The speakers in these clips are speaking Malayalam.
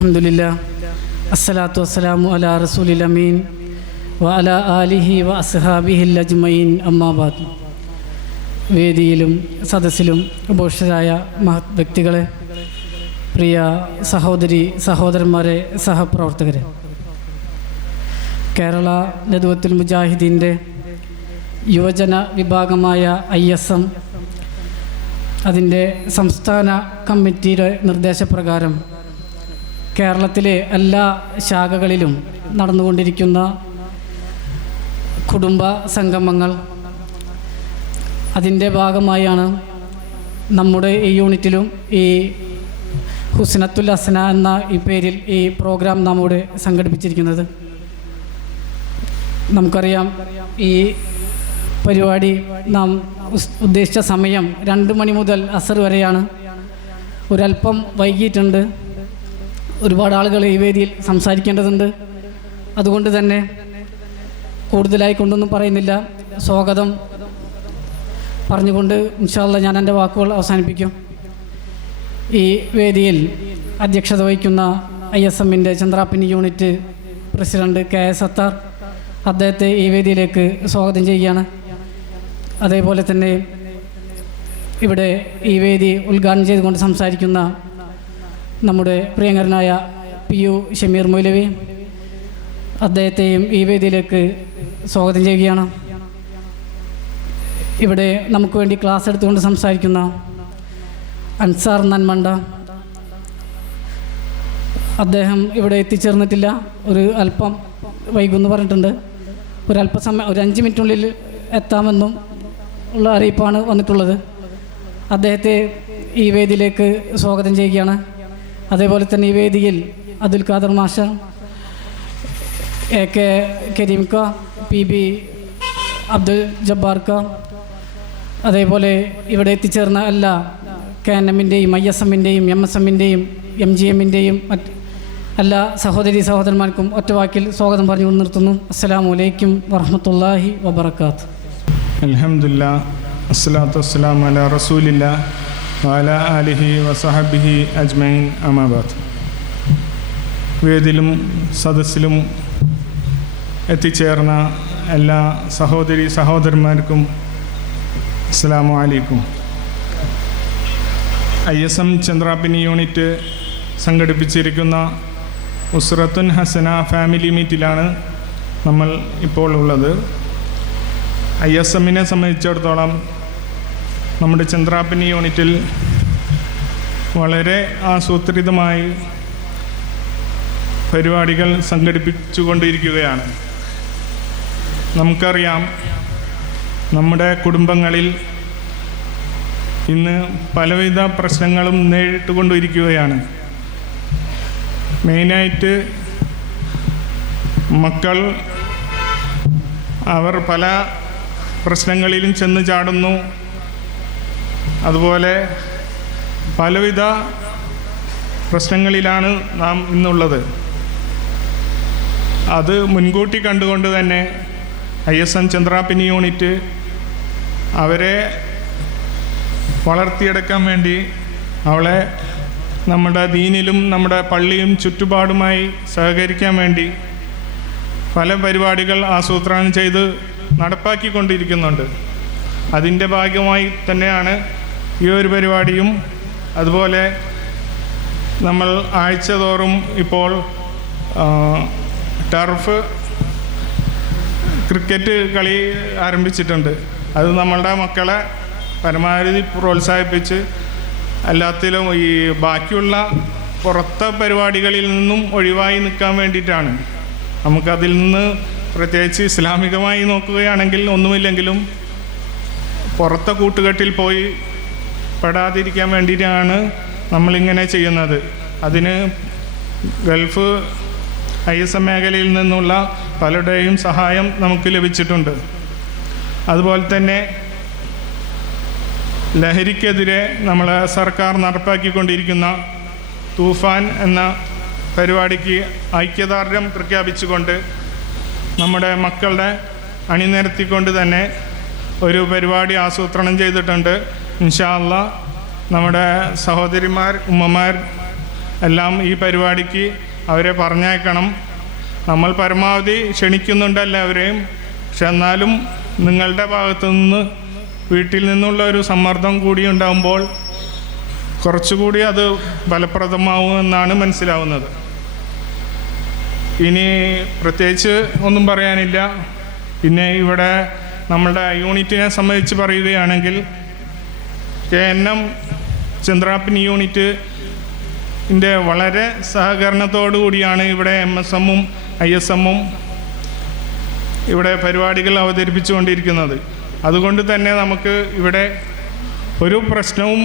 അൽഹംദുലില്ലാ അസ്സലാത്തു വസ്സലാമു അലാ റസൂലിൽ അമീൻ വ അലാ ആലിഹി വ അസ്ഹാബിഹിൽ അജ്മഈൻ അമ്മാ ബഅദ്. വേദിയിലും സദസ്സിലും ഉപവിഷ്ടരായ മഹത് വ്യക്തികളെ, പ്രിയ സഹോദരി സഹോദരന്മാരെ, സഹപ്രവർത്തകരെ, കേരള നദ്വത്തുൽ മുജാഹിദീൻ്റെ യുവജന വിഭാഗമായ ISM അതിൻ്റെ സംസ്ഥാന കമ്മിറ്റിയുടെ നിർദ്ദേശപ്രകാരം കേരളത്തിലെ എല്ലാ ശാഖകളിലും നടന്നുകൊണ്ടിരിക്കുന്ന കുടുംബ സംഗമങ്ങൾ, അതിൻ്റെ ഭാഗമായാണ് നമ്മുടെ ഈ യൂണിറ്റിലും ഈ ഹുസ്നത്തുൽ ഹസന എന്ന ഈ പേരിൽ ഈ പ്രോഗ്രാം നമ്മോട് സംഘടിപ്പിച്ചിരിക്കുന്നത്. നമുക്കറിയാം, ഈ പരിപാടി നാം ഉദ്ദേശിച്ച സമയം 2 മണി മുതൽ അസർ വരെയാണ്. ഒരല്പം വൈകിയിട്ടുണ്ട്. ഒരുപാട് ആളുകൾ ഈ വേദിയിൽ സംസാരിക്കേണ്ടതുണ്ട്. അതുകൊണ്ട് തന്നെ കൂടുതലായി കൊണ്ടൊന്നും പറയുന്നില്ല, സ്വാഗതം പറഞ്ഞുകൊണ്ട് ഇൻഷാ അല്ലാഹ് ഞാൻ എൻ്റെ വാക്കുകൾ അവസാനിപ്പിക്കും. ഈ വേദിയിൽ അധ്യക്ഷത വഹിക്കുന്ന ISMൻ്റെ ചന്ദ്രാപ്പിനി യൂണിറ്റ് പ്രസിഡന്റ് KS അത്താർ, അദ്ദേഹത്തെ ഈ വേദിയിലേക്ക് സ്വാഗതം ചെയ്യുകയാണ്. അതേപോലെ തന്നെ ഇവിടെ ഈ വേദി ഉദ്ഘാടനം ചെയ്തുകൊണ്ട് സംസാരിക്കുന്ന നമ്മുടെ പ്രിയങ്കരനായ PU ഷമീർ മൗലവി, അദ്ദേഹത്തെയും ഈ വേദിയിലേക്ക് സ്വാഗതം ചെയ്യുകയാണ്. ഇവിടെ നമുക്ക് വേണ്ടി ക്ലാസ് എടുത്തുകൊണ്ട് സംസാരിക്കുന്ന അൻസാർ നന്മണ്ട, അദ്ദേഹം ഇവിടെ എത്തിച്ചേർന്നിട്ടില്ല, ഒരു അല്പം വൈകുമെന്ന് പറഞ്ഞിട്ടുണ്ട്. ഒരല്പസമയം, ഒരു 5 മിനിറ്റിനുള്ളിൽ എത്താമെന്നും ഉള്ള അറിയിപ്പാണ് വന്നിട്ടുള്ളത്. അദ്ദേഹത്തെ ഈ വേദിയിലേക്ക് സ്വാഗതം ചെയ്യുകയാണ്. അതേപോലെ തന്നെ ഈ വേദിയിൽ അബ്ദുൽ ഖാദർ മാസ്റ്റർ, AK കരീം ക, PB അബ്ദുൽ ജബ്ബാർ ക, അതേപോലെ ഇവിടെ എത്തിച്ചേർന്ന എല്ലാ KNMൻ്റെയും ISMൻ്റെയും MSMൻ്റെയും MGMൻ്റെയും മറ്റ് എല്ലാ സഹോദരി സഹോദരന്മാർക്കും ഒറ്റവാക്കിൽ സ്വാഗതം പറഞ്ഞു നിർത്തുന്നു. അസ്സലാമു അലൈക്കും വറഹ്മത്തുള്ളാഹി വബറകാത്ത്. അൽഹംദുലില്ലാ അസ്സലാത്തു വസ്സലാമു അലാ റസൂലില്ലാ വഅലാ ആലിഹി വസഹബിഹി അജ്മഈൻ അമ്മാ ബഅദ്. വേദിയിലും സദസ്സിലും എത്തിച്ചേർന്ന എല്ലാ സഹോദരി സഹോദരന്മാർക്കും അസ്സലാമു അലൈക്കും. ISM ചന്ദ്രാപ്പിനി യൂണിറ്റ് സംഘടിപ്പിച്ചിരിക്കുന്ന ഉസ്റത്തുൻ ഹസന ഫാമിലി മീറ്റിലാണ് നമ്മൾ ഇപ്പോൾ ഉള്ളത്. ISMനെ സംബന്ധിച്ചിടത്തോളം നമ്മുടെ ചന്ദ്രാപ്പിനി യൂണിറ്റിൽ വളരെ ആസൂത്രിതമായി പരിപാടികൾ സംഘടിപ്പിച്ചുകൊണ്ടിരിക്കുകയാണ്. നമുക്കറിയാം, നമ്മുടെ കുടുംബങ്ങളിൽ ഇന്ന് പലവിധ പ്രശ്നങ്ങളും നേരിട്ടുകൊണ്ടിരിക്കുകയാണ്. മെയിനായിട്ട് മക്കൾ അവർ പല പ്രശ്നങ്ങളിലും ചെന്ന് ചാടുന്നു. അതുപോലെ പലവിധ പ്രശ്നങ്ങളിലാണ് നാം ഇന്നുള്ളത്. അത് മുൻകൂട്ടി കണ്ടുകൊണ്ട് തന്നെ ISM ചന്ദ്രാപ്പിനി യൂണിറ്റ് അവരെ വളർത്തിയെടുക്കാൻ വേണ്ടി, അവളെ നമ്മുടെ ദീനിലും നമ്മുടെ പള്ളിയും ചുറ്റുപാടുമായി സഹകരിക്കാൻ വേണ്ടി പല പരിപാടികൾ ആസൂത്രണം ചെയ്ത് നടപ്പാക്കിക്കൊണ്ടിരിക്കുന്നുണ്ട്. അതിൻ്റെ ഭാഗമായി തന്നെയാണ് ഈ ഒരു പരിപാടിയും. അതുപോലെ നമ്മൾ ആഴ്ചതോറും ഇപ്പോൾ ടർഫ് ക്രിക്കറ്റ് കളി ആരംഭിച്ചിട്ടുണ്ട്. അത് നമ്മളുടെ മക്കളെ പരമാവധി പ്രോത്സാഹിപ്പിച്ച് എല്ലാത്തിലും ഈ ബാക്കിയുള്ള പുറത്തെ പരിപാടികളിൽ നിന്നും ഒഴിവായി നിൽക്കാൻ വേണ്ടിയിട്ടാണ്. നമുക്കതിൽ നിന്ന് പ്രത്യേകിച്ച് ഇസ്ലാമികമായി നോക്കുകയാണെങ്കിൽ ഒന്നുമില്ലെങ്കിലും പുറത്തെ കൂട്ടുകെട്ടിൽ പോയി പെടാതിരിക്കാൻ വേണ്ടിയിട്ടാണ് നമ്മളിങ്ങനെ ചെയ്യുന്നത്. അതിന് ഗൾഫ് ISM മേഖലയിൽ നിന്നുള്ള പലരുടെയും സഹായം നമുക്ക് ലഭിച്ചിട്ടുണ്ട്. അതുപോലെ തന്നെ ലഹരിക്കെതിരെ നമ്മളെ സർക്കാർ നടപ്പാക്കിക്കൊണ്ടിരിക്കുന്ന തൂഫാൻ എന്ന പരിപാടിക്ക് ഐക്യദാർഢ്യം പ്രഖ്യാപിച്ചുകൊണ്ട് നമ്മുടെ മക്കളുടെ അണിനിരത്തിക്കൊണ്ട് തന്നെ ഒരു പരിപാടി ആസൂത്രണം ചെയ്തിട്ടുണ്ട്. ഇൻഷാ അല്ലാഹ് നമ്മുടെ സഹോദരിമാർ, ഉമ്മമാർ എല്ലാം ഈ പരിപാടിക്ക് അവരെ പറഞ്ഞയക്കണം. നമ്മൾ പരമാവധി ക്ഷണിക്കുന്നുണ്ട് എല്ലാവരെയും. പക്ഷെ എന്നാലും നിങ്ങളുടെ ഭാഗത്തു നിന്ന് വീട്ടിൽ നിന്നുള്ള ഒരു സമ്മർദ്ദം കൂടി ഉണ്ടാകുമ്പോൾ കുറച്ചുകൂടി അത് ഫലപ്രദമാവുമെന്നാണ് മനസ്സിലാവുന്നത്. ഇനി പ്രത്യേകിച്ച് ഒന്നും പറയാനില്ല. പിന്നെ ഇവിടെ നമ്മളുടെ യൂണിറ്റിനെ സംബന്ധിച്ച് പറയുകയാണെങ്കിൽ KNM ചന്ദ്രാപ്പിനി യൂണിറ്റിൻ്റെ വളരെ സഹകരണത്തോടു കൂടിയാണ് ഇവിടെ MSM-ഉം ISM-ഉം ഇവിടെ പരിപാടികൾ അവതരിപ്പിച്ചുകൊണ്ടിരിക്കുന്നത്. അതുകൊണ്ട് തന്നെ നമുക്ക് ഇവിടെ ഒരു പ്രശ്നവും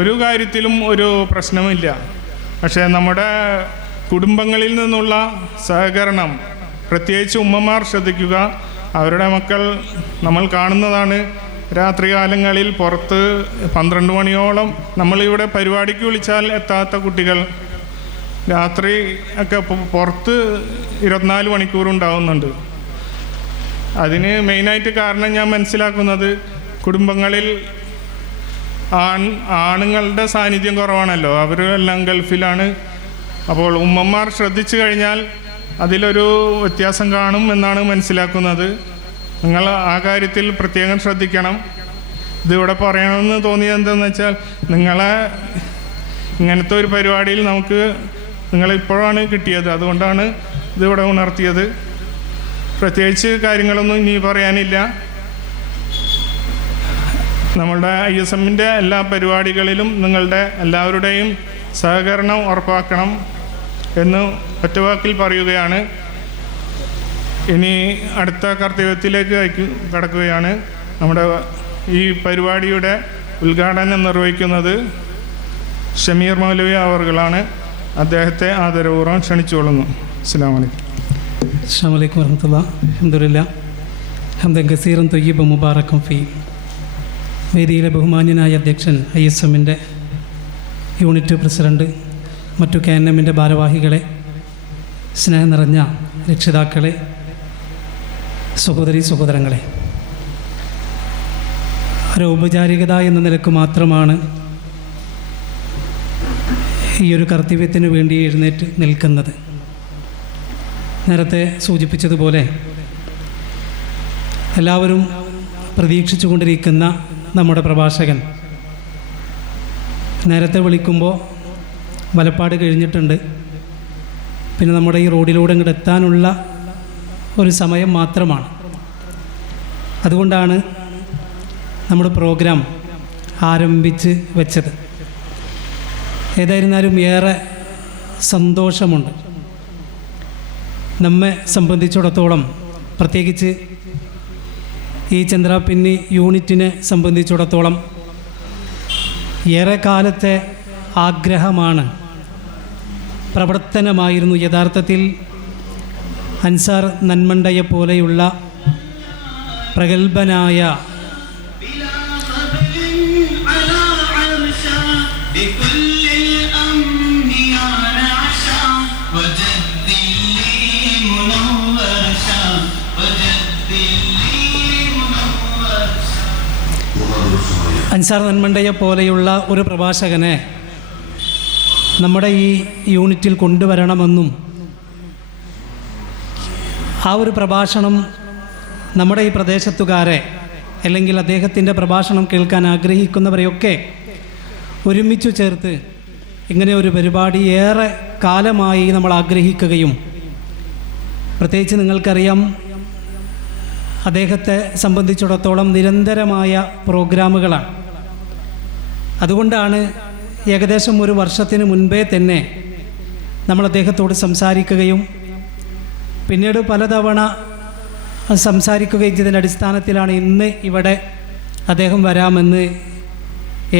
ഒരു കാര്യത്തിലും ഒരു പ്രശ്നമില്ല. പക്ഷേ നമ്മുടെ കുടുംബങ്ങളിൽ നിന്നുള്ള സഹകരണം, പ്രത്യേകിച്ച് ഉമ്മമാർ ശ്രദ്ധിക്കുക. അവരുടെ മക്കൾ നമ്മൾ കാണുന്നതാണ്, രാത്രികാലങ്ങളിൽ പുറത്ത് 12 മണിയോളം നമ്മളിവിടെ പരിപാടിക്ക് വിളിച്ചാൽ എത്താത്ത കുട്ടികൾ രാത്രി ഒക്കെ പുറത്ത് 24 മണിക്കൂർ ഉണ്ടാവുന്നുണ്ട്. അതിന് മെയിനായിട്ട് കാരണം ഞാൻ മനസ്സിലാക്കുന്നത് കുടുംബങ്ങളിൽ ആണുങ്ങളുടെ സാന്നിധ്യം കുറവാണല്ലോ, അവരെല്ലാം ഗൾഫിലാണ്. അപ്പോൾ ഉമ്മമാർ ശ്രദ്ധിച്ചു കഴിഞ്ഞാൽ അതിലൊരു വ്യത്യാസം കാണും എന്നാണ് മനസ്സിലാക്കുന്നത്. നിങ്ങൾ ആ കാര്യത്തിൽ പ്രത്യേകം ശ്രദ്ധിക്കണം. ഇതിവിടെ പറയണമെന്ന് തോന്നിയത് എന്താണെന്ന് വെച്ചാൽ നിങ്ങളെ ഇങ്ങനത്തെ ഒരു പരിപാടിയിൽ നിങ്ങളിപ്പോഴാണ് കിട്ടിയത്, അതുകൊണ്ടാണ് ഇതിവിടെ ഉണർത്തിയത്. പ്രത്യേകിച്ച് കാര്യങ്ങളൊന്നും ഇനി പറയാനില്ല. നമ്മളുടെ ISM-ൻ്റെ എല്ലാ പരിപാടികളിലും നിങ്ങളുടെ എല്ലാവരുടെയും സഹകരണം ഉറപ്പാക്കണം എന്ന് ഒറ്റവാക്കിൽ പറയുകയാണ്. ഇനി അടുത്ത കർത്തവ്യത്തിലേക്ക് കടക്കുകയാണ്. നമ്മുടെ ഈ പരിപാടിയുടെ ഉദ്ഘാടനം നിർവഹിക്കുന്നത് ഷമീർ മൗലവി അവർകളാണ്. അദ്ദേഹത്തെ ആദരപൂർവ്വം ക്ഷണിച്ചുകൊള്ളുന്നു. അസ്സലാമു അലൈക്കും. അസ്സലാമു അലൈക്കും വറഹ്മത്തുള്ളാഹി. അൽഹംദുലില്ലാഹ് ഹംദൻ കസീറൻ ത്വയ്യിബൻ മുബാറകൻ ഫീ. വേദിയിലെ ബഹുമാന്യനായ അധ്യക്ഷൻ ISM-ൻ്റെ യൂണിറ്റ് പ്രസിഡന്റ്, മറ്റു KNM-ൻ്റെ ഭാരവാഹികളെ, സ്നേഹം നിറഞ്ഞ രക്ഷിതാക്കളെ, സഹോദരീ സഹോദരങ്ങളെ, ഒരു ഔപചാരികത എന്ന നിലക്ക് മാത്രമാണ് ഈ ഒരു കർത്തവ്യത്തിന് വേണ്ടി എഴുന്നേറ്റ് നിൽക്കുന്നത്. നേരത്തെ സൂചിപ്പിച്ചതുപോലെ എല്ലാവരും പ്രതീക്ഷിച്ചു കൊണ്ടിരിക്കുന്ന നമ്മുടെ പ്രഭാഷകൻ നേരത്തെ വിളിക്കുമ്പോൾ വലപ്പാട് കഴിഞ്ഞിട്ടുണ്ട്. പിന്നെ നമ്മുടെ ഈ റോഡിലൂടെ ഇങ്ങോട്ട് എത്താനുള്ള ഒരു സമയം മാത്രമാണ്. അതുകൊണ്ടാണ് നമ്മുടെ പ്രോഗ്രാം ആരംഭിച്ച് വെച്ചത്. ഏതായിരുന്നാലും ഏറെ സന്തോഷമുണ്ട്. നമ്മെ സംബന്ധിച്ചിടത്തോളം, പ്രത്യേകിച്ച് ഈ ചന്ദ്രാപ്പിന്നി യൂണിറ്റിനെ സംബന്ധിച്ചിടത്തോളം ഏറെ കാലത്തെ ആഗ്രഹമാണ്, പ്രവർത്തനമായിരുന്നു. യഥാർത്ഥത്തിൽ അൻസാർ നന്മണ്ടയെ പോലെയുള്ള പ്രഗത്ഭനായ അൻസാർ നന്മണ്ടയെ പോലെയുള്ള ഒരു പ്രഭാഷകനെ നമ്മുടെ ഈ യൂണിറ്റിൽ കൊണ്ടുവരണമെന്നും ആ ഒരു പ്രഭാഷണം നമ്മുടെ ഈ പ്രദേശത്തുകാരെ, അല്ലെങ്കിൽ അദ്ദേഹത്തിൻ്റെ പ്രഭാഷണം കേൾക്കാൻ ആഗ്രഹിക്കുന്നവരെയൊക്കെ ഒരുമിച്ചു ചേർത്ത് ഇങ്ങനെ ഒരു പരിപാടി ഏറെ കാലമായി നമ്മൾ ആഗ്രഹിക്കുകയും, പ്രത്യേകിച്ച് നിങ്ങൾക്കറിയാം അദ്ദേഹത്തെ സംബന്ധിച്ചിടത്തോളം നിരന്തരമായ പ്രോഗ്രാമുകളാണ്. അതുകൊണ്ടാണ് ഏകദേശം ഒരു വർഷത്തിന് മുൻപേ തന്നെ നമ്മൾ അദ്ദേഹത്തോട് സംസാരിക്കുകയും പിന്നീട് പലതവണ സംസാരിക്കുകയും ചെയ്തതിൻ്റെ അടിസ്ഥാനത്തിലാണ് ഇന്ന് ഇവിടെ അദ്ദേഹം വരാമെന്ന്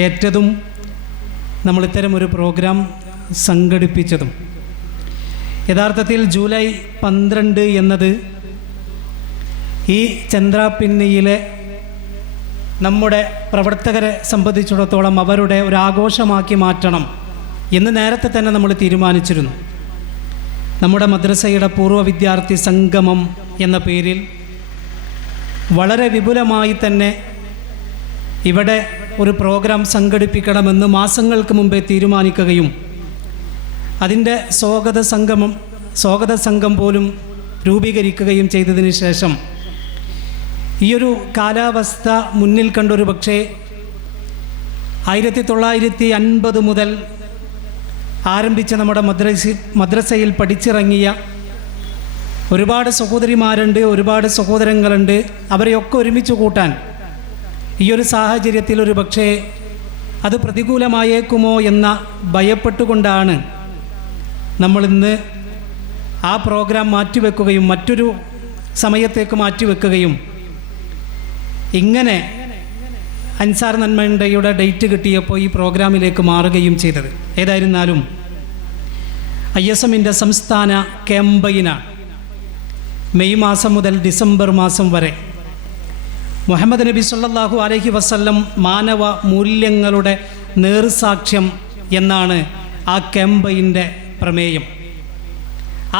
ഏറ്റതും നമ്മളിത്തരം ഒരു പ്രോഗ്രാം സംഘടിപ്പിച്ചതും. യഥാർത്ഥത്തിൽ ജൂലൈ 12 എന്നത് ഈ ചന്ദ്രാപ്പിന്നിയിലെ നമ്മുടെ പ്രവർത്തകരെ സംബന്ധിച്ചിടത്തോളം അവരുടെ ഒരു ആഘോഷമാക്കി മാറ്റണം എന്ന് നേരത്തെ തന്നെ നമ്മൾ തീരുമാനിച്ചിരുന്നു. നമ്മുടെ മദ്രസയുടെ പൂർവ്വ വിദ്യാർത്ഥി സംഗമം എന്ന പേരിൽ വളരെ വിപുലമായി തന്നെ ഇവിടെ ഒരു പ്രോഗ്രാം സംഘടിപ്പിക്കണമെന്ന് മാസങ്ങൾക്ക് മുമ്പേ തീരുമാനിക്കുകയും അതിൻ്റെ സ്വാഗത സംഘം പോലും രൂപീകരിക്കുകയും ചെയ്തതിന് ശേഷം ഈയൊരു കാലാവസ്ഥ മുന്നിൽ കണ്ടൊരു പക്ഷേ 1950 മുതൽ ആരംഭിച്ച നമ്മുടെ മദ്രസയിൽ പഠിച്ചിറങ്ങിയ ഒരുപാട് സഹോദരിമാരുണ്ട്, ഒരുപാട് സഹോദരങ്ങളുണ്ട്. അവരെയൊക്കെ ഒരുമിച്ച് കൂട്ടാൻ ഈയൊരു സാഹചര്യത്തിൽ ഒരു പക്ഷേ അത് പ്രതികൂലമായേക്കുമോ എന്ന ഭയപ്പെട്ടുകൊണ്ടാണ് നമ്മളിന്ന് ആ പ്രോഗ്രാം മാറ്റിവെക്കുകയും മറ്റൊരു സമയത്തേക്ക് മാറ്റിവെക്കുകയും ഇങ്ങനെ അൻസാർ നന്മയുടെ ഡേറ്റ് കിട്ടിയപ്പോൾ ഈ പ്രോഗ്രാമിലേക്ക് മാറുകയും ചെയ്തത്. ഏതായിരുന്നാലും ISMൻ്റെ സംസ്ഥാന ക്യാമ്പയിനാണ്. മെയ് മാസം മുതൽ ഡിസംബർ മാസം വരെ മുഹമ്മദ് നബി സല്ലല്ലാഹു അലൈഹി വസല്ലം മാനവ മൂല്യങ്ങളുടെ നേർസാക്ഷ്യം എന്നാണ് ആ ക്യാമ്പയിൻ്റെ പ്രമേയം.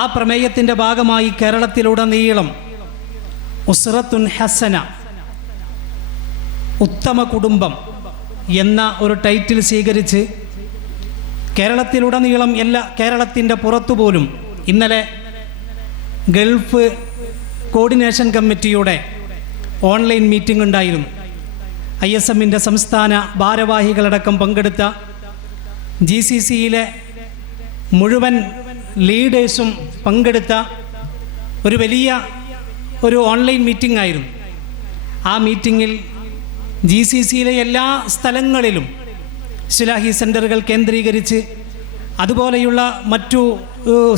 ആ പ്രമേയത്തിൻ്റെ ഭാഗമായി കേരളത്തിലുടനീളം ഉസ്റത്തുൻ ഹസന, ഉത്തമ കുടുംബം എന്ന ഒരു ടൈറ്റിൽ സ്വീകരിച്ച് കേരളത്തിലുടനീളം കേരളത്തിൻ്റെ പുറത്തുപോലും ഇന്നലെ ഗൾഫ് കോർഡിനേഷൻ കമ്മിറ്റിയുടെ ഓൺലൈൻ മീറ്റിംഗ് ഉണ്ടായിരുന്നു. ISMൻ്റെ സംസ്ഥാന ഭാരവാഹികളടക്കം പങ്കെടുത്ത GCCയിലെ മുഴുവൻ ലീഡേഴ്സും പങ്കെടുത്ത ഒരു വലിയ ഓൺലൈൻ മീറ്റിംഗ് ആയിരുന്നു. ആ മീറ്റിങ്ങിൽ GCCയിലെ എല്ലാ സ്ഥലങ്ങളിലും ഇസ്ലാഹി സെൻ്ററുകൾ കേന്ദ്രീകരിച്ച് അതുപോലെയുള്ള മറ്റു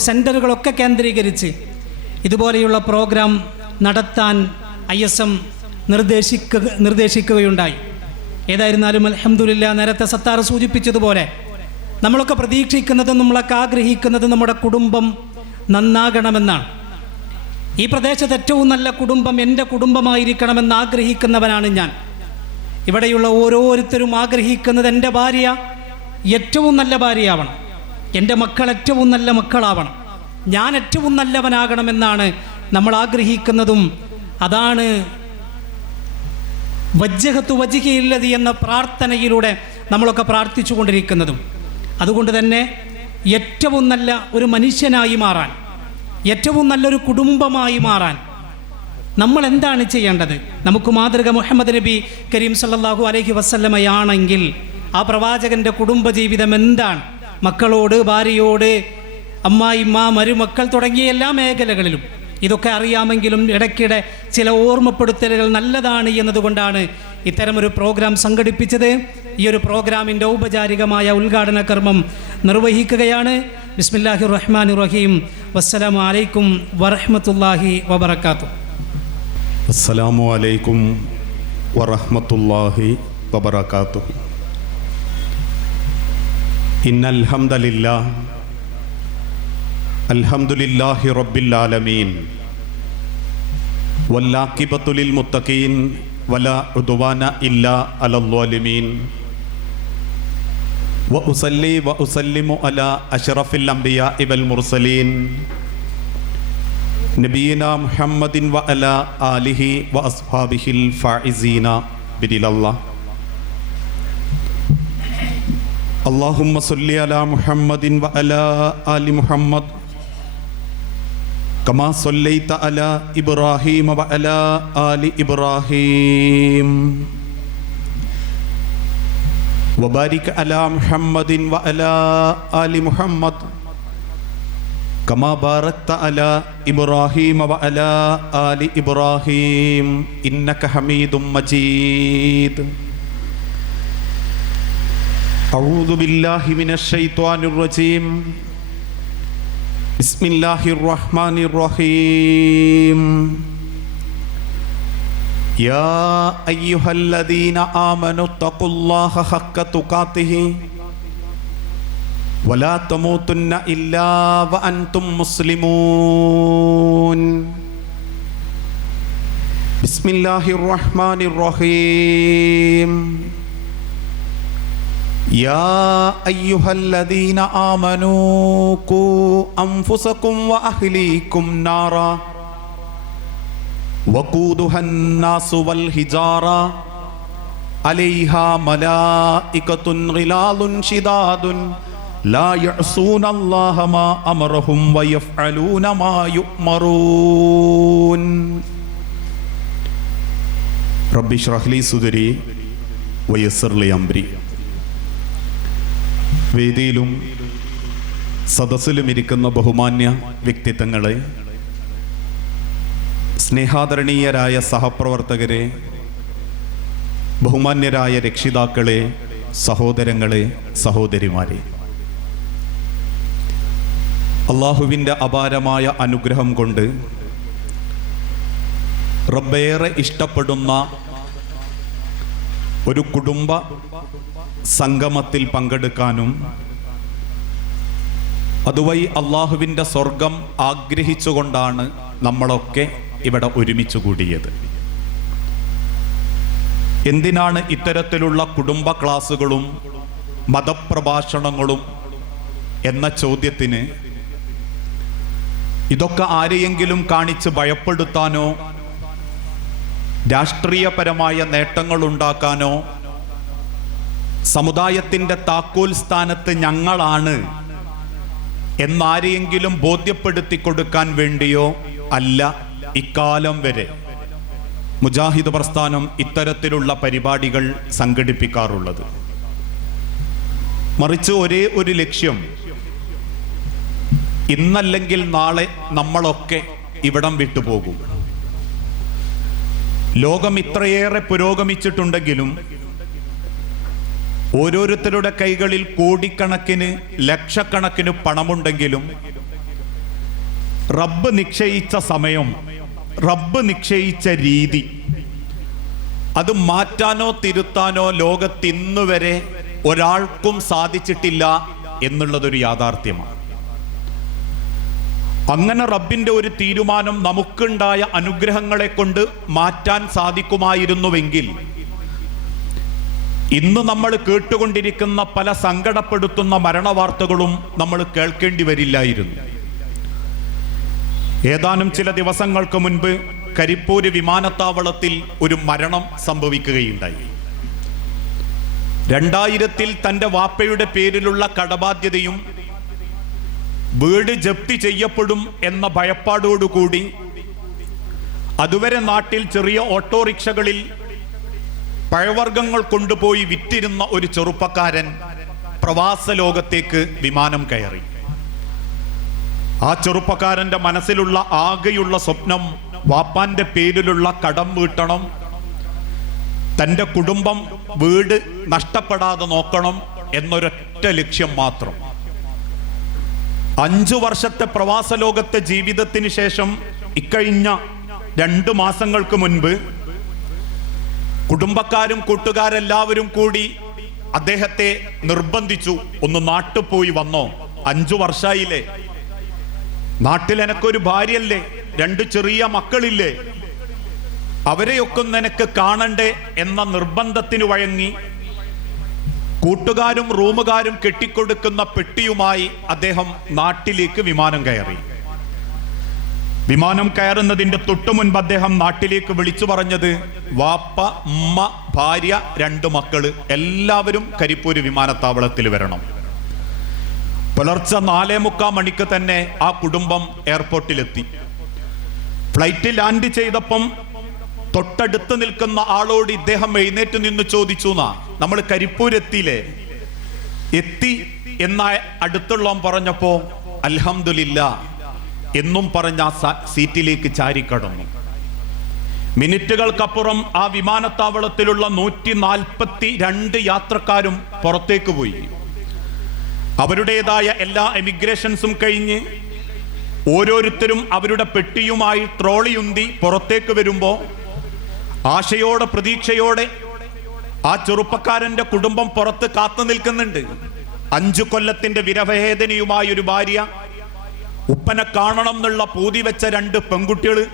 സെൻ്ററുകളൊക്കെ കേന്ദ്രീകരിച്ച് ഇതുപോലെയുള്ള പ്രോഗ്രാം നടത്താൻ ISM നിർദ്ദേശിക്കുകയുണ്ടായി. ഏതായിരുന്നാലും അൽഹംദുലില്ലാ, നേരത്തെ സത്താർ സൂചിപ്പിച്ചതുപോലെ നമ്മളൊക്കെ പ്രതീക്ഷിക്കുന്നതും നമ്മളൊക്കെ ആഗ്രഹിക്കുന്നതും നമ്മുടെ കുടുംബം നന്നാകണമെന്നാണ്. ഈ പ്രദേശത്ത് ഏറ്റവും നല്ല കുടുംബം എൻ്റെ കുടുംബമായിരിക്കണമെന്ന് ആഗ്രഹിക്കുന്നവനാണ് ഞാൻ. ഇവിടെയുള്ള ഓരോരുത്തരും ആഗ്രഹിക്കുന്നത് എൻ്റെ ഭാര്യ ഏറ്റവും നല്ല ഭാര്യയാവണം, എൻ്റെ മക്കൾ ഏറ്റവും നല്ല മക്കളാവണം, ഞാൻ ഏറ്റവും നല്ലവനാകണമെന്നാണ് നമ്മൾ ആഗ്രഹിക്കുന്നതും. അതാണ് വജ്ജഹത്തു വജ്ഹില്ലദി എന്ന പ്രാർത്ഥനയിലൂടെ നമ്മളൊക്കെ പ്രാർത്ഥിച്ചു കൊണ്ടിരിക്കുന്നതും. അതുകൊണ്ട് തന്നെ ഏറ്റവും നല്ല ഒരു മനുഷ്യനായി മാറാൻ, ഏറ്റവും നല്ലൊരു കുടുംബമായി മാറാൻ നമ്മൾ എന്താണ് ചെയ്യേണ്ടത്? നമുക്ക് മാതൃക മുഹമ്മദ് നബി കരീം സല്ലല്ലാഹു അലൈഹി വസല്ലമയാണെങ്കിൽ ആ പ്രവാചകൻ്റെ കുടുംബജീവിതം എന്താണ്? മക്കളോട്, ഭാര്യയോട്, അമ്മായിമ്മ, മരുമക്കൾ തുടങ്ങിയ എല്ലാ മേഖലകളിലും ഇതൊക്കെ അറിയാമെങ്കിലും ഇടയ്ക്കിടെ ചില ഓർമ്മപ്പെടുത്തലുകൾ നല്ലതാണ് എന്നതുകൊണ്ടാണ് ഇത്തരമൊരു പ്രോഗ്രാം സംഘടിപ്പിച്ചത്. ഈ ഒരു പ്രോഗ്രാമിൻ്റെ ഔപചാരികമായ ഉദ്ഘാടന കർമ്മം നിർവഹിക്കുകയാണ്. ബിസ്മില്ലാഹിർ റഹ്മാനിർ റഹീം. വസ്സലാമു അലൈക്കും വറഹ്മത്തുള്ളാഹി വബറകാതുഹു. അസ്സലാമു അലൈക്കും വറഹ്മത്തുള്ളാഹി വബറകാതുഹു. ഇന്നൽ ഹംദലില്ലാഹ് അൽഹംദുലില്ലാഹി റബ്ബിൽ ആലമീൻ വല്ലാഖിബത്തു ലിൽ മുത്തഖീൻ വലാ ഉദ്വാന ഇല്ലാ അലൽ ളാലിമീൻ വഉസല്ലി വഉസല്ലിമു അലാ അഷ്റഫിൽ അംബിയാഇ വൽ മുർസലീൻ നബിയിനാ മുഹമ്മദിൻ വഅലാ ആലിഹി വഅസ്ഹാബിഹിൽ ഫായിസീന ബിദിലല്ലാഹ്. അല്ലാഹുമ്മ സല്ലി അലാ മുഹമ്മദിൻ വഅലാ ആലി മുഹമ്മദ് കമാ സല്ലൈത അലാ ഇബ്രാഹീമ വഅലാ ആലി ഇബ്രാഹീം വബാരിക് അലാ മുഹമ്മദിൻ വഅലാ ആലി മുഹമ്മദ് കമാ ബാറക്ത അലാ ഇബ്രാഹീമ വഅലാ ആലി ഇബ്രാഹീം ഇന്നക ഹമീദും മജീദ്. അഊദു ബില്ലാഹി മിനശ് ശൈത്വാനിർ റജീം. ബിസ്മില്ലാഹിർ റഹ്മാനിർ റഹീം. യാ അയ്യുഹല്ലദീന ആമനു തഖുല്ലാഹ ഹഖ്ക തുഖാതിഹി വലാ തമൂതുന്ന ഇല്ലാ വഅൻതും മുസ്ലിമൂൻ. ബിസ്മില്ലാഹിർ റഹ്മാനിർ റഹീം. യാ അയ്യുഹല്ലദീന ആമനൂ ഖൂ അൻഫുസകും വഅഹ്ലീകും നാറാ വഖൂദുഹൻ നാസു വൽ ഹിജാറ അലൈഹാ മലായികത്തുൻ ഗിലാദുൻ ശിദാദുൻ ലാ യഅസൂന അല്ലാഹ മാ അമറഹും വയഫ്അലൂന മാ യുഅ്മറൂൻ. റബ്ബി ഇശ്റഹ് ലി സുദ്രി വയസ്സിർ ലി അംരി. വേദിയിലും സദസ്സിലും ഇരിക്കുന്ന ബഹുമാന്യ വ്യക്തിത്വങ്ങളെ, സ്നേഹാദരണീയരായ സഹപ്രവർത്തകരെ, ബഹുമാന്യരായ രക്ഷിതാക്കളെ, സഹോദരങ്ങളെ, സഹോദരിമാരെ, അള്ളാഹുവിൻ്റെ അപാരമായ അനുഗ്രഹം കൊണ്ട് റബ്ബേറെ ഇഷ്ടപ്പെടുന്ന ഒരു കുടുംബ സംഗമത്തിൽ പങ്കെടുക്കാനും അതുവഴി അള്ളാഹുവിൻ്റെ സ്വർഗം ആഗ്രഹിച്ചുകൊണ്ടാണ് നമ്മളൊക്കെ ഇവിടെ ഒരുമിച്ച് കൂടിയത്. എന്തിനാണ് ഇത്തരത്തിലുള്ള കുടുംബ ക്ലാസുകളും മതപ്രഭാഷണങ്ങളും എന്ന ചോദ്യത്തിന് ഇതൊക്കെ ആരെയെങ്കിലും കാണിച്ച് ഭയപ്പെടുത്താനോ രാഷ്ട്രീയപരമായ നേട്ടങ്ങൾ ഉണ്ടാക്കാനോ സമുദായത്തിൻ്റെ താക്കോൽ സ്ഥാനത്ത് ഞങ്ങളാണ് എന്നാരെയെങ്കിലും ബോധ്യപ്പെടുത്തി കൊടുക്കാൻ വേണ്ടിയോ അല്ല ഇക്കാലം വരെ മുജാഹിദ് പ്രസ്ഥാനം ഇത്തരത്തിലുള്ള പരിപാടികൾ സംഘടിപ്പിക്കാറുള്ളത്. മറിച്ച് ഒരേ ഒരു ലക്ഷ്യം, ഇന്നല്ലെങ്കിൽ നാളെ നമ്മളൊക്കെ ഇവിടം വിട്ടുപോകും. ലോകം ഇത്രയേറെ പുരോഗമിച്ചിട്ടുണ്ടെങ്കിലും ഓരോരുത്തരുടെ കൈകളിൽ കോടിക്കണക്കിന് ലക്ഷക്കണക്കിന് പണമുണ്ടെങ്കിലും റബ്ബ് നിശ്ചയിച്ച സമയം, റബ്ബ് നിശ്ചയിച്ച രീതി അത് മാറ്റാനോ തിരുത്താനോ ലോകത്തിന്നുവരെ ഒരാൾക്കും സാധിച്ചിട്ടില്ല എന്നുള്ളതൊരു യാഥാർത്ഥ്യമാണ്. അങ്ങനെ റബ്ബിൻ്റെ ഒരു തീരുമാനം നമുക്കുണ്ടായ അനുഗ്രഹങ്ങളെ കൊണ്ട് മാറ്റാൻ സാധിക്കുമായിരുന്നുവെങ്കിൽ ഇന്ന് നമ്മൾ കേട്ടുകൊണ്ടിരിക്കുന്ന പല സങ്കടപ്പെടുത്തുന്ന മരണവാർത്തകളും നമ്മൾ കേൾക്കേണ്ടി വരില്ലായിരുന്നു. ഏതാനും ചില ദിവസങ്ങൾക്ക് മുൻപ് കരിപ്പൂര് വിമാനത്താവളത്തിൽ ഒരു മരണം സംഭവിക്കുകയുണ്ടായി. 2000-ൽ തൻ്റെ വാപ്പയുടെ പേരിലുള്ള കടബാധ്യതയും വീട് ജപ്തി ചെയ്യപ്പെടും എന്ന ഭയപ്പാടോടുകൂടി അതുവരെ നാട്ടിൽ ചെറിയ ഓട്ടോറിക്ഷകളിൽ പഴവർഗ്ഗങ്ങൾ കൊണ്ടുപോയി വിറ്റിരുന്ന ഒരു ചെറുപ്പക്കാരൻ പ്രവാസ ലോകത്തേക്ക് വിമാനം കയറി. ആ ചെറുപ്പക്കാരൻ്റെ മനസ്സിലുള്ള ആകെയുള്ള സ്വപ്നം വാപ്പാന്റെ പേരിലുള്ള കടം വീട്ടണം, തൻ്റെ കുടുംബം വീട് നഷ്ടപ്പെടാതെ നോക്കണം എന്നൊരൊറ്റ ലക്ഷ്യം മാത്രം. 5 വർഷത്തെ പ്രവാസ ലോകത്തെ ജീവിതത്തിന് ശേഷം ഇക്കഴിഞ്ഞ 2 മാസങ്ങൾക്ക് മുൻപ് കുടുംബക്കാരും കൂട്ടുകാരെല്ലാവരും കൂടി അദ്ദേഹത്തെ നിർബന്ധിച്ചു, ഒന്ന് നാട്ടിൽ പോയി വന്നോ, 5 വർഷമായില്ലേ, നാട്ടിൽ എനക്കൊരു ഭാര്യയല്ലേ, 2 ചെറിയ മക്കളില്ലേ, അവരെയൊക്കെ നിനക്ക് കാണണ്ടേ എന്ന നിർബന്ധത്തിന് വഴങ്ങി കൂട്ടുകാരും റൂമുകാരും കെട്ടിക്കൊടുക്കുന്ന പെട്ടിയുമായി അദ്ദേഹം നാട്ടിലേക്ക് വിമാനം കയറി. വിമാനം കയറുന്നതിൻ്റെ തൊട്ടു മുൻപ് അദ്ദേഹം നാട്ടിലേക്ക് വിളിച്ചു പറഞ്ഞത്, വാപ്പ, ഉമ്മ, ഭാര്യ, 2 മക്കള് എല്ലാവരും കരിപ്പൂര് വിമാനത്താവളത്തിൽ വരണം. പുലർച്ചെ 4:45 മണിക്ക് തന്നെ ആ കുടുംബം എയർപോർട്ടിലെത്തി. ഫ്ലൈറ്റ് ലാൻഡ് ചെയ്തപ്പം തൊട്ടടുത്ത് നിൽക്കുന്ന ആളോട് ഇദ്ദേഹം എഴുന്നേറ്റ് നിന്ന് ചോദിച്ചു, നമ്മൾ കരിപ്പൂരെത്തിയില്ലേ, എത്തി എന്ന അടുത്തുള്ളവൻ പറഞ്ഞപ്പോ അൽഹംദുലില്ലാ എന്നും പറഞ്ഞ ആ സീറ്റിലേക്ക് ചാരിക്കടന്നു. മിനിറ്റുകൾക്കപ്പുറം ആ വിമാനത്താവളത്തിലുള്ള 142 യാത്രക്കാരും പുറത്തേക്ക് പോയി. അവരുടേതായ എല്ലാ എമിഗ്രേഷൻസും കഴിഞ്ഞ് ഓരോരുത്തരും അവരുടെ പെട്ടിയുമായി ട്രോളിയുന്തി പുറത്തേക്ക് വരുമ്പോൾ ആശയോടെ പ്രതീക്ഷയോടെ ആ ചെറുപ്പക്കാരന്റെ കുടുംബം പുറത്ത് കാത്തു നിൽക്കുന്നുണ്ട്. 5 കൊല്ലത്തിന്റെ വിരഹവേദനയുമായ ഒരു ഭാര്യ, ഉപ്പനെ കാണണം എന്നുള്ള പൂതി വെച്ച 2 പെൺകുട്ടികള്,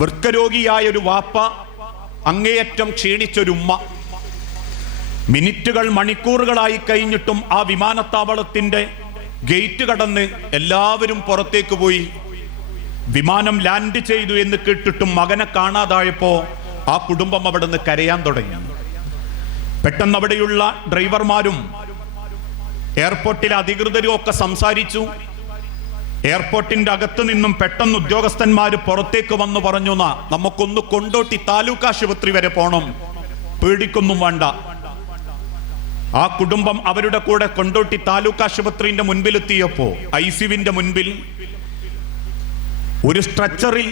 വൃക്കരോഗിയായ ഒരു വാപ്പ, അങ്ങേയറ്റം ക്ഷീണിച്ചൊരുമ്മ. മിനിറ്റുകൾ മണിക്കൂറുകളായി കഴിഞ്ഞിട്ടും ആ വിമാനത്താവളത്തിന്റെ ഗേറ്റ് കടന്ന് എല്ലാവരും പുറത്തേക്ക് പോയി. വിമാനം ലാൻഡ് ചെയ്തു എന്ന് കേട്ടിട്ടും മകനെ കാണാതായപ്പോ ആ കുടുംബം അവിടെ നിന്ന് കരയാൻ തുടങ്ങി. പെട്ടെന്ന് അവിടെയുള്ള ഡ്രൈവർമാരും എയർപോർട്ടിലെ അധികൃതരും ഒക്കെ സംസാരിച്ചു. എയർപോർട്ടിന്റെ അകത്തു നിന്നും പെട്ടെന്ന് ഉദ്യോഗസ്ഥന്മാർ പുറത്തേക്ക് വന്നു പറഞ്ഞു, നമുക്കൊന്ന് കൊണ്ടോട്ടി താലൂക്ക് ആശുപത്രി വരെ പോണം, പേടിക്കൊന്നും വേണ്ട. ആ കുടുംബം അവരുടെ കൂടെ കൊണ്ടോട്ടി താലൂക്ക് ആശുപത്രിന്റെ മുൻപിലെത്തിയപ്പോ ICUവിന്റെ മുൻപിൽ ഒരു സ്ട്രെച്ചറിൽ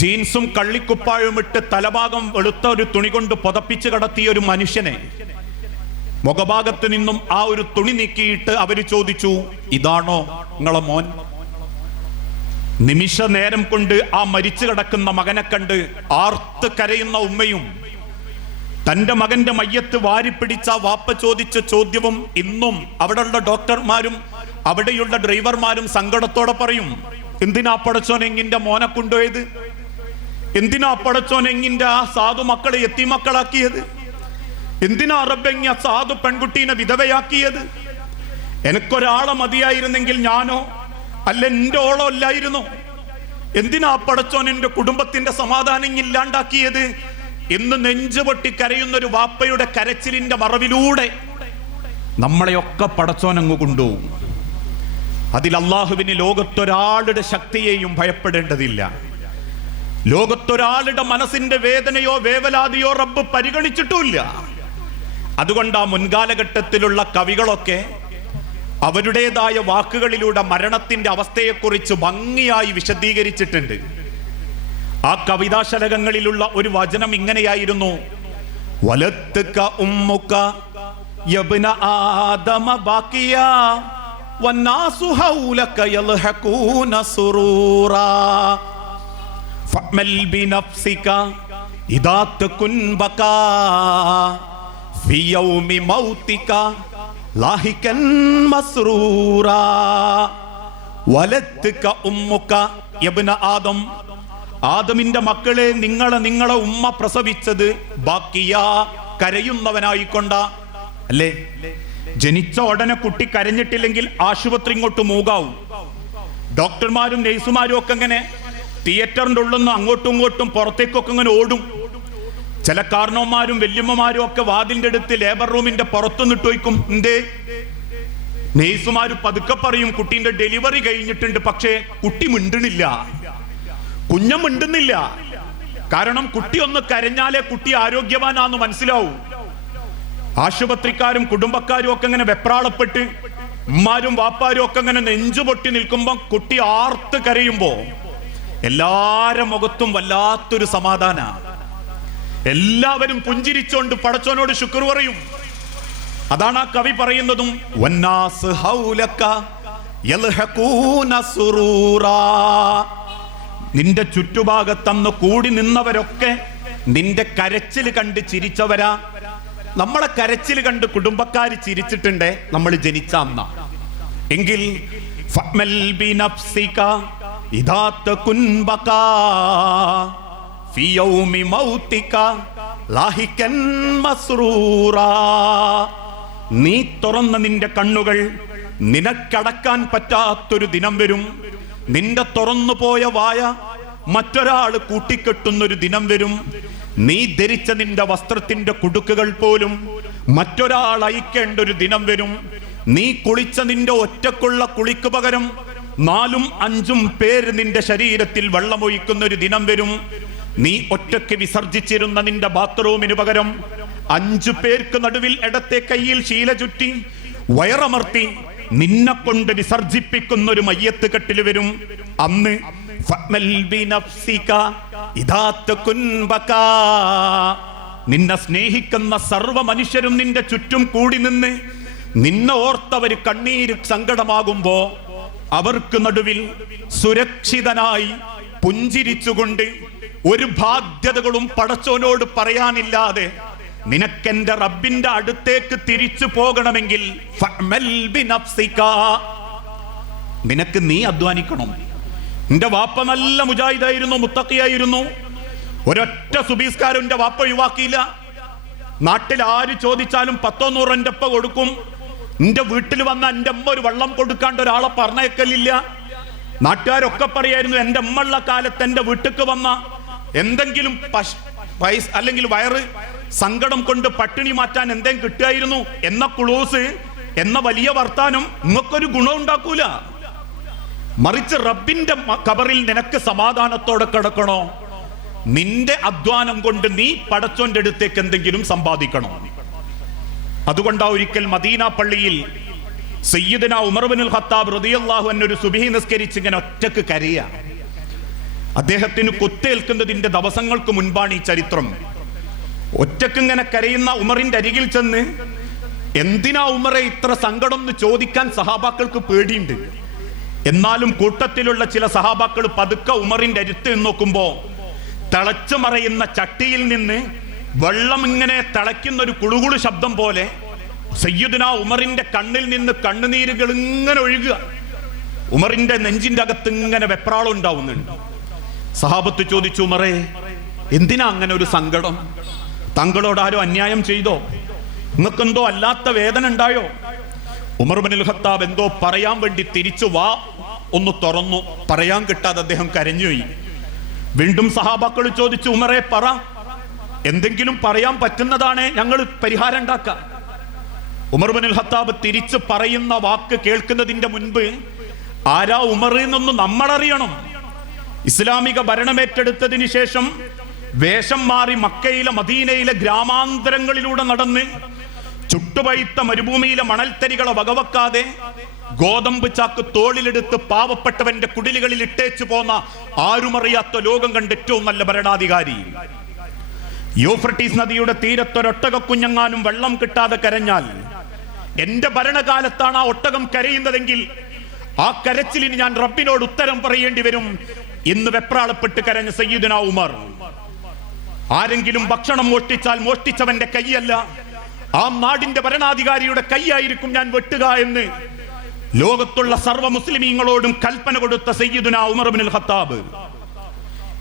ജീൻസും കള്ളിക്കുപ്പായും ഇട്ട് തലഭാഗം വെളുത്ത ഒരു തുണി കൊണ്ട് പുതപ്പിച്ച് കടത്തിയ ഒരു മനുഷ്യനെ മുഖഭാഗത്ത് നിന്നും ആ ഒരു തുണി നീക്കിയിട്ട് അവര് ചോദിച്ചു, ഇതാണോ നിങ്ങളെ മോൻ? നിമിഷ നേരം കൊണ്ട് ആ മരിച്ചു കിടക്കുന്ന മകനെ കണ്ട് ആർത്ത് കരയുന്ന ഉമ്മയും തന്റെ മകന്റെ മയ്യത്ത് വാരിപ്പിടിച്ച വാപ്പ ചോദിച്ച ചോദ്യവും ഇന്നും അവിടെയുള്ള ഡോക്ടർമാരും അവിടെയുള്ള ഡ്രൈവർമാരും സങ്കടത്തോടെ പറയും, എന്തിനാ പടച്ചോൻ എങ്ങിന്റെ മോനെ കൊണ്ടുപോയത്? എന്തിനാ പടച്ചോൻ എങ്ങിന്റെ ആ സാധു മക്കളെ എത്തിമക്കളാക്കിയത്? എന്തിനാ റബ്ബെങ്ങ സാധു പെൺകുട്ടീനെ വിധവയാക്കിയത്? എനിക്കൊരാളെ മതിയായിരുന്നെങ്കിൽ ഞാനോ അല്ല എന്റെ ഓളോ അല്ലായിരുന്നോ? എന്തിനാ പടച്ചോൻ എന്റെ കുടുംബത്തിന്റെ സമാധാനം ഇല്ലാണ്ടാക്കിയത് എന്ന് നെഞ്ചുപൊട്ടി കരയുന്ന ഒരു വാപ്പയുടെ കരച്ചിലിന്റെ മറവിലൂടെ നമ്മളെയൊക്കെ പടച്ചോൻ അങ്ങ് കൊണ്ടുപോകും. അതിൽ അള്ളാഹുവിന് ലോകത്തൊരാളുടെ ശക്തിയെയും ഭയപ്പെടേണ്ടതില്ല. ലോകത്തൊരാളുടെ മനസ്സിന്റെ വേദനയോ വേവലാതിയോ റബ്ബ് പരിഗണിച്ചിട്ടുമില്ല. അതുകൊണ്ട് ആ മുൻകാലഘട്ടത്തിലുള്ള കവികളൊക്കെ അവരുടേതായ വാക്കുകളിലൂടെ മരണത്തിന്റെ അവസ്ഥയെക്കുറിച്ച് ഭംഗിയായി വിശദീകരിച്ചിട്ടുണ്ട്. ആ കവിതാശലകങ്ങളിലുള്ള ഒരു വചനം ഇങ്ങനെയായിരുന്നു, വലത്തുക ഉമ്മുക യബ്ന ആദമ ബാക്കിയാ വന്നാസു ഹൗലക യൽഹഖൂന സുറൂറാ ഫഅമൽ ബിനഫ്സിക ഇദാ തകുൻ ബകാ ഫി യൗമി മൗതിക ലാഹികൻ മസ്റൂറാ വലത്തുക ഉമ്മുക യബ്ന ആദം, ആദമിന്റെ മക്കളെ നിങ്ങളെ ഉമ്മ പ്രസവിച്ചത് ബാക്കിയാ കരയുന്നവനായിക്കൊണ്ട അല്ലേ? ജനിച്ച ഉടനെ കുട്ടി കരഞ്ഞിട്ടില്ലെങ്കിൽ ആശുപത്രി ഇങ്ങോട്ട് മൂകാവും. ഡോക്ടർമാരും നഴ്സുമാരും ഒക്കെ ഇങ്ങനെ തിയേറ്ററിന്റെ ഉള്ളിൽ നിന്ന് അങ്ങോട്ടും ഇങ്ങോട്ടും പുറത്തേക്കൊക്കെ ഇങ്ങനെ ഓടും. ചില കാരണവന്മാരും വല്യമ്മമാരും ഒക്കെ വാതിലിന്റെ അടുത്ത് ലേബർ റൂമിന്റെ പുറത്തുനിന്നിട്ട് വയ്ക്കും. എന്തേ? നഴ്സുമാര് പതുക്കെ പറയും, കുട്ടീന്റെ ഡെലിവറി കഴിഞ്ഞിട്ടുണ്ട്, പക്ഷേ കുട്ടി മിണ്ടണില്ല, കുഞ്ഞം മിണ്ടുന്നില്ല. കാരണം കുട്ടി ഒന്ന് കരഞ്ഞാലേ കുട്ടി ആരോഗ്യവാനാന്ന് മനസ്സിലാവും. ആശുപത്രിക്കാരും കുടുംബക്കാരും ഒക്കെ ഇങ്ങനെ വെപ്രാളപ്പെട്ട് ഉമ്മാരും വാപ്പാരും ഒക്കെ ഇങ്ങനെ നെഞ്ചുപൊട്ടി നിൽക്കുമ്പോ കുട്ടി ആർത്ത് കരയുമ്പോ എല്ലാരും മുഖത്തും വല്ലാത്തൊരു സമാധാന. എല്ലാവരും പുഞ്ചിരിച്ചോണ്ട് പടച്ചോനോട് ശുക്ർ പറയും. അതാണ് ആ കവി പറയുന്നതും, വന്നാസ് ഹൗലക യൽഹഖൂന സുറൂറാ. നിന്റെ ചുറ്റുഭാഗത്തന്ന് കൂടി നിന്നവരൊക്കെ നിന്റെ കരച്ചിൽ കണ്ട് ചിരിച്ചവരാ. നമ്മളെ കരച്ചിൽ കണ്ട് കുടുംബക്കാർ ചിരിച്ചിട്ടുണ്ടേ നമ്മൾ ജനിച്ച അന്ന എങ്കിൽ ഫഅമൽ ബിനഫ്സിക ഇദാ തകുൻ ബകാ ഫി യൗമി മൗതിക ലാഹികൻ മസ്റൂറാ. നീ തുറന്ന നിന്റെ കണ്ണുകൾ നിനക്കടക്കാൻ പറ്റാത്തൊരു ദിനം വരും. നിന്റെ തുറന്നു പോയ വായ മറ്റൊരാൾ കൂട്ടിക്കെട്ടുന്നൊരു ദിനം വരും. നീ ധരിച്ച നിന്റെ വസ്ത്രത്തിന്റെ കുടുക്കുകൾ പോലും മറ്റൊരാൾ അയക്കേണ്ട ഒരു ദിനം വരും. നീ കുളിച്ച നിന്റെ ഒറ്റക്കുള്ള കുളിക്ക് പകരം 4ഉം 5ഉം പേര് നിന്റെ ശരീരത്തിൽ വെള്ളമൊഴിക്കുന്ന ഒരു ദിനം വരും. നീ ഒറ്റയ്ക്ക് വിസർജിച്ചിരുന്ന നിന്റെ ബാത്റൂമിന് പകരം 5 പേർക്ക് നടുവിൽ ഇടത്തെ കയ്യിൽ ശീല ചുറ്റി വയറമർത്തി നിന്നെ കൊണ്ട് വിസർജിപ്പിക്കുന്ന ഒരു മയ്യത്ത് കെട്ടിൽ വരും. അന്ന് നിന്നെ സ്നേഹിക്കുന്ന സർവ്വ മനുഷ്യരും നിന്റെ ചുറ്റും കൂടി നിന്ന് നിന്നെ ഓർത്തവര് കണ്ണീര് സങ്കടമാകുമ്പോ അവർക്ക് നടുവിൽ സുരക്ഷിതനായി പുഞ്ചിരിച്ചുകൊണ്ട് ഒരു ബാധ്യതകളും പടച്ചോനോട് പറയാനില്ലാതെ നിനക്കെന്റെ റബ്ബിന്റെ അടുത്തേക്ക് തിരിച്ചു പോകണമെങ്കിൽ നിനക്ക് നീ അധ്വാനിക്കണം. എന്റെ വാപ്പ നല്ല മുജാഹിദായിരുന്നു, മുത്തഖിയായിരുന്നു. ഒരൊറ്റ സുബീസ്കാരം എന്റെ വാപ്പ ഒഴിവാക്കിയില്ല. നാട്ടിൽ ആര് ചോദിച്ചാലും 100-100 എന്റെ അപ്പ കൊടുക്കും. എന്റെ വീട്ടിൽ വന്ന എന്റെ അമ്മ ഒരു വെള്ളം കൊടുക്കാണ്ട് ഒരാളെ പറഞ്ഞേക്കലില്ല. നാട്ടുകാരൊക്കെ പറയായിരുന്നു, എന്റെ അമ്മ ഉള്ള കാലത്ത് എന്റെ വീട്ടിക്ക് വന്ന എന്തെങ്കിലും പൈസ അല്ലെങ്കിൽ വയറ് സങ്കടം കൊണ്ട് പട്ടിണി മാറ്റാൻ എന്തെങ്കിലും കിട്ടുമായിരുന്നു എന്ന ക്ലോസ് എന്ന വലിയ വർത്താനം നിങ്ങൾക്കൊരു ഗുണം ഉണ്ടാക്കൂല. മറിച്ച് റബ്ബിന്റെ ഖബറിൽ നിനക്ക് സമാധാനത്തോടെ കിടക്കണോ, നിന്റെ അധ്വാനം കൊണ്ട് നീ പടച്ചോന്റെ അടുത്തേക്ക് എന്തെങ്കിലും സമ്പാദിക്കണം. അതുകൊണ്ടാ ഒരിക്കൽ മദീന പള്ളിയിൽ സയ്യിദുനാ ഉമർ ഇബ്നുൽ ഖത്താബ് റളിയല്ലാഹു അൻഹു ഒരു സുബ്ഹി നിസ്കരിച്ച് ഇങ്ങനെ ഒറ്റക്ക് കരയുക. അദ്ദേഹത്തിന് കുത്തേൽക്കുന്നതിന്റെ ദിവസങ്ങൾക്ക് മുൻപാണ് ഈ ചരിത്രം. ഒറ്റക്ക് ഇങ്ങനെ കരയുന്ന ഉമറിന്റെ അരികിൽ ചെന്ന് എന്തിനാ ഉമറെ ഇത്ര സങ്കടം എന്ന് ചോദിക്കാൻ സഹാബാക്കൾക്ക് പേടിയുണ്ട്. എന്നാലും കൂട്ടത്തിലുള്ള ചില സഹാബാക്കൾ പതുക്കെ ഉമറിന്റെ അടുത്ത് നോക്കുമ്പോ തിളച്ചു മറയുന്ന ചട്ടിയിൽ നിന്ന് വെള്ളം ഇങ്ങനെ തിളയ്ക്കുന്ന ഒരു കുളുകുളു ശബ്ദം പോലെ സയ്യിദുനാ ഉമറിന്റെ കണ്ണിൽ നിന്ന് കണ്ണുനീരുകൾ ഇങ്ങനെ ഒഴുകുക. ഉമറിന്റെ നെഞ്ചിന്റെ അകത്ത് ഇങ്ങനെ വെപ്രാളം ഉണ്ടാവുന്നുണ്ട്. സഹാബത്ത് ചോദിച്ചു, ഉമറേ എന്തിനാ അങ്ങനെ ഒരു സങ്കടം? താങ്കളോട് ആരോ അന്യായം ചെയ്തോ? നിങ്ങൾക്കെന്തോ അല്ലാത്ത വേദന ഉണ്ടായോ? ഉമർ ഇബ്നുൽ ഖത്താബ് എന്തോ പറയാൻ വേണ്ടി തിരിച്ചു വാ ഒന്ന് തുറന്നു. പറയാൻ കിട്ടാതെ അദ്ദേഹം കരഞ്ഞുപോയി. വീണ്ടും സഹാബാക്കൾ ചോദിച്ചു, ഉമറേ പറ, എന്തെങ്കിലും പറയാൻ പറ്റുന്നതാണ് ഞങ്ങൾ പരിഹാരം ഉണ്ടാക്കാം. ഉമർ ഇബ്നുൽ ഖത്താബ് തിരിച്ചു പറയുന്ന വാക്ക് കേൾക്കുന്നതിന്റെ മുൻപ് ആരാ ഉമർ എന്നൊന്ന് നമ്മളറിയണം. ഇസ്ലാമിക ഭരണമേറ്റെടുത്തതിന് ശേഷം വേഷം മാറി മക്കയിലെ മദീനയിലെ ഗ്രാമാന്തരങ്ങളിലൂടെ നടന്ന് ചുട്ടുപഴുത്ത മരുഭൂമിയിലെ മണൽത്തരികളെ വകവെക്കാതെ ഗോതമ്പ് ചാക്ക് തോളിലെടുത്ത് പാവപ്പെട്ടവന്റെ കുടിലുകളിൽ ഇട്ടേച്ചു പോന്ന ആരുമറിയാത്ത ലോകം കണ്ട ഏറ്റവും നല്ല ഭരണാധികാരി. യൂഫ്രട്ടീസ് നദിയുടെ തീരത്തൊരൊട്ടക കുഞ്ഞങ്ങാനും വെള്ളം കിട്ടാതെ കരഞ്ഞാൽ എന്റെ ഭരണകാലത്താണ് ആ ഒട്ടകം കരയുന്നതെങ്കിൽ ആ കരച്ചിലിന് ഞാൻ റബ്ബിനോട് ഉത്തരം പറയേണ്ടി വരും എന്ന് വെപ്രാളപ്പെട്ട് കരഞ്ഞ സയ്യിദുനാ ഉമർ. ആരെങ്കിലും ഭക്ഷണം മോഷ്ടിച്ചാൽ മോഷ്ടിച്ചവന്റെ കൈയല്ല, ആ നാടിന്റെ ഭരണാധികാരിയുടെ കൈയായിരിക്കും ഞാൻ വെട്ടുക എന്ന് ലോകത്തുള്ള സർവ്വ മുസ്ലിമീങ്ങളോടും കൽപ്പന കൊടുത്ത സയ്യിദുനാ ഉമർ ഇബ്നുൽ ഖത്താബ്.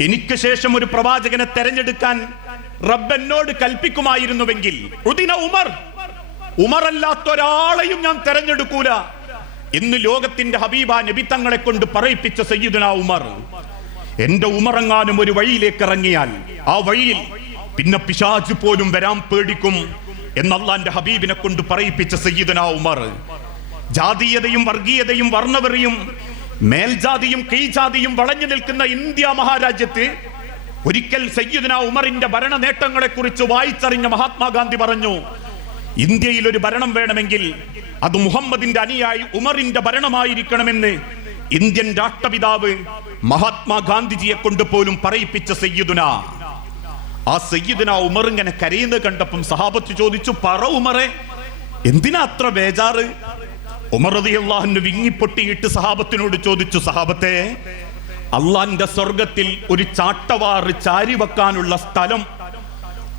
എനിക്ക് ശേഷം ഒരു പ്രവാചകനെ തെരഞ്ഞെടുക്കാൻ റബ്ബ് എന്നോട് കൽപ്പിക്കുമായിരുന്നുവെങ്കിൽ ഉദിന ഉമർ, ഉമറല്ലാത്ത ഒരാളെയും ഞാൻ തെരഞ്ഞെടുക്കൂല എന്ന് ലോകത്തിന്റെ ഹബീബ നബി തങ്ങളെ കൊണ്ട് പറയിപ്പിച്ച സയ്യിദുനാ ഉമർ. എന്റെ ഉമറങ്ങാനും ഒരു വഴിയിലേക്ക് ഇറങ്ങിയാൽ ആ വഴിയിൽ പിന്നെ പിശാച് പോലും വരാൻ പേടിക്കും എന്ന് അല്ലാഹുവിന്റെ ഹബീബിനെ കൊണ്ട് പറയിപ്പിച്ച സയ്യിദുനാ ഉമർ. ജാതീയതയും വർഗീയതയും വർണ്ണവെറിയും മേൽജാതിയും കീഴ്ജാതിയും വളഞ്ഞു നിൽക്കുന്ന ഇന്ത്യ മഹാരാജ്യത്ത് ഒരിക്കൽ സയ്യിദുനാ ഉമറിന്റെ ഭരണ നേട്ടങ്ങളെ കുറിച്ച് വായിച്ചറിഞ്ഞ മഹാത്മാഗാന്ധി പറഞ്ഞു, ഇന്ത്യയിൽ ഒരു ഭരണം വേണമെങ്കിൽ അത് മുഹമ്മദിന്റെ അനുയായി ഉമറിന്റെ ഭരണമായിരിക്കണമെന്ന് ഇന്ത്യൻ രാഷ്ട്രപിതാവ് മഹാത്മാഗാന്ധിജിയെ കൊണ്ട് പോലും പറയിപ്പിച്ച സയ്യിദുനാ. ആ സയ്യിദുനാ ഉമർ ഇങ്ങനെ കരയുന്നത് കണ്ടപ്പം സഹാബത്ത് ചോദിച്ചു, പറ ഉമറെ, എന്തിനാ അത്ര ബേജാറ്? ഉമർ റളിയല്ലാഹു അൻഹു വിങ്ങിപ്പൊട്ടിയിട്ട് സഹാബത്തിനോട് ചോദിച്ചു, സഹാബത്തെ, അള്ളാന്റെ സ്വർഗത്തിൽ ഒരു ചാട്ടവാറ് ചാരി വെക്കാനുള്ള സ്ഥലം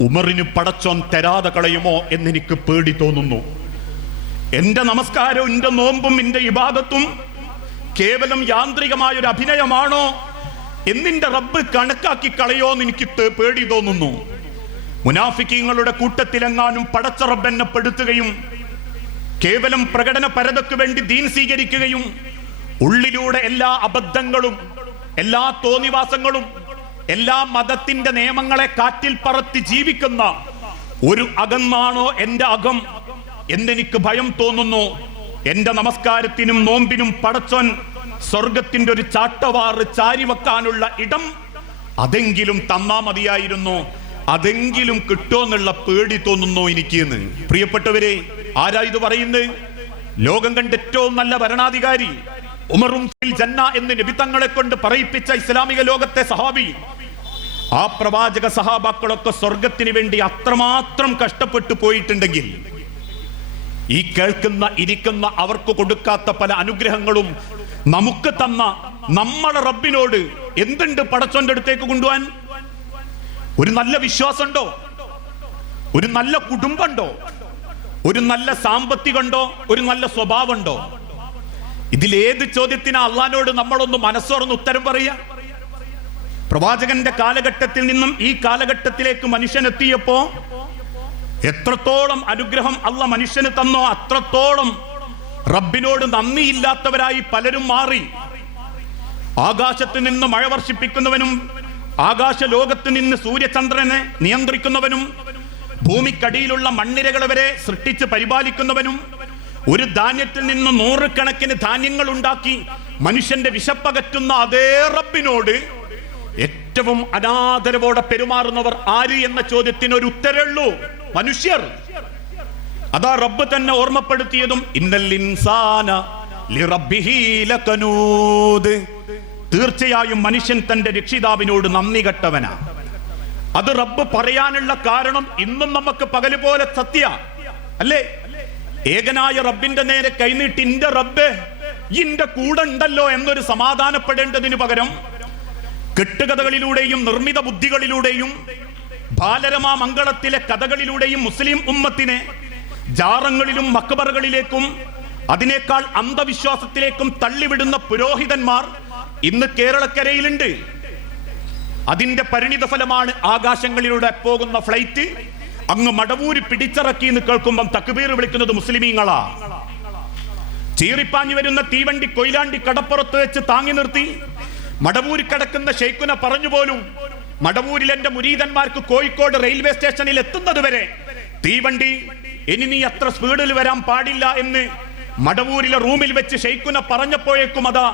ഉമറിന് പടച്ചോൻ തരാതെ കളയുമോ എന്നെനിക്ക് പേടി തോന്നുന്നു. എന്റെ നമസ്കാരവും എന്റെ നോമ്പും എന്റെ ഇബാദത്തും കേവലം യാന്ത്രികമായ ഒരു അഭിനയമാണോ എന്നിന്റെ റബ്ബ് കണക്കാക്കി കളയോന്ന് എനിക്ക് പേടി തോന്നുന്നു. മുനാഫിക്കീങ്ങളുടെ കൂട്ടത്തിലെങ്ങാനും പടച്ച റബ്ബ് എന്നെ പെടുത്തുകയും കേവലം പ്രകടന പരതയ്ക്ക് വേണ്ടി ദീൻ സ്വീകരിക്കുകയും ഉള്ളിലൂടെ എല്ലാ അബദ്ധങ്ങളും എല്ലാ തോന്നിവാസങ്ങളും എല്ലാ മതത്തിന്റെ നിയമങ്ങളെ കാറ്റിൽ പറത്തി ജീവിക്കുന്ന ഒരു അകന്നാണോ എന്റെ അകം എന്നെനിക്ക് ഭയം തോന്നുന്നു. എന്റെ നമസ്കാരത്തിനും നോമ്പിനും പടച്ചോൻ സ്വർഗത്തിന്റെ ഒരു ചാട്ടവാറ് ചാരി വെക്കാനുള്ള ഇടം അതെങ്കിലും തന്നാ മതിയായിരുന്നു, അതെങ്കിലും കിട്ടുമെന്നുള്ള പേടി തോന്നുന്നു എനിക്ക് എന്ന്. പ്രിയപ്പെട്ടവരെ, ആരാ ഇത് പറയുന്നത്? ലോകം കണ്ട ഏറ്റവും നല്ല ഭരണാധികാരി, ഉമറും ഫിൽ ജന്ന എന്ന് നബി തങ്ങളെ കൊണ്ട് പറയിപ്പിച്ച ഇസ്ലാമിക ലോകത്തെ സഹാബി. ആ പ്രവാചക സഹാബാക്കളൊക്കെ സ്വർഗത്തിന് വേണ്ടി അത്രമാത്രം കഷ്ടപ്പെട്ടു പോയിട്ടുണ്ടെങ്കിൽ ഈ കേൾക്കുന്ന ഇരിക്കുന്ന അവർക്ക് കൊടുക്കാത്ത പല അനുഗ്രഹങ്ങളും നമുക്ക് തന്ന നമ്മുടെ റബ്ബിനോട് എന്തുണ്ട് പടച്ചോന്റെ അടുത്തേക്ക് കൊണ്ടുപോകാൻ? ഒരു നല്ല വിശ്വാസമുണ്ടോ? ഒരു നല്ല കുടുംബമുണ്ടോ? ഒരു നല്ല സാമ്പത്തികമുണ്ടോ? ഒരു നല്ല സ്വഭാവമുണ്ടോ? ഇതിലേത് ചോദ്യത്തിനാ അള്ളാഹിനോട് നമ്മളൊന്ന് മനസ്സോർന്ന് ഉത്തരം പറയുക? പ്രവാചകന്റെ കാലഘട്ടത്തിൽ നിന്നും ഈ കാലഘട്ടത്തിലേക്ക് മനുഷ്യനെത്തിയപ്പോ എത്രത്തോളം അനുഗ്രഹം അള്ള മനുഷ്യന് തന്നോ അത്രത്തോളം റബ്ബിനോട് നന്ദിയില്ലാത്തവരായി പലരും മാറി. ആകാശത്ത് നിന്ന് മഴ വർഷിപ്പിക്കുന്നവനും ആകാശ ലോകത്ത് നിന്ന് സൂര്യചന്ദ്രനെ നിയന്ത്രിക്കുന്നവനും ഭൂമിക്കടിയിലുള്ള മണ്ണിരകൾ വരെ സൃഷ്ടിച്ച് പരിപാലിക്കുന്നവനും ഒരു ധാന്യത്തിൽ നിന്ന് 100 കണക്കിന് ധാന്യങ്ങൾ ഉണ്ടാക്കി മനുഷ്യന്റെ വിശപ്പകറ്റുന്ന അതേ റബ്ബിനോട് ഏറ്റവും അനാദരവോടെ പെരുമാറുന്നവർ ആര് എന്ന ചോദ്യത്തിന് ഒരു ഉത്തരമുള്ളൂ: മനുഷ്യർ. അതാ റബ്ബ് തന്നെ ഓർമ്മപ്പെടുത്തിയതും ഇന്നൽ ഇൻസാന ലിറബ്ബിഹി ലകനൂദ്. തീർച്ചയായും മനുഷ്യൻ തന്റെ രക്ഷിതാവിനോട് നന്ദി കെട്ടവനാ. അത് റബ്ബ് പറയാനുള്ള കാരണം ഇന്നും നമുക്ക് പകല് പോലെ സത്യ അല്ലേ? ഏകനായ റബ്ബിന്റെ നേരെ കൈനീട്ടി ഇന്റെ റബ്ബ് ഇന്റെ കൂടെ ഉണ്ടല്ലോ എന്നൊരു സമാധാനപ്പെടേണ്ടതിന് പകരം കെട്ടുകഥകളിലൂടെയും നിർമ്മിത ബുദ്ധികളിലൂടെയും ബാലരമാ മംഗളത്തിലെ കഥകളിലൂടെയും മുസ്ലിം ഉമ്മത്തിനെ ജാറങ്ങളിലും മക്ബറുകളിലേക്കും അതിനേക്കാൾ അന്ധവിശ്വാസത്തിലേക്കും തള്ളിവിടുന്ന പുരോഹിതന്മാർ ഇന്ന് കേരളക്കരയിലുണ്ട്. അതിന്റെ പരിണിത ഫലമാണ് ആകാശങ്ങളിലൂടെ പോകുന്ന ഫ്ലൈറ്റ് അങ്ങ് മടവൂര് പിടിച്ചിറക്കി എന്ന് കേൾക്കുമ്പം തക്ബീർ വിളിക്കുന്നത് മുസ്ലിമീങ്ങളാ. ചീറിപ്പാഞ്ഞു വരുന്ന തീവണ്ടി കൊയിലാണ്ടി കടപ്പുറത്ത് വെച്ച് താങ്ങി നിർത്തി മടവൂര് കിടക്കുന്ന ഷെയ്ഖുന പറഞ്ഞു പോലും, മടവൂരിൽ എന്റെ മുരീദന്മാർക്ക് കോഴിക്കോട് റെയിൽവേ സ്റ്റേഷനിൽ എത്തുന്നത് വരെ തീവണ്ടി ഇനി നീ അത്ര സ്പീഡിൽ വരാൻ പാടില്ല എന്ന് മടവൂരിലെ റൂമിൽ വെച്ച് ഷെയ്ഖുന പറഞ്ഞപ്പോഴേക്കും അതാ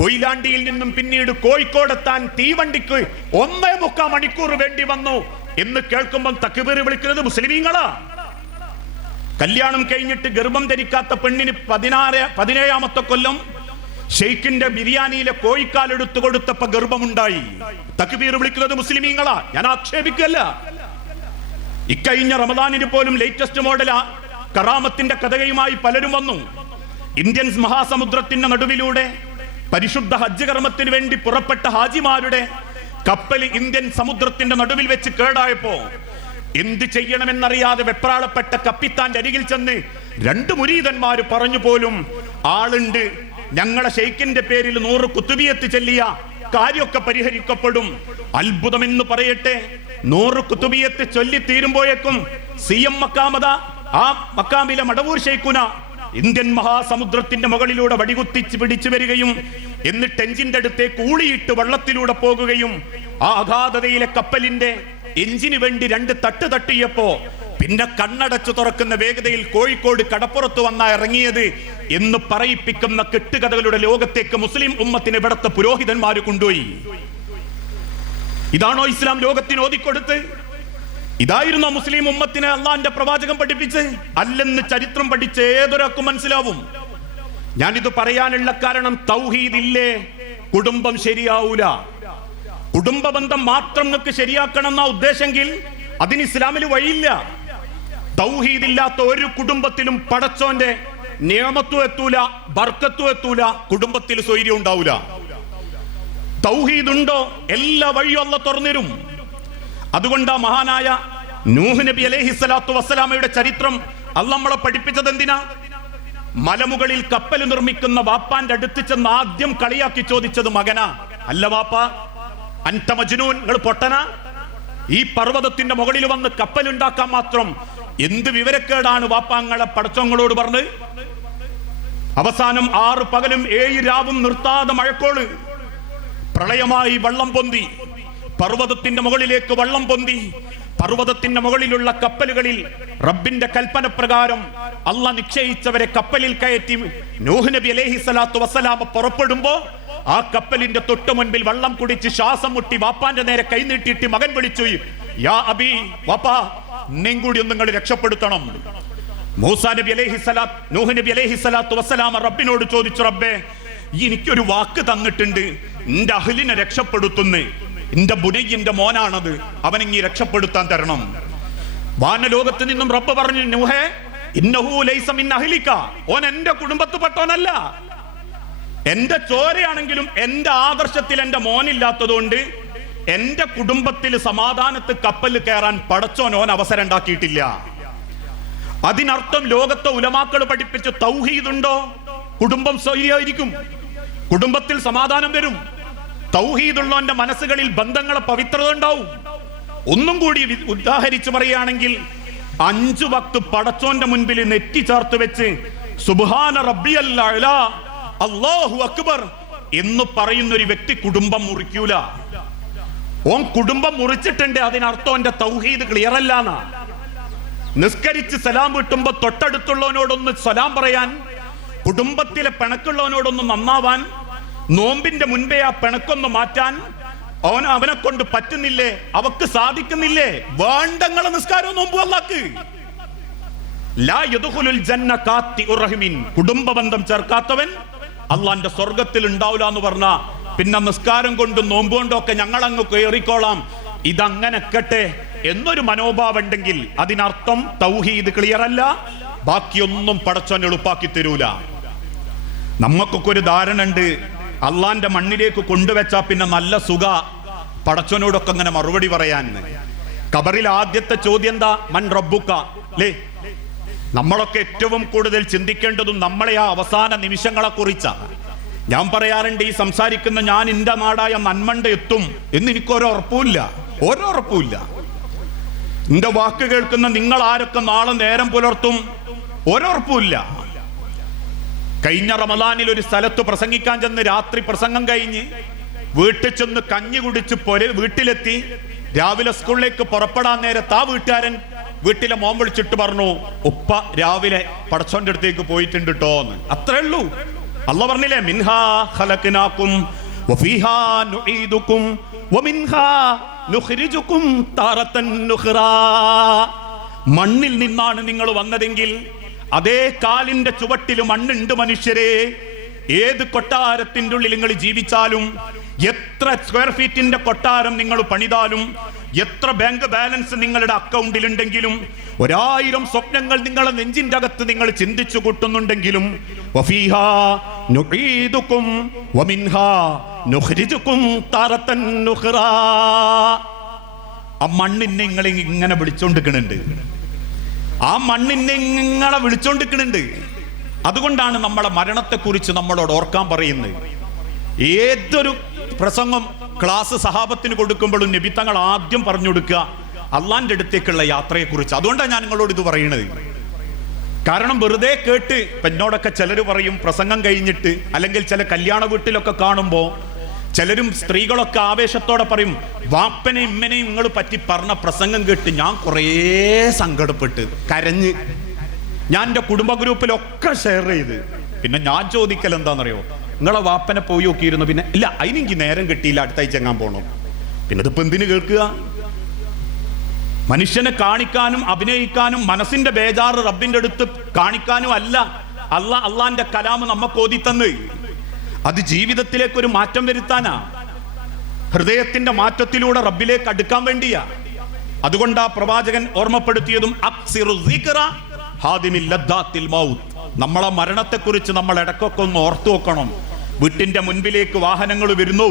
കൊയിലാണ്ടിയിൽ നിന്നും പിന്നീട് കോഴിക്കോടെത്താൻ തീവണ്ടിക്ക് 1.25 മണിക്കൂർ വേണ്ടി വന്നു എന്ന് കേൾക്കുമ്പോൾ തക്ബീർ വിളിക്കുന്നത് മുസ്ലിമീങ്ങളാ. കല്യാണം കഴിഞ്ഞിട്ട് ഗർഭം ധരിക്കാത്ത പെണ്ണിന് 17ാമത്തെ കൊല്ലം ഷെയ്ഖിന്റെ ബിരിയാണിയിലെ കോഴിക്കാൽ എടുത്തു കൊടുത്തപ്പോ ഗർഭമുണ്ടായി. തക്ബീർ വിളിക്കുന്നത് മുസ്ലിമീങ്ങളാ. ഞാൻ ആക്ഷേപിക്കല്ല. ഇക്കഴിഞ്ഞ റമദാനിന് പോലും ലേറ്റസ്റ്റ് മോഡലാ കറാമത്തിന്റെ കഥയുമായി പലരും വന്നു. ഇന്ത്യൻ മഹാസമുദ്രത്തിന്റെ നടുവിലൂടെ പരിശുദ്ധ ഹജ്ജ് കർമ്മത്തിന് വേണ്ടി പുറപ്പെട്ട ഹാജിമാരുടെ കപ്പൽ ഇന്ത്യൻ സമുദ്രത്തിന്റെ നടുവിൽ വെച്ച് കേടായപ്പോ എന്ത് ചെയ്യണമെന്നറിയാതെ വെപ്രാളപ്പെട്ട കപ്പിത്താന്റെ അരികിൽ ചെന്ന് 2 മുരീദന്മാര് പറഞ്ഞു പോലും, ആളുണ്ട്, ഞങ്ങളെ ഷെയ്ഖിന്റെ പേരിൽ 100 കുത്തുബിയത്ത് ചൊല്ലിയ കാര്യമൊക്കെ പരിഹരിക്കപ്പെടും. അത്ഭുതമെന്ന് പറയട്ടെ, 100 കുത്തുബിയത്ത് ചൊല്ലി തീരുമ്പോഴേക്കും CM മക്കാമത ആ മക്കാമിലെ മടവൂർ ഷെയ്ഖുന ഇന്ത്യൻ മഹാസമുദ്രത്തിന്റെ മുകളിലൂടെ വടികുത്തിച്ച് പിടിച്ചു വരികയും എന്നിട്ട് എഞ്ചിന്റെ അടുത്തേക്ക് ഊളിയിട്ട് വെള്ളത്തിലൂടെ പോകുകയും ആ അഗാധതയിലെ കപ്പലിന്റെ എഞ്ചിന് വേണ്ടി 2 തട്ട് തട്ടിയപ്പോ പിന്നെ കണ്ണടച്ചു തുറക്കുന്ന വേഗതയിൽ കോഴിക്കോട് കടപ്പുറത്ത് വന്നാ ഇറങ്ങിയത് എന്ന് പറയിപ്പിക്കുന്ന കെട്ടുകഥകളുടെ ലോകത്തേക്ക് മുസ്ലിം ഉമ്മത്തിനെ ഇവിടത്തെ പുരോഹിതന്മാര് കൊണ്ടുപോയി. ഇതാണോ ഇസ്ലാം ലോകത്തിന് ഓതിക്കൊടുത്ത്? ഇതായിരുന്നോ മുസ്ലിം ഉമ്മത്തിനെ അള്ളാന്റെ പ്രവാചകൻ പഠിപ്പിച്ച്? അല്ലെന്ന് ചരിത്രം പഠിച്ച് ഏതൊരാൾക്കും മനസ്സിലാവും. ഞാനിത് പറയാനുള്ള കാരണം, തൗഹീദ് ഇല്ലേ കുടുംബം ശരിയാവൂല. കുടുംബ ബന്ധം മാത്രം നിങ്ങൾക്ക് ശരിയാക്കണം എന്നാ ഉദ്ദേശമെങ്കിൽ അതിന് ഇസ്ലാമിൽ വഴിയില്ല. തൗഹീദ് ഇല്ലാത്ത ഒരു കുടുംബത്തിലും പടച്ചോന്റെ നിയമത്തും എത്തൂല, ബർക്കത്തും എത്തൂല, കുടുംബത്തിൽ സ്വൈര്യം ഉണ്ടാവൂല. തൗഹീദ് ഉണ്ടോ എല്ലാ വഴിയും അല്ലാഹ് തുറന്നിരും. അതുകൊണ്ടാ മഹാനായ നൂഹ് നബി അലൈഹിസ്സലാത്തു വസ്സലാമയുടെ ചരിത്രം അല്ലാഹ് നമ്മളെ പഠിപ്പിച്ചത് എന്തിനാ? മലമുകളിൽ കപ്പൽ നിർമ്മിക്കുന്ന വാപ്പാന്റെ അടുത്ത് ചെന്ന് ആദ്യം കളിയാക്കി ചോദിച്ചത് മകനാ, അല്ല വാപ്പ അൻത മജ്നൂൻ, നിങ്ങൾ പൊട്ടനാ? ഈ പർവ്വതത്തിന്റെ മുകളിൽ വന്ന് കപ്പലുണ്ടാക്കാൻ മാത്രം എന്ത് വിവരക്കേടാണ് വാപ്പാങ്ങളെ പടച്ചോങ്ങളോട് പറഞ്ഞ്? അവസാനം 6 പകലും 7 രാവും നിർത്താതെ മഴക്കോള്, പ്രളയമായി വെള്ളം പൊന്തി, പർവ്വതത്തിന്റെ മുകളിലേക്ക് വെള്ളം പൊന്തി. പർവ്വതത്തിന്റെ മുകളിലുള്ള കപ്പലുകളിൽ റബ്ബിന്റെ കൽപ്പന പ്രകാരം അള്ളാഹ് നിശ്ചയിച്ചവരെ കപ്പലിൽ കയറ്റി നൂഹ് നബി അലൈഹിസ്സലാത്തു വസ്സലാമ പുറപ്പെടുമ്പോ ആ കപ്പലിന്റെ തൊട്ടു മുൻപിൽ വെള്ളം കുടിച്ച് ശ്വാസം മുട്ടി വാപ്പാന്റെ നേരെ കൈനീട്ടിയിട്ട് മകൻ വിളിച്ചു, യാ അബി, വാപ്പാ എന്നെയും കൂടി ഒന്ന് നിങ്ങൾ രക്ഷപ്പെടുത്തണം. മൂസാ നബി അലൈഹിസ്സലാത്ത് നൂഹ് നബി അലൈഹിസ്സലാത്തു വസ്സലാമ റബ്ബിനോട് ചോദിച്ചു, റബ്ബേ എനിക്കൊരു വാക്ക് തന്നിട്ടുണ്ട്, എന്റെ അഹ്ലിനെ രക്ഷപ്പെടുത്തുന്നേ, എന്റെ ബുനയ്യന്റെ മോനാണത്, അവനെങ്ങി രക്ഷപ്പെടുത്താൻ തരണം. വാനലോകത്ത് നിന്നും റബ്ബ് പറഞ്ഞു, നൂഹേ ഇന്നഹു ലൈസ മിൻ അഹ്ലിക, ഓൻ എന്റെ കുടുംബത്തിൽപ്പെട്ടോനല്ല, എന്റെ ചോരയാണെങ്കിലും എന്റെ ആദർശത്തിൽ എന്റെ മോനില്ലാത്തതുകൊണ്ട് എന്റെ കുടുംബത്തിൽ സമാധാനത്ത് കപ്പൽ കയറാൻ പടച്ചോൻ ഓൻ അവസരം ഉണ്ടാക്കിയിട്ടില്ല. അതിനർത്ഥം ലോകത്തെ ഉലമാക്കൾ പഠിപ്പിച്ച് തൗഹീദ് ഉണ്ടോ കുടുംബം സ്വൈര്യമായിരിക്കും, കുടുംബത്തിൽ സമാധാനം വരും. തൗഹീദുള്ളവന്റെ മനസ്സുകളിൽ ബന്ധങ്ങളെ പവിത്രത ഉണ്ടാവും. ഒന്നും കൂടി ഉദാഹരിച്ച് പറയുകയാണെങ്കിൽ 5 വക്ത് പടച്ചോന്റെ മുൻപിൽ നെറ്റി ചേർത്ത് വെച്ച് സുബ്ഹാന റബ്ബിയൽ അഅ്ലാ അല്ലാഹു അക്ബർ എന്ന് പറയുന്ന ഒരു വ്യക്തി കുടുംബം മുറിക്കൂല. ഓൻ കുടുംബം മുറിച്ചിട്ടുണ്ട്, അതിനർത്ഥം എന്റെ തൗഹീദ് ക്ലിയർ അല്ലാന്നാ. നിസ്കരിച്ച് സലാം വീട്ടുമ്പോ തൊട്ടടുത്തുള്ളവനോടൊന്ന് സലാം പറയാൻ, കുടുംബത്തിലെ പിണക്കുള്ളവനോടൊന്ന് നന്നാവാൻ, നോമ്പിന്റെ മുൻപേ ആ പിണക്കൊന്ന് മാറ്റാൻ അവനെ കൊണ്ട് പറ്റുന്നില്ലേ? അവക്ക് സാധിക്കുന്നില്ലേ? വേണ്ടങ്ങളെ നിസ്കാരവും നോമ്പും അല്ലാഹ്ക്ക്. ലാ യദ്ഖുലുൽ ജന്ന ഖാത്തിഉർ റഹിമിൻ, കുടുംബ ബന്ധം ചേർക്കാത്തവൻ അള്ളാന്റെ സ്വർഗത്തിൽ ഉണ്ടാവില്ല എന്ന് പറഞ്ഞ പിന്നെ നിസ്കാരം കൊണ്ടും നോമ്പ് കൊണ്ടും ഒക്കെ ഞങ്ങൾ അങ്ങ് കയറിക്കോളാം, ഇതങ്ങനെക്കട്ടെ എന്നൊരു മനോഭാവം ഉണ്ടെങ്കിൽ അതിനർത്ഥം തൗഹീദ് ക്ലിയർ അല്ല, ബാക്കിയൊന്നും പടച്ചോൻ എളുപ്പാക്കി തരൂല. നമുക്കൊക്കെ ഒരു ധാരണ ഉണ്ട്, അള്ളാന്റെ മണ്ണിലേക്ക് കൊണ്ടുവച്ചാ പിന്നെ നല്ല സുഖ പടച്ചോനോടൊക്കെ അങ്ങനെ മറുപടി പറയാൻ. ഖബറിൽ ആദ്യത്തെ ചോദ്യം എന്താ? മൻ റബ്ബുക അല്ലേ? നമ്മളൊക്കെ ഏറ്റവും കൂടുതൽ ചിന്തിക്കേണ്ടതും നമ്മളെ ആ അവസാന നിമിഷങ്ങളെ കുറിച്ചാണ്. ഞാൻ പറയാറുണ്ട്, ഈ സംസാരിക്കുന്ന ഞാൻ എന്റെ നാടായ നന്മണ്ട എത്തും എന്ന് എനിക്കൊരു ഉറപ്പുമില്ല, എന്റെ വാക്ക് കേൾക്കുന്ന നിങ്ങൾ ആരൊക്കെ നാളെ നേരം പുലർത്തും ഒരുറപ്പുമില്ല. കഴിഞ്ഞ റമദാനിൽ ഒരു സ്ഥലത്ത് പ്രസംഗിക്കാൻ ചെന്ന് രാത്രി പ്രസംഗം കഴിഞ്ഞ് വീട്ടിൽ ചെന്ന് കഞ്ഞി കുടിച്ച് വീട്ടിലെത്തി രാവിലെ സ്കൂളിലേക്ക് പുറപ്പെടാൻ നേരത്ത് ആ വീട്ടുകാരൻ വീട്ടിലെ മോൻ വിളിച്ചിട്ട് പറഞ്ഞു, ഉപ്പ രാവിലെ പടച്ചോന്റെ അടുത്തേക്ക് പോയിട്ടുണ്ട് ട്ടോ എന്ന്. അത്രേ ഉള്ളൂ. അള്ളാഹ് പറഞ്ഞില്ലേ, മിൻഹാ ഖലഖനാകും വഫീഹാ നുഈദുകും വമിൻഹാ നുഖ്രിജുകും താറതൻ നുഖ്റാ. മണ്ണിൽ നിന്നാണ് നിങ്ങൾ വന്നതെങ്കിൽ അതേ കാലിന്റെ ചുവട്ടിൽ മണ്ണുണ്ട് മനുഷ്യരെ. ഏത് കൊട്ടാരത്തിന്റെ ഉള്ളിൽ നിങ്ങൾ ജീവിച്ചാലും, എത്ര സ്ക്വയർ ഫീറ്റിന്റെ കൊട്ടാരം നിങ്ങൾ പണിതാലും, എത്ര ബാങ്ക് ബാലൻസ് നിങ്ങളുടെ അക്കൗണ്ടിലുണ്ടെങ്കിലും, 1000 സ്വപ്നങ്ങൾ നിങ്ങളെ നെഞ്ചിന്റെ അകത്ത് നിങ്ങൾ ചിന്തിച്ചു കൂട്ടുന്നുണ്ടെങ്കിലും, വഫീഹാ നുഈദുകും വമിൻഹാ നുഖ്രിജുകും താറതൻ നുഖ്റാ. ആ മണ്ണിനെ നിങ്ങൾ ഇങ്ങനെ വിളിച്ചോണ്ടിരിക്കുന്നുണ്ട്, ആ മണ്ണിനെ നിങ്ങളെ വിളിച്ചോണ്ടിരിക്കുന്നുണ്ട്. അതുകൊണ്ടാണ് നമ്മളെ മരണത്തെക്കുറിച്ച് നമ്മളോട് ഓർക്കാൻ പറയുന്നത്. ഏതൊരു പ്രസംഗം ക്ലാസ് സഹാബത്തിന് കൊടുക്കുമ്പോഴും നബി തങ്ങൾ ആദ്യം പറഞ്ഞു കൊടുക്കുക അള്ളാന്റെ അടുത്തേക്കുള്ള യാത്രയെക്കുറിച്ച്. അതുകൊണ്ടാണ് ഞാൻ നിങ്ങളോട് ഇത് പറയുന്നത്. കാരണം വെറുതെ കേട്ട് ഇപ്പൊ എന്നോടൊക്കെ ചിലർ പറയും പ്രസംഗം കഴിഞ്ഞിട്ട്, അല്ലെങ്കിൽ ചില കല്യാണ വീട്ടിലൊക്കെ കാണുമ്പോൾ ചിലരും സ്ത്രീകളൊക്കെ ആവേശത്തോടെ പറയും, വാപ്പനെയും ഇമ്മനെയും നിങ്ങൾ പറ്റി പറഞ്ഞ പ്രസംഗം കേട്ട് ഞാൻ കുറേ സങ്കടപ്പെട്ട് കരഞ്ഞ് ഞാൻ എൻ്റെ കുടുംബ ഗ്രൂപ്പിലൊക്കെ ഷെയർ ചെയ്ത്. പിന്നെ ഞാൻ ചോദിക്കൽ എന്താണെന്നറിയോ, നിങ്ങളെ വാപ്പനെ പോയി നോക്കിയിരുന്നു? പിന്നെ ഇല്ല, അതിനെനിക്ക് നേരം കിട്ടിയില്ല, അടുത്ത ആഴ്ച എങ്ങാൻ പോകണം. പിന്നെ ഇതിപ്പോ എന്തിനു കേൾക്കുക? മനുഷ്യനെ കാണിക്കാനും അഭിനയിക്കാനും മനസ്സിന്റെ ബേജാറ് റബ്ബിന്റെ അടുത്ത് കാണിക്കാനും അല്ല അള്ളാന്റെ കലാം നമുക്ക് ഓതിത്തന്ന്. അത് ജീവിതത്തിലേക്ക് ഒരു മാറ്റം വരുത്താനാ, ഹൃദയത്തിന്റെ മാറ്റത്തിലൂടെ റബ്ബിലേക്ക് അടുക്കാൻ വേണ്ടിയാ. അതുകൊണ്ടാ പ്രവാചകൻ ഓർമ്മപ്പെടുത്തിയതും നമ്മളെ മരണത്തെക്കുറിച്ച് നമ്മൾ ഇടക്കൊക്കെ ഒന്ന് ഓർത്തു വെക്കണം. വീട്ടിന്റെ മുൻപിലേക്ക് വാഹനങ്ങൾ വരുന്നു,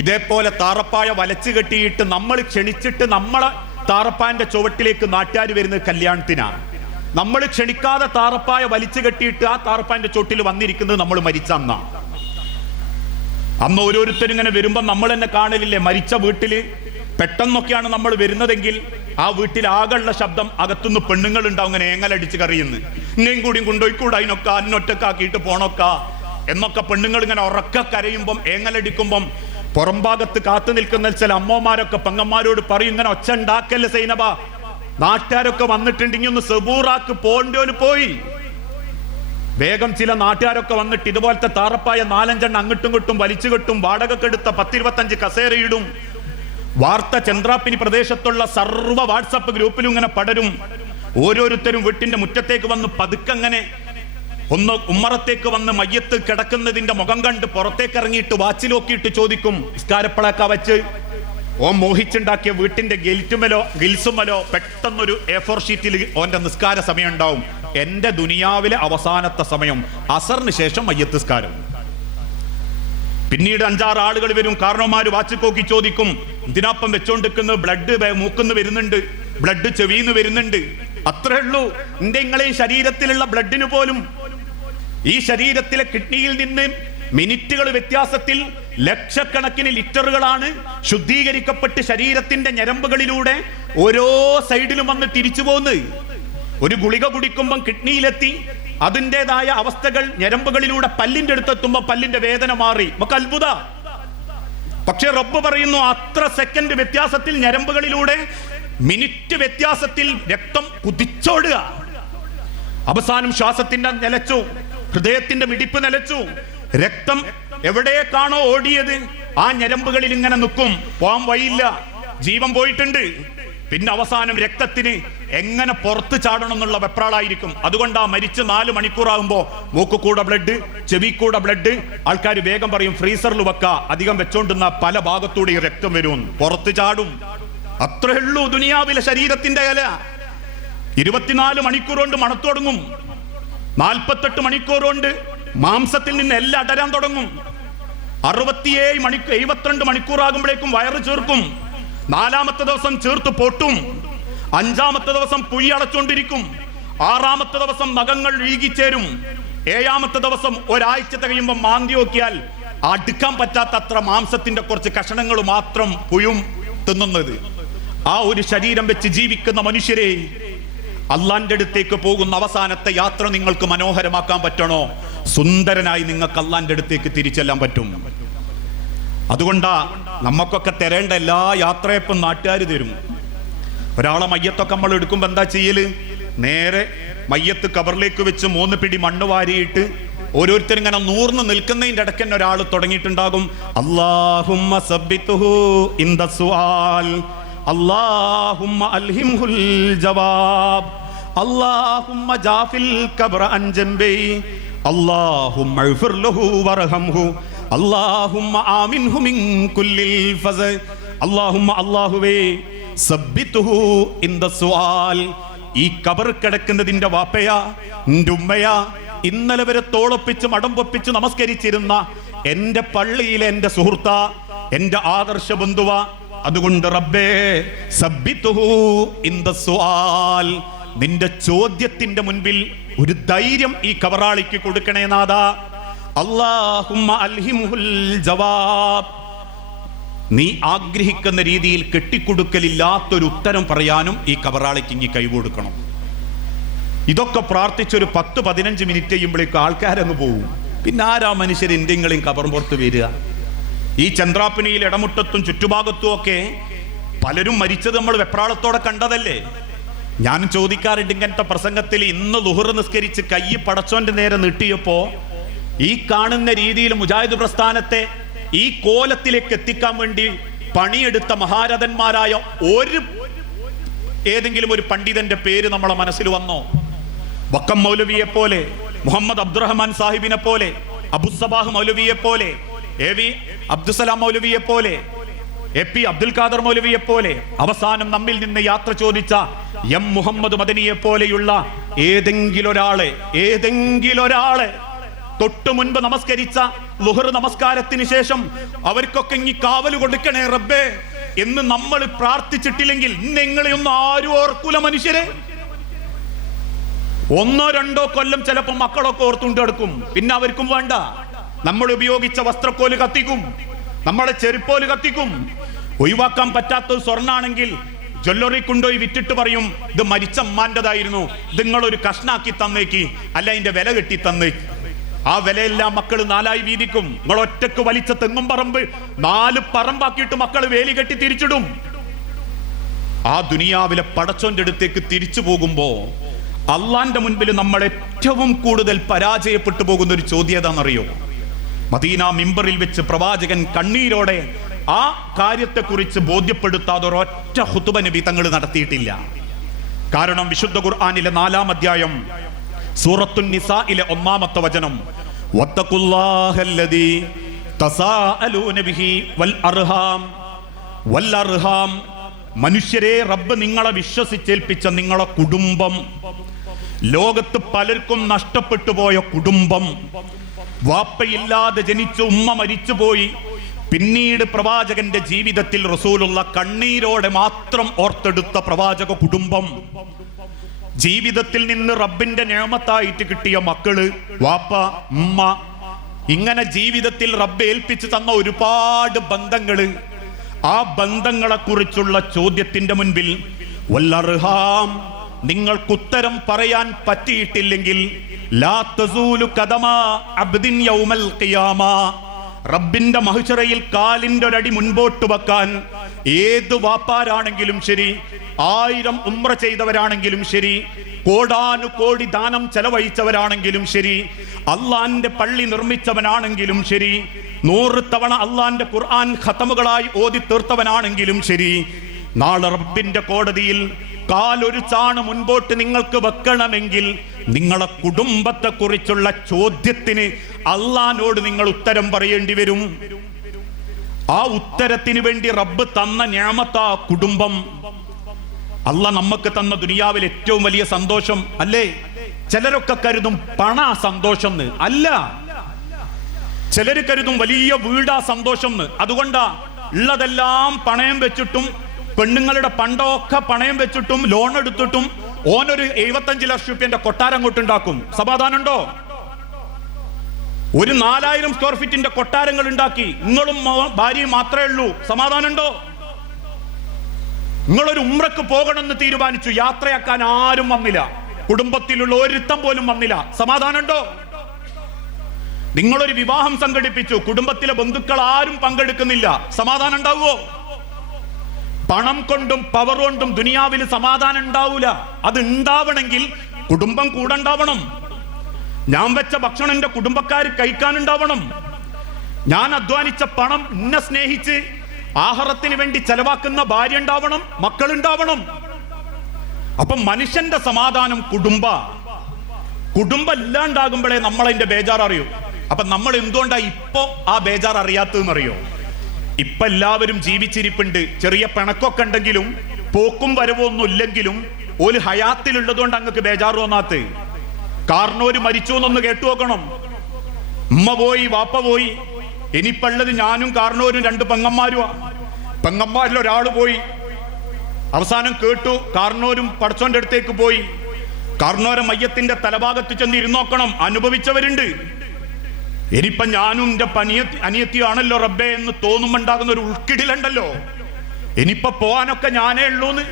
ഇതേപോലെ താറപ്പായ വലച്ചു കെട്ടിയിട്ട് നമ്മൾ ക്ഷണിച്ചിട്ട് നമ്മളെ താറപ്പായന്റെ ചുവട്ടിലേക്ക് നാട്ടുകാർ വരുന്നത് കല്യാണത്തിനാണ്. നമ്മൾ ക്ഷണിക്കാതെ താറപ്പായ വലിച്ചു കെട്ടിയിട്ട് ആ താറപ്പായന്റെ ചുവട്ടിൽ വന്നിരിക്കുന്നത് നമ്മൾ മരിച്ച അന്ന് ഓരോരുത്തരും ഇങ്ങനെ വരുമ്പോൾ നമ്മൾ തന്നെ കാണലില്ലേ, മരിച്ച വീട്ടില് പെട്ടെന്നൊക്കെയാണ് നമ്മൾ വരുന്നതെങ്കിൽ ആ വീട്ടിൽ ആകെയുള്ള ശബ്ദം അകത്തുനിന്ന് പെണ്ണുങ്ങൾ ഉണ്ടാവും ഇങ്ങനെ ഏങ്ങലടിച്ച് കറിയുന്നു, ഇന്നേം കൂടിയും കൊണ്ടുപോയിക്കൂടാ അതിനൊക്കെ അന്നൊറ്റക്കാക്കിയിട്ട് പോണൊക്കെ എന്നൊക്കെ പെണ്ണുങ്ങൾ ഇങ്ങനെ ഉറക്ക കരയുമ്പം ഏങ്ങലടിക്കുമ്പം പുറംഭാഗത്ത് കാത്തു നിൽക്കുന്ന ചില അമ്മമാരൊക്കെ പെങ്ങന്മാരോട് പറയും, ഇങ്ങനെ ഒച്ച ഉണ്ടാക്കല്ലേ സൈനബ, നാട്ടുകാരൊക്കെ വന്നിട്ടുണ്ടെങ്കിൽ ഒന്ന് സെബൂറാക്ക് പോണ്ടോന് പോയി. വേഗം ചില നാട്ടുകാരൊക്കെ വന്നിട്ട് ഇതുപോലത്തെ താറപ്പായ 4-5 അങ്ങോട്ടും ഇങ്ങോട്ടും വലിച്ചു കെട്ടും, വാടകക്കെടുത്ത 10-25 കസേരയിടും. വാർത്ത ചന്ദ്രാപ്പിനി പ്രദേശത്തുള്ള സർവ്വ വാട്സപ്പ് ഗ്രൂപ്പിലും ഇങ്ങനെ പടരും. ഓരോരുത്തരും വീട്ടിന്റെ മുറ്റത്തേക്ക് വന്ന് പതുക്കങ്ങനെ ഒന്ന് ഉമ്മറത്തേക്ക് വന്ന് മയ്യത്ത് കിടക്കുന്നതിന്റെ മുഖം കണ്ട് പുറത്തേക്ക് ഇറങ്ങിയിട്ട് വാച്ചിൽ നോക്കിയിട്ട് ചോദിക്കും, നിസ്കാരപ്പളക്ക വെച്ച് ഓൻ മോഹിച്ചുണ്ടാക്കിയ വീട്ടിന്റെ ഗിൽസുമലോ പെട്ടെന്നൊരു A4 ഷീറ്റിൽ ഓന്റെ നിസ്കാര സമയം ഉണ്ടാവും. എന്റെ ദുനിയാവിലെ അവസാനത്തെ സമയം അസറിന് ശേഷം മയ്യത്ത് നിസ്കാരം. പിന്നീട് 5-6 ആളുകൾ വരും, കാരണവന്മാര് വാച്ചിക്കോക്കി ചോദിക്കും, ഇതിനപ്പം വെച്ചോണ്ടിരിക്കുന്നത് ബ്ലഡ് മൂക്കുന്ന് വരുന്നുണ്ട്, ബ്ലഡ് ചെവിന്ന് വരുന്നുണ്ട്. അത്രേ ഉള്ളൂ. നിങ്ങളെ ശരീരത്തിലുള്ള ബ്ലഡിന് പോലും ഈ ശരീരത്തിലെ കിഡ്നിയിൽ നിന്ന് മിനിറ്റുകൾ വ്യത്യാസത്തിൽ ലക്ഷക്കണക്കിന് ലിറ്ററുകളാണ് ശുദ്ധീകരിക്കപ്പെട്ട് ശരീരത്തിന്റെ ഞരമ്പുകളിലൂടെ ഓരോ സൈഡിലും വന്ന് തിരിച്ചു പോകുന്നത്. ഒരു ഗുളിക കുടിക്കുമ്പം കിഡ്നിയിലെത്തി അതിൻ്റെതായ അവസ്ഥകൾ ഞരമ്പുകളിലൂടെ പല്ലിന്റെ അടുത്തെത്തുമ്പോ പല്ലിന്റെ വേദന മാറി, നമുക്ക് അത്ഭുത. പക്ഷെ റബ്ബ് പറയുന്നു അത്ര സെക്കൻഡ് വ്യത്യാസത്തിൽ ഞരമ്പുകളിലൂടെ മിനിറ്റ് വ്യത്യാസത്തിൽ രക്തം കുതിച്ചോടുക. അവസാനം ശ്വാസത്തിന്റെ നിലച്ചു, ഹൃദയത്തിന്റെ മിടിപ്പ് നിലച്ചു. രക്തം എവിടേക്കാണോ ഓടിയത് ആ ഞരമ്പുകളിൽ ഇങ്ങനെ നിൽക്കും, പോകാൻ വഴിയില്ല, ജീവൻ പോയിട്ടുണ്ട്. പിന്നെ അവസാനം രക്തത്തിന് എങ്ങനെ പുറത്ത് ചാടണം എന്നുള്ള വെപ്രാളായിരിക്കും. അതുകൊണ്ട് ആ മരിച്ച് 4 മണിക്കൂറാകുമ്പോ മൂക്ക് കൂടെ ബ്ലഡ്, ചെവി കൂടെ ബ്ലഡ്. ആൾക്കാർ വേഗം പറയും ഫ്രീസറിൽ വെക്ക, അധികം വെച്ചോണ്ടുന്ന പല ഭാഗത്തൂടെ രക്തം വരും, പുറത്ത് ചാടും. അത്രേ ഉള്ളൂ ദുനിയാവിലെ ശരീരത്തിന്റെ കല. 24 മണിക്കൂർ കൊണ്ട് മണത്തു തുടങ്ങും. 48 മണിക്കൂർ കൊണ്ട് മാംസത്തിൽ നിന്ന് എല്ലാം അടരാൻ തുടങ്ങും. 72 മണിക്കൂറാകുമ്പോഴേക്കും വയറ് ചേർക്കും. 4-ാമത്തെ ദിവസം ചേർത്ത് പൊട്ടും. 5-ാമത്തെ ദിവസം പുഴി അടച്ചുകൊണ്ടിരിക്കും. 6-ാമത്തെ ദിവസം നഖങ്ങൾ വീകിച്ചേരും. 7-ാമത്തെ ദിവസം ഒരാഴ്ച തികയുമ്പോൾ മാന്തി നോക്കിയാൽ അടുക്കാൻ പറ്റാത്ത അത്ര മാംസത്തിന്റെ കുറച്ച് കഷണങ്ങൾ മാത്രം പുഴും തിന്നുന്നത്. ആ ഒരു ശരീരം വെച്ച് ജീവിക്കുന്ന മനുഷ്യരെ, അള്ളാന്റെ അടുത്തേക്ക് പോകുന്ന അവസാനത്തെ യാത്ര നിങ്ങൾക്ക് മനോഹരമാക്കാൻ പറ്റണോ? സുന്ദരനായി നിങ്ങൾക്ക് അള്ളാന്റെ അടുത്തേക്ക് തിരിച്ചെല്ലാൻ പറ്റും. അതുകൊണ്ടാ നമുക്കൊക്കെ തരേണ്ട എല്ലാ യാത്രയപ്പം നാട്ടുകാർ തരും. ഒരാളെ മയ്യത്തൊക്കെ നമ്മൾ എടുക്കുമ്പോൾ എന്താ ചെയ്യല്? നേരെ മയ്യത്ത് കബറിലേക്ക് വെച്ച് 3 പിടി മണ്ണ് വാരിയിട്ട് ഓരോരുത്തരും ഇങ്ങനെ നൂർന്ന് നിൽക്കുന്നതിന്റെ ഇടയ്ക്ക് തന്നെ ഒരാൾ തുടങ്ങിയിട്ടുണ്ടാകും, അല്ലാഹുമ്മ സബ്ബിതുഹു ഇൻദ സുആൽ, അല്ലാഹുമ്മ അൽഹിംഹുൽ ജവാബ്, അല്ലാഹുമ്മ ജാഫിൽ ഖബ്റ അൻ ജംബി, അല്ലാഹുമ്മ ഇഗ്ഫിർ ലഹു വർഹംഹു, അല്ലാഹുമ്മ ആമിൻഹു മിൻ കുല്ലിൽ ഫസ, അല്ലാഹുമ്മ അല്ലാഹുവേ സബ്ബിതുഹു ഇൻദ സുആൽ. ഈ ഖബർ കിടക്കുന്നതിന്റെ വാപ്പയാ, എൻ്റെ ഉമ്മയാ, ഇന്നലെ വരെ തോളൊപ്പിച്ച് മടമ്പൊപ്പിച്ച് നമസ്കരിച്ചിരുന്ന എൻ്റെ പള്ളിയിലെ എൻ്റെ സുഹൃത്താ, എൻ്റെ ആദർശ ബന്ധുവാ. അതുകൊണ്ട് റബ്ബേ സബ്ബിതുഹു ഇൻദ സുആൽ, നിന്റെ ചോദ്യത്തിന്റെ മുൻപിൽ ഒരു ധൈര്യം ഈ ഖബറാളിക്ക് കൊടുക്കണേ നാഥാ. അല്ലാഹുമ്മ അൽഹിംഹുൽ ജവാബ്, നീ ആഗ്രഹിക്കുന്ന രീതിയിൽ കെട്ടിക്കൊടുക്കലില്ലാത്തൊരു ഉത്തരം പറയാനും ഈ ഖബറാളിക്ക് ഇങ്ങി കൈകൊടുക്കണം. ഇതൊക്കെ പ്രാർത്ഥിച്ചൊരു 10-15 മിനിറ്റ് ചെയ്യുമ്പോഴേക്കും ആൾക്കാരങ്ങ് പോകും. പിന്നെ ആരാ മനുഷ്യർ എന്തെങ്കിലും ഖബർ പുറത്ത് വരിക? ഈ ചന്ദ്രാപ്പിനിയിൽ ഇടമുട്ടത്തും ചുറ്റുഭാഗത്തും ഒക്കെ പലരും മരിച്ചത് നമ്മൾ വെപ്രാളത്തോടെ കണ്ടതല്ലേ? ഞാൻ ചോദിക്കാറുണ്ട് ഇങ്ങനത്തെ പ്രസംഗത്തിൽ, ഇന്ന് ളുഹർ നിസ്കരിച്ച് കൈ പടച്ചോന്റെ നേരെ നീട്ടിയപ്പോ ഈ കാണുന്ന രീതിയിൽ മുജാഹിദ് പ്രസ്ഥാനത്തെ ഈ കോലത്തിലേക്ക് എത്തിക്കാൻ വേണ്ടി പണിയെടുത്ത മഹാരഥന്മാരായ ഏതെങ്കിലും ഒരു പണ്ഡിതന്റെ പേര് നമ്മളെ മനസ്സിൽ വന്നോ? വക്കം മൗലവിയെ പോലെ, മുഹമ്മദ് അബ്ദുറഹ്മാൻ സാഹിബിനെ പോലെ, അബുസബാഹ് മൗലവിയെ പോലെ, AV അബ്ദുസലാം മൗലവിയെ പോലെ, AP അബ്ദുൽ ഖാദർ മൗലവിയെ പോലെ, അവസാനം നമ്മിൽ നിന്ന് യാത്ര ചോദിച്ച M മുഹമ്മദ് മദനിയെ പോലെയുള്ള ഏതെങ്കിലും ഒരാളെ തൊട്ടു മുൻപ് നമസ്കരിച്ച ളുഹർ നമസ്കാരത്തിന് ശേഷം അവർക്കൊക്കെ ഇങ്ങി കാവല് കൊടുക്കണേ റബ്ബേ എന്ന് നമ്മൾ പ്രാർത്ഥിച്ചിട്ടില്ലെങ്കിൽ നിങ്ങളെയൊന്നും ആരും ഓർക്കൂല മനുഷ്യരെ. 1-2 കൊല്ലം ചിലപ്പോ മക്കളൊക്കെ ഓർത്തുകൊണ്ട് കിടക്കും. പിന്നെ അവർക്കും വേണ്ട. നമ്മൾ ഉപയോഗിച്ച വസ്ത്രക്കോല് കത്തിക്കും, നമ്മളെ ചെരുപ്പോല് കത്തിക്കും. ഒഴിവാക്കാൻ പറ്റാത്തത് സ്വർണ്ണാണെങ്കിൽ ജ്വല്ലറി കൊണ്ടുപോയി വിറ്റിട്ട് പറയും, ഇത് മരിച്ച അമ്മാൻ്റെതായിരുന്നു, നിങ്ങളൊരു കഷ്ണാക്കി തന്നേക്ക്, അല്ല അതിന്റെ വില കെട്ടി തന്നേക്ക്. ആ വിലയെല്ലാം മക്കൾ 4ആയി വീതിക്കും. നിങ്ങൾ ഒറ്റക്ക് വലിച്ച തെങ്ങും പറമ്പ് 4 പറമ്പാക്കിയിട്ട് മക്കൾ വേലി കെട്ടി തിരിച്ചിടും. ആ ദുനിയാവിലെ പടച്ചോന്റെ അടുത്തേക്ക് തിരിച്ചു പോകുമ്പോ അള്ളാന്റെ മുൻപിൽ നമ്മൾ ഏറ്റവും കൂടുതൽ പരാജയപ്പെട്ടു പോകുന്ന ഒരു ചോദ്യം ഏതാണെന്നറിയോ? മദീന മിമ്പറിൽ വെച്ച് പ്രവാചകൻ കണ്ണീരോടെ ആ കാര്യത്തെക്കുറിച്ച് ബോധ്യപ്പെടുത്താതെ ഒരൊറ്റ ഖുതുബ നബി തങ്ങൾ നടത്തിയിട്ടില്ല. കാരണം വിശുദ്ധ ഖുർആനിലെ 4-ാം അധ്യായം സൂറത്തുൻ നിസായിലെ 1-ാമത്തെ വചനം, വത്തഖുല്ലാഹല്ലദീ തസാഅലൂന ബിഹി വൽ അർഹാം, മനുഷ്യരെ റബ്ബ് നിങ്ങളെ വിശ്വസിച്ചേൽപ്പിച്ച നിങ്ങളെ കുടുംബം, ലോകത്ത് പലർക്കും നഷ്ടപ്പെട്ടു പോയ കുടുംബം, വാപ്പയില്ലാതെ ജനിച്ച് ഉമ്മ മരിച്ചുപോയി, പിന്നീട് പ്രവാചകന്റെ ജീവിതത്തിൽ റസൂലുള്ള കണ്ണീരോടെ മാത്രം ഓർത്തെടുത്ത പ്രവാചക കുടുംബം, ജീവിതത്തിൽ നിന്ന് റബ്ബിന്റെ നിഅമത്തായിട്ട് കിട്ടിയ മക്കള്, വാപ്പ, ഉമ്മ, ഇങ്ങനെ ജീവിതത്തിൽ റബ്ബ് ഏൽപ്പിച്ചു തന്ന ഒരുപാട് ബന്ധങ്ങള്, ആ ബന്ധങ്ങളെ കുറിച്ചുള്ള ചോദ്യത്തിന്റെ മുൻപിൽ വല്ലർഹാം, നിങ്ങൾക്കുത്തരം പറയാൻ പറ്റിയിട്ടില്ലെങ്കിൽ ലാ തസൂലു ഖദമ അബ്ദിൻ യൗമൽ ഖിയാമ, റബ്ബിന്റെ മഹ്ശറയിൽ കാലിന്റെ ഒരടി മുൻപോട്ട് വെക്കാൻ ഏത് വാപ്പാരാണെങ്കിലും ശരി, 1000 ഉംറ ചെയ്തവരാണെങ്കിലും ശരി, കോടാനുകോടി ദാനം ചെലവഴിച്ചവരാണെങ്കിലും ശരി, അള്ളാന്റെ പള്ളി നിർമ്മിച്ചവനാണെങ്കിലും ശരി, 100 തവണ അള്ളാന്റെ ഖുർആൻ ഖതമുകളായി ഓതി തീർത്തവനാണെങ്കിലും ശരി, നാളെ റബ്ബിന്റെ കോടതിയിൽ കാലൊരു ചാണ് മുൻപോട്ട് നിങ്ങൾക്ക് വെക്കണമെങ്കിൽ നിങ്ങളെ കുടുംബത്തെ കുറിച്ചുള്ള ചോദ്യത്തിന് അള്ളാനോട് നിങ്ങൾ ഉത്തരം പറയേണ്ടി വരും. ആ ഉത്തരത്തിന് വേണ്ടി റബ്ബ് തന്ന നിഅമത്താ കുടുംബം. അള്ളാഹ് നമുക്ക് തന്ന ദുനിയാവിൽ ഏറ്റവും വലിയ സന്തോഷം അല്ലേ? ചിലരൊക്കെ കരുതും പണ സന്തോഷം എന്ന്. അല്ല, ചിലര് കരുതും വലിയ വീടാ സന്തോഷം എന്ന്. അതുകൊണ്ടാ ഉള്ളതെല്ലാം പണയം വെച്ചിട്ടും പെണ്ണുങ്ങളുടെ പണ്ടൊക്കെ പണയം വെച്ചിട്ടും ലോൺ എടുത്തിട്ടും ഓനൊരു 75 ലക്ഷം രൂപന്റെ കൊട്ടാരം കൊണ്ടുണ്ടാക്കും. സമാധാനം ഉണ്ടോ? ഒരു 4000 സ്ക്വയർ ഫീറ്റിന്റെ കൊട്ടാരങ്ങൾ ഉണ്ടാക്കി നിങ്ങളും ഭാര്യയും മാത്രമേ ഉള്ളൂ. സമാധാനം ഉണ്ടോ? നിങ്ങളൊരു ഉംറക്ക് പോകണമെന്ന് തീരുമാനിച്ചു, യാത്രയാക്കാൻ ആരും വന്നില്ല, കുടുംബത്തിലുള്ള ഒരുത്തം പോലും വന്നില്ല. സമാധാനം ഉണ്ടോ? നിങ്ങളൊരു വിവാഹം സംഘടിപ്പിച്ചു, കുടുംബത്തിലെ ബന്ധുക്കൾ ആരും പങ്കെടുക്കുന്നില്ല. സമാധാനം ഉണ്ടാവുമോ? പണം കൊണ്ടും പവർ കൊണ്ടും ദുനിയാവിൽ സമാധാനം ഉണ്ടാവൂല. അത് ഉണ്ടാവണമെങ്കിൽ കുടുംബം കൂടെ ഉണ്ടാവണം. ഞാൻ വെച്ച ഭക്ഷണം എന്റെ കുടുംബക്കാർ കഴിക്കാനുണ്ടാവണം. ഞാൻ അധ്വാനിച്ച പണം എന്നെ സ്നേഹിച്ച് ആഹാരത്തിന് വേണ്ടി ചെലവാക്കുന്ന ഭാര്യ ഉണ്ടാവണം, മക്കളുണ്ടാവണം. അപ്പൊ മനുഷ്യന്റെ സമാധാനം കുടുംബം ഇല്ലാണ്ടാകുമ്പോഴേ നമ്മളതിന്റെ ബേജാർ അറിയൂ. അപ്പൊ നമ്മൾ എന്തുകൊണ്ടാ ഇപ്പോ ആ ബേജാർ അറിയാത്തതെന്നറിയോ? ഇപ്പൊ എല്ലാവരും ജീവിച്ചിരിപ്പുണ്ട്. ചെറിയ പിണക്കൊക്കെ ഉണ്ടെങ്കിലും പോക്കും വരവൊന്നും ഇല്ലെങ്കിലും ഒരു ഹയാത്തിലുള്ളതുകൊണ്ട് അങ്ങക്ക് ബേജാർ തോന്നാത്ത. കാർണോര് മരിച്ചു എന്നൊന്ന് കേട്ടു നോക്കണം. ഉമ്മ പോയി, വാപ്പ പോയി, ഇനിപ്പുള്ളത് ഞാനും കാർണോരും 2 പെങ്ങന്മാരുമാ. പെങ്ങന്മാരിൽ ഒരാൾ പോയി. അവസാനം കേട്ടു കാർണോരും പടച്ചോന്റെ അടുത്തേക്ക് പോയി. കാർണോരെ മയ്യത്തിന്റെ തലഭാഗത്ത് ചെന്ന് ഇരുന്നോക്കണം. അനുഭവിച്ചവരുണ്ട്. ഇനിയിപ്പൊ ഞാനും എന്റെ അനിയത്തിയാണല്ലോ റബ്ബേ എന്ന് തോന്നുമ്പോണ്ടാകുന്ന ഒരു ഉൾക്കിടിലുണ്ടല്ലോ. ഇനിയിപ്പൊ പോവാനൊക്കെ ഞാനേ ഉള്ളൂന്ന്.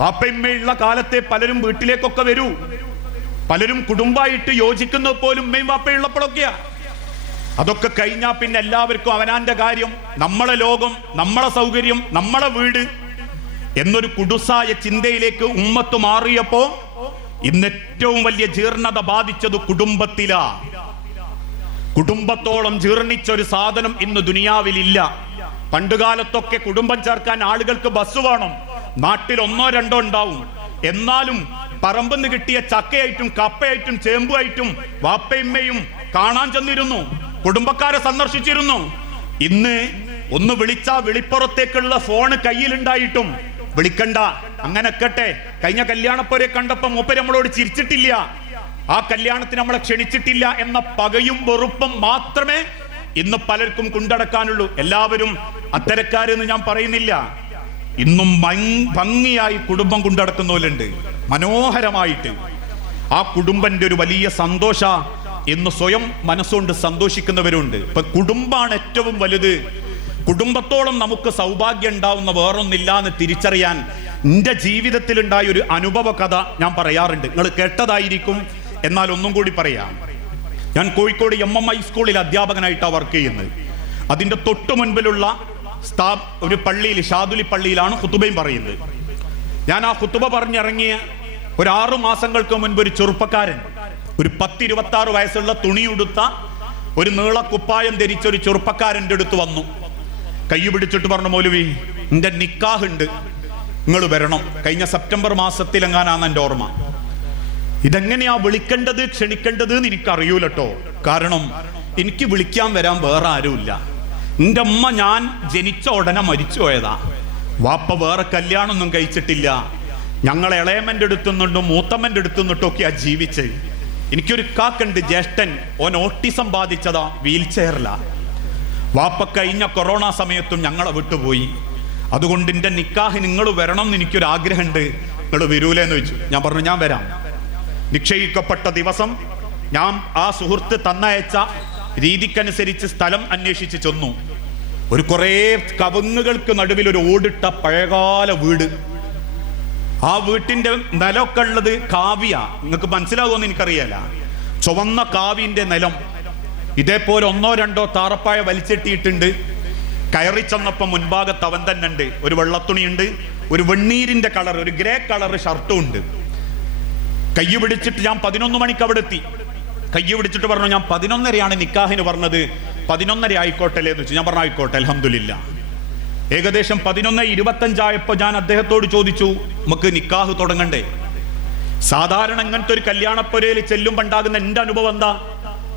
വാപ്പയമ്മയുള്ള കാലത്തെ പലരും വീട്ടിലേക്കൊക്കെ വരൂ. പലരും കുടുംബമായിട്ട് യോജിക്കുന്നത് പോലും ഉമ്മയും വാപ്പയുള്ളപ്പോഴൊക്കെയാ. അതൊക്കെ കഴിഞ്ഞാ പിന്നെ എല്ലാവർക്കും അവനാന്റെ കാര്യം, നമ്മളെ ലോകം, നമ്മളെ സൗകര്യം, നമ്മളെ വീട് എന്നൊരു കുടുസായ ചിന്തയിലേക്ക് ഉമ്മത്ത് മാറിയപ്പോ ഇന്ന് ഏറ്റവും വലിയ ജീർണത ബാധിച്ചത് കുടുംബത്തിലാ. കുടുംബത്തോളം ജീർണിച്ചൊരു സാധനം ഇന്ന് ദുനിയാവിലില്ല. പണ്ടുകാലത്തൊക്കെ കുടുംബം ചേർക്കാൻ ആളുകൾക്ക് ബസ് വേണം. നാട്ടിൽ 1 2 ഉണ്ടാവും. എന്നാലും പറമ്പെന്ന് കിട്ടിയ ചക്കയായിട്ടും കപ്പയായിട്ടും ചേമ്പുമായിട്ടും വാപ്പയമ്മയും കാണാൻ ചെന്നിരുന്നു, കുടുംബക്കാരെ സന്ദർശിച്ചിരുന്നു. ഇന്ന് ഒന്ന് വിളിച്ചാ വിളിപ്പുറത്തേക്കുള്ള ഫോണ് കയ്യിലുണ്ടായിട്ടും വിളിക്കണ്ട, അങ്ങനെ കട്ടെ. കഴിഞ്ഞ കല്യാണപ്പോരെ കണ്ടപ്പോ മൂപ്പര് നമ്മളോട് ചിരിച്ചിട്ടില്ല, ആ കല്യാണത്തിന് നമ്മളെ ക്ഷണിച്ചിട്ടില്ല എന്ന പകയും വെറുപ്പും മാത്രമേ ഇന്ന് പലർക്കും കൊണ്ടടക്കാനുള്ളൂ. എല്ലാവരും അത്തരക്കാരെന്ന് ഞാൻ പറയുന്നില്ല. ഇന്നും ഭംഗിയായി കുടുംബം കൊണ്ടടക്കുന്നവരുണ്ട്, മനോഹരമായിട്ട്. ആ കുടുംബന്റെ ഒരു വലിയ സന്തോഷ എന്ന് സ്വയം മനസ്സുകൊണ്ട് സന്തോഷിക്കുന്നവരുണ്ട്. ഇപ്പൊ കുടുംബമാണ് ഏറ്റവും വലുത്. കുടുംബത്തോളം നമുക്ക് സൗഭാഗ്യം ഉണ്ടാവുന്ന വേറൊന്നില്ല എന്ന് തിരിച്ചറിയാൻ എൻ്റെ ജീവിതത്തിൽ ഉണ്ടായ ഒരു അനുഭവ കഥ ഞാൻ പറയാറുണ്ട്. നിങ്ങൾ കേട്ടതായിരിക്കും, എന്നാൽ ഒന്നും കൂടി പറയാം. ഞാൻ കോഴിക്കോട് MMI സ്കൂളിൽ അധ്യാപകനായിട്ടാണ് വർക്ക് ചെയ്യുന്നത്. അതിൻ്റെ തൊട്ടു മുൻപിലുള്ള ഒരു പള്ളിയിൽ, ഷാദുലി പള്ളിയിലാണ് ഖുതുബയും പറയുന്നത്. ഞാൻ ആ ഖുതുബ പറഞ്ഞിറങ്ങിയ ഒരു 6 മാസങ്ങൾക്ക് മുൻപ് ഒരു ചെറുപ്പക്കാരൻ, ഒരു 10-26 വയസ്സുള്ള തുണിയുടുത്ത ഒരു നീളക്കുപ്പായം ധരിച്ച ഒരു ചെറുപ്പക്കാരൻ്റെ അടുത്ത് വന്നു. കൈ പിടിച്ചിട്ട് പറഞ്ഞു, മൗലവി എൻ്റെ നിക്കാഹ് ഉണ്ട്, നിങ്ങൾ വരണം. കഴിഞ്ഞ സെപ്റ്റംബർ മാസത്തിലെങ്ങാനാണ് എൻ്റെ ഓർമ്മ. ഇതെങ്ങനെയാ വിളിക്കേണ്ടത് ക്ഷണിക്കേണ്ടത് എന്ന് എനിക്കറിയൂലട്ടോ. കാരണം എനിക്ക് വിളിക്കാൻ വരാൻ വേറെ ആരുമില്ല. എൻ്റെ അമ്മ ഞാൻ ജനിച്ച ഉടനെ മരിച്ചു പോയതാ. വാപ്പ വേറെ കല്യാണമൊന്നും കഴിച്ചിട്ടില്ല. ഞങ്ങൾ ഇളയമ്മൻ്റെ അടുത്തുനിന്നും മൂത്തമ്മൻ്റെ അടുത്തുനിന്നിട്ടൊക്കെയാ ജീവിച്ച്. എനിക്കൊരു കാക്കുണ്ട്, ജ്യേഷ്ഠൻ, ഓൻ ഓട്ടിസം ബാധിച്ചതാ, വീൽ ചെയറിലാ. വാപ്പ കഴിഞ്ഞ കൊറോണ സമയത്തും ഞങ്ങളെ വിട്ടുപോയി. അതുകൊണ്ട് എൻ്റെ നിക്കാഹ് നിങ്ങൾ വരണം എന്ന് എനിക്കൊരു ആഗ്രഹമുണ്ട്, നിങ്ങൾ വരൂലെന്ന് ചോദിച്ചു. ഞാൻ പറഞ്ഞു ഞാൻ വരാം. നിശ്ചയിക്കപ്പെട്ട ദിവസം ഞാൻ ആ സുഹൃത്ത് തന്നയച്ച രീതിക്കനുസരിച്ച് സ്ഥലം അന്വേഷിച്ച് ചെന്നു. ഒരു കുറേ കവുങ്ങുകൾക്ക് നടുവിൽ ഒരു ഓടിട്ട പഴയകാല വീട്. ആ വീട്ടിന്റെ നിലമൊക്കെ ഉള്ളത് കാവിയാ. നിങ്ങൾക്ക് മനസ്സിലാകുമെന്ന് എനിക്കറിയാല. ചുവന്ന കാവിന്റെ നിലം. ഇതേപോലെ 1 2 താറപ്പായ വലിച്ചെട്ടിയിട്ടുണ്ട്. കയറി ചെന്നപ്പോൾ മുൻഭാഗത്ത് അവൻ തന്നെ ഉണ്ട്. ഒരു വെള്ളത്തുണിയുണ്ട്, ഒരു വെണ്ണീരിന്റെ കളർ, ഒരു ഗ്രേ കളർ ഷർട്ടും ഉണ്ട്. കൈ പിടിച്ചിട്ട് ഞാൻ 11 മണിക്ക് അവിടെ എത്തി. കൈ പിടിച്ചിട്ട് പറഞ്ഞു, ഞാൻ 11:30 നിക്കാഹിന് പറഞ്ഞത്, 11:30 ആയിക്കോട്ടെ എന്ന് വെച്ചു. ഞാൻ പറഞ്ഞു ആയിക്കോട്ടെ, അൽഹംദുലില്ലാ. ഏകദേശം 11:25 ഞാൻ അദ്ദേഹത്തോട് ചോദിച്ചു, നമുക്ക് നിക്കാഹ് തുടങ്ങണ്ടേ? സാധാരണ ഇങ്ങനത്തെ ഒരു കല്യാണപ്പൊരയിൽ ചെല്ലുമ്പോൾ ഉണ്ടാകുന്ന എന്റെ അനുഭവം എന്താ?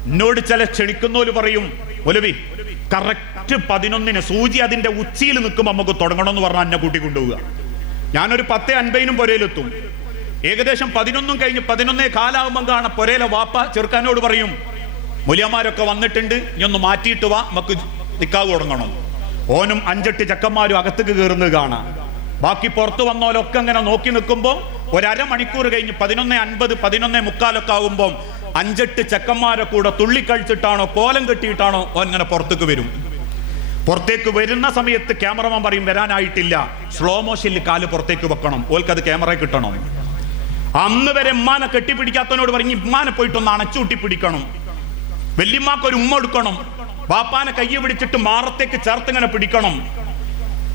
എന്നോട് ചില ക്ഷണിക്കുന്നവര് പറയും, ഒലവി കറക്റ്റ് 11 സൂചി അതിന്റെ ഉച്ചിയിൽ നിൽക്കുമ്പോൾ നമുക്ക് തുടങ്ങണമെന്ന് പറഞ്ഞാൽ എന്നെ കൂട്ടി കൊണ്ടുപോവുക. ഞാനൊരു 10:50 പുരയിലെത്തും. ഏകദേശം 11 കഴിഞ്ഞ് 11:15 കാണാൻ പുരയിലെ വാപ്പ ചെറുക്കാനോട് പറയും, മുലിയന്മാരൊക്കെ വന്നിട്ടുണ്ട്, നീ ഒന്ന് മാറ്റിയിട്ട് വാ, നമുക്ക് നിക്കാഹ് തുടങ്ങണം. ഓനും 5-8 ചെക്കന്മാരും അകത്തേക്ക് കയറുന്നത് കാണാം. ബാക്കി പുറത്ത് വന്നോലൊക്കെ അങ്ങനെ നോക്കി നിൽക്കുമ്പോൾ ഒരമണിക്കൂർ കഴിഞ്ഞ് 11:50 11:45 ആകുമ്പോൾ 5-8 ചെക്കന്മാരെ കൂടെ തുള്ളിക്കഴിച്ചിട്ടാണോ കോലം കെട്ടിയിട്ടാണോ ഓൻ ഇങ്ങനെ പുറത്തേക്ക് വരും. പുറത്തേക്ക് വരുന്ന സമയത്ത് ക്യാമറമാൻ പറയും, വരാനായിട്ടില്ല, സ്ലോ മോഷനിൽ കാല് പുറത്തേക്ക് വെക്കണം, ഓൽക്കത് ക്യാമറ കിട്ടണം. അന്ന് വരെ ഉമ്മാനെ കെട്ടിപ്പിടിക്കാത്തവനോട് പറഞ്ഞ് ഉമ്മാനെ പോയിട്ടൊന്ന് അണച്ചൂട്ടി പിടിക്കണം, വല്യമ്മാക്കൊരു ഉമ്മ എടുക്കണം, ബാപ്പാനെ കൈ പിടിച്ചിട്ട് മാറത്തേക്ക് ചേർത്തിങ്ങനെ പിടിക്കണം,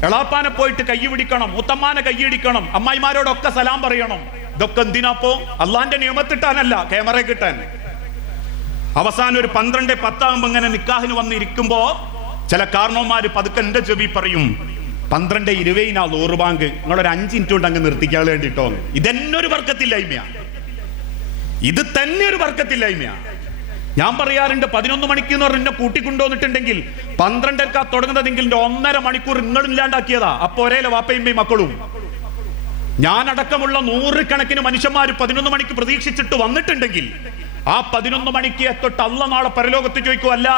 എളാപ്പാനെ പോയിട്ട് കൈ പിടിക്കണം, മുത്തമ്മാനെ കൈയിടിക്കണം, അമ്മായിമാരോടൊക്കെ സലാം പറയണം. ഇതൊക്കെ എന്തിനാപ്പോ? അള്ളാന്റെ നിയമത്തിട്ടാനല്ല, ക്യാമറ കിട്ടാൻ. അവസാനം ഒരു 12:10 ഇങ്ങനെ നിക്കാഹിന് വന്നിരിക്കുമ്പോ ചില കാരണവന്മാര് പതുക്കെ എന്റെ ചെവി പറയും, 12:20 ലോറ് ബാങ്ക്, നിങ്ങളൊരു 5 മിനിറ്റ് കൊണ്ട് അങ്ങ് നിർത്തിക്കാൻ വേണ്ടിട്ടോ. ഇതെന്നെ ഒരു വർക്കത്തില്ലായ്മയാ, ഇത് തന്നെ ഒരു വർക്കത്തില്ലായ്മയാ. ഞാൻ പറയാറുണ്ട്, 11 മണിക്ക് എന്ന് പറഞ്ഞ് എന്നെ കൂട്ടിക്കൊണ്ടുവന്നിട്ടുണ്ടെങ്കിൽ 12:00 തുടങ്ങുന്നതെങ്കിൽ 1.5 മണിക്കൂർ നിങ്ങളില്ലാണ്ടാക്കിയതാ. അപ്പൊ ഒരേലെ വാപ്പയും മക്കളും, ഞാനടക്കമുള്ള 100 കണക്കിന് മനുഷ്യന്മാർ 11 മണിക്ക് പ്രതീക്ഷിച്ചിട്ട് വന്നിട്ടുണ്ടെങ്കിൽ ആ 11 മണിക്ക് തൊട്ട് അള്ള നാളെ പരലോകത്ത് ചോദിക്കുമല്ല,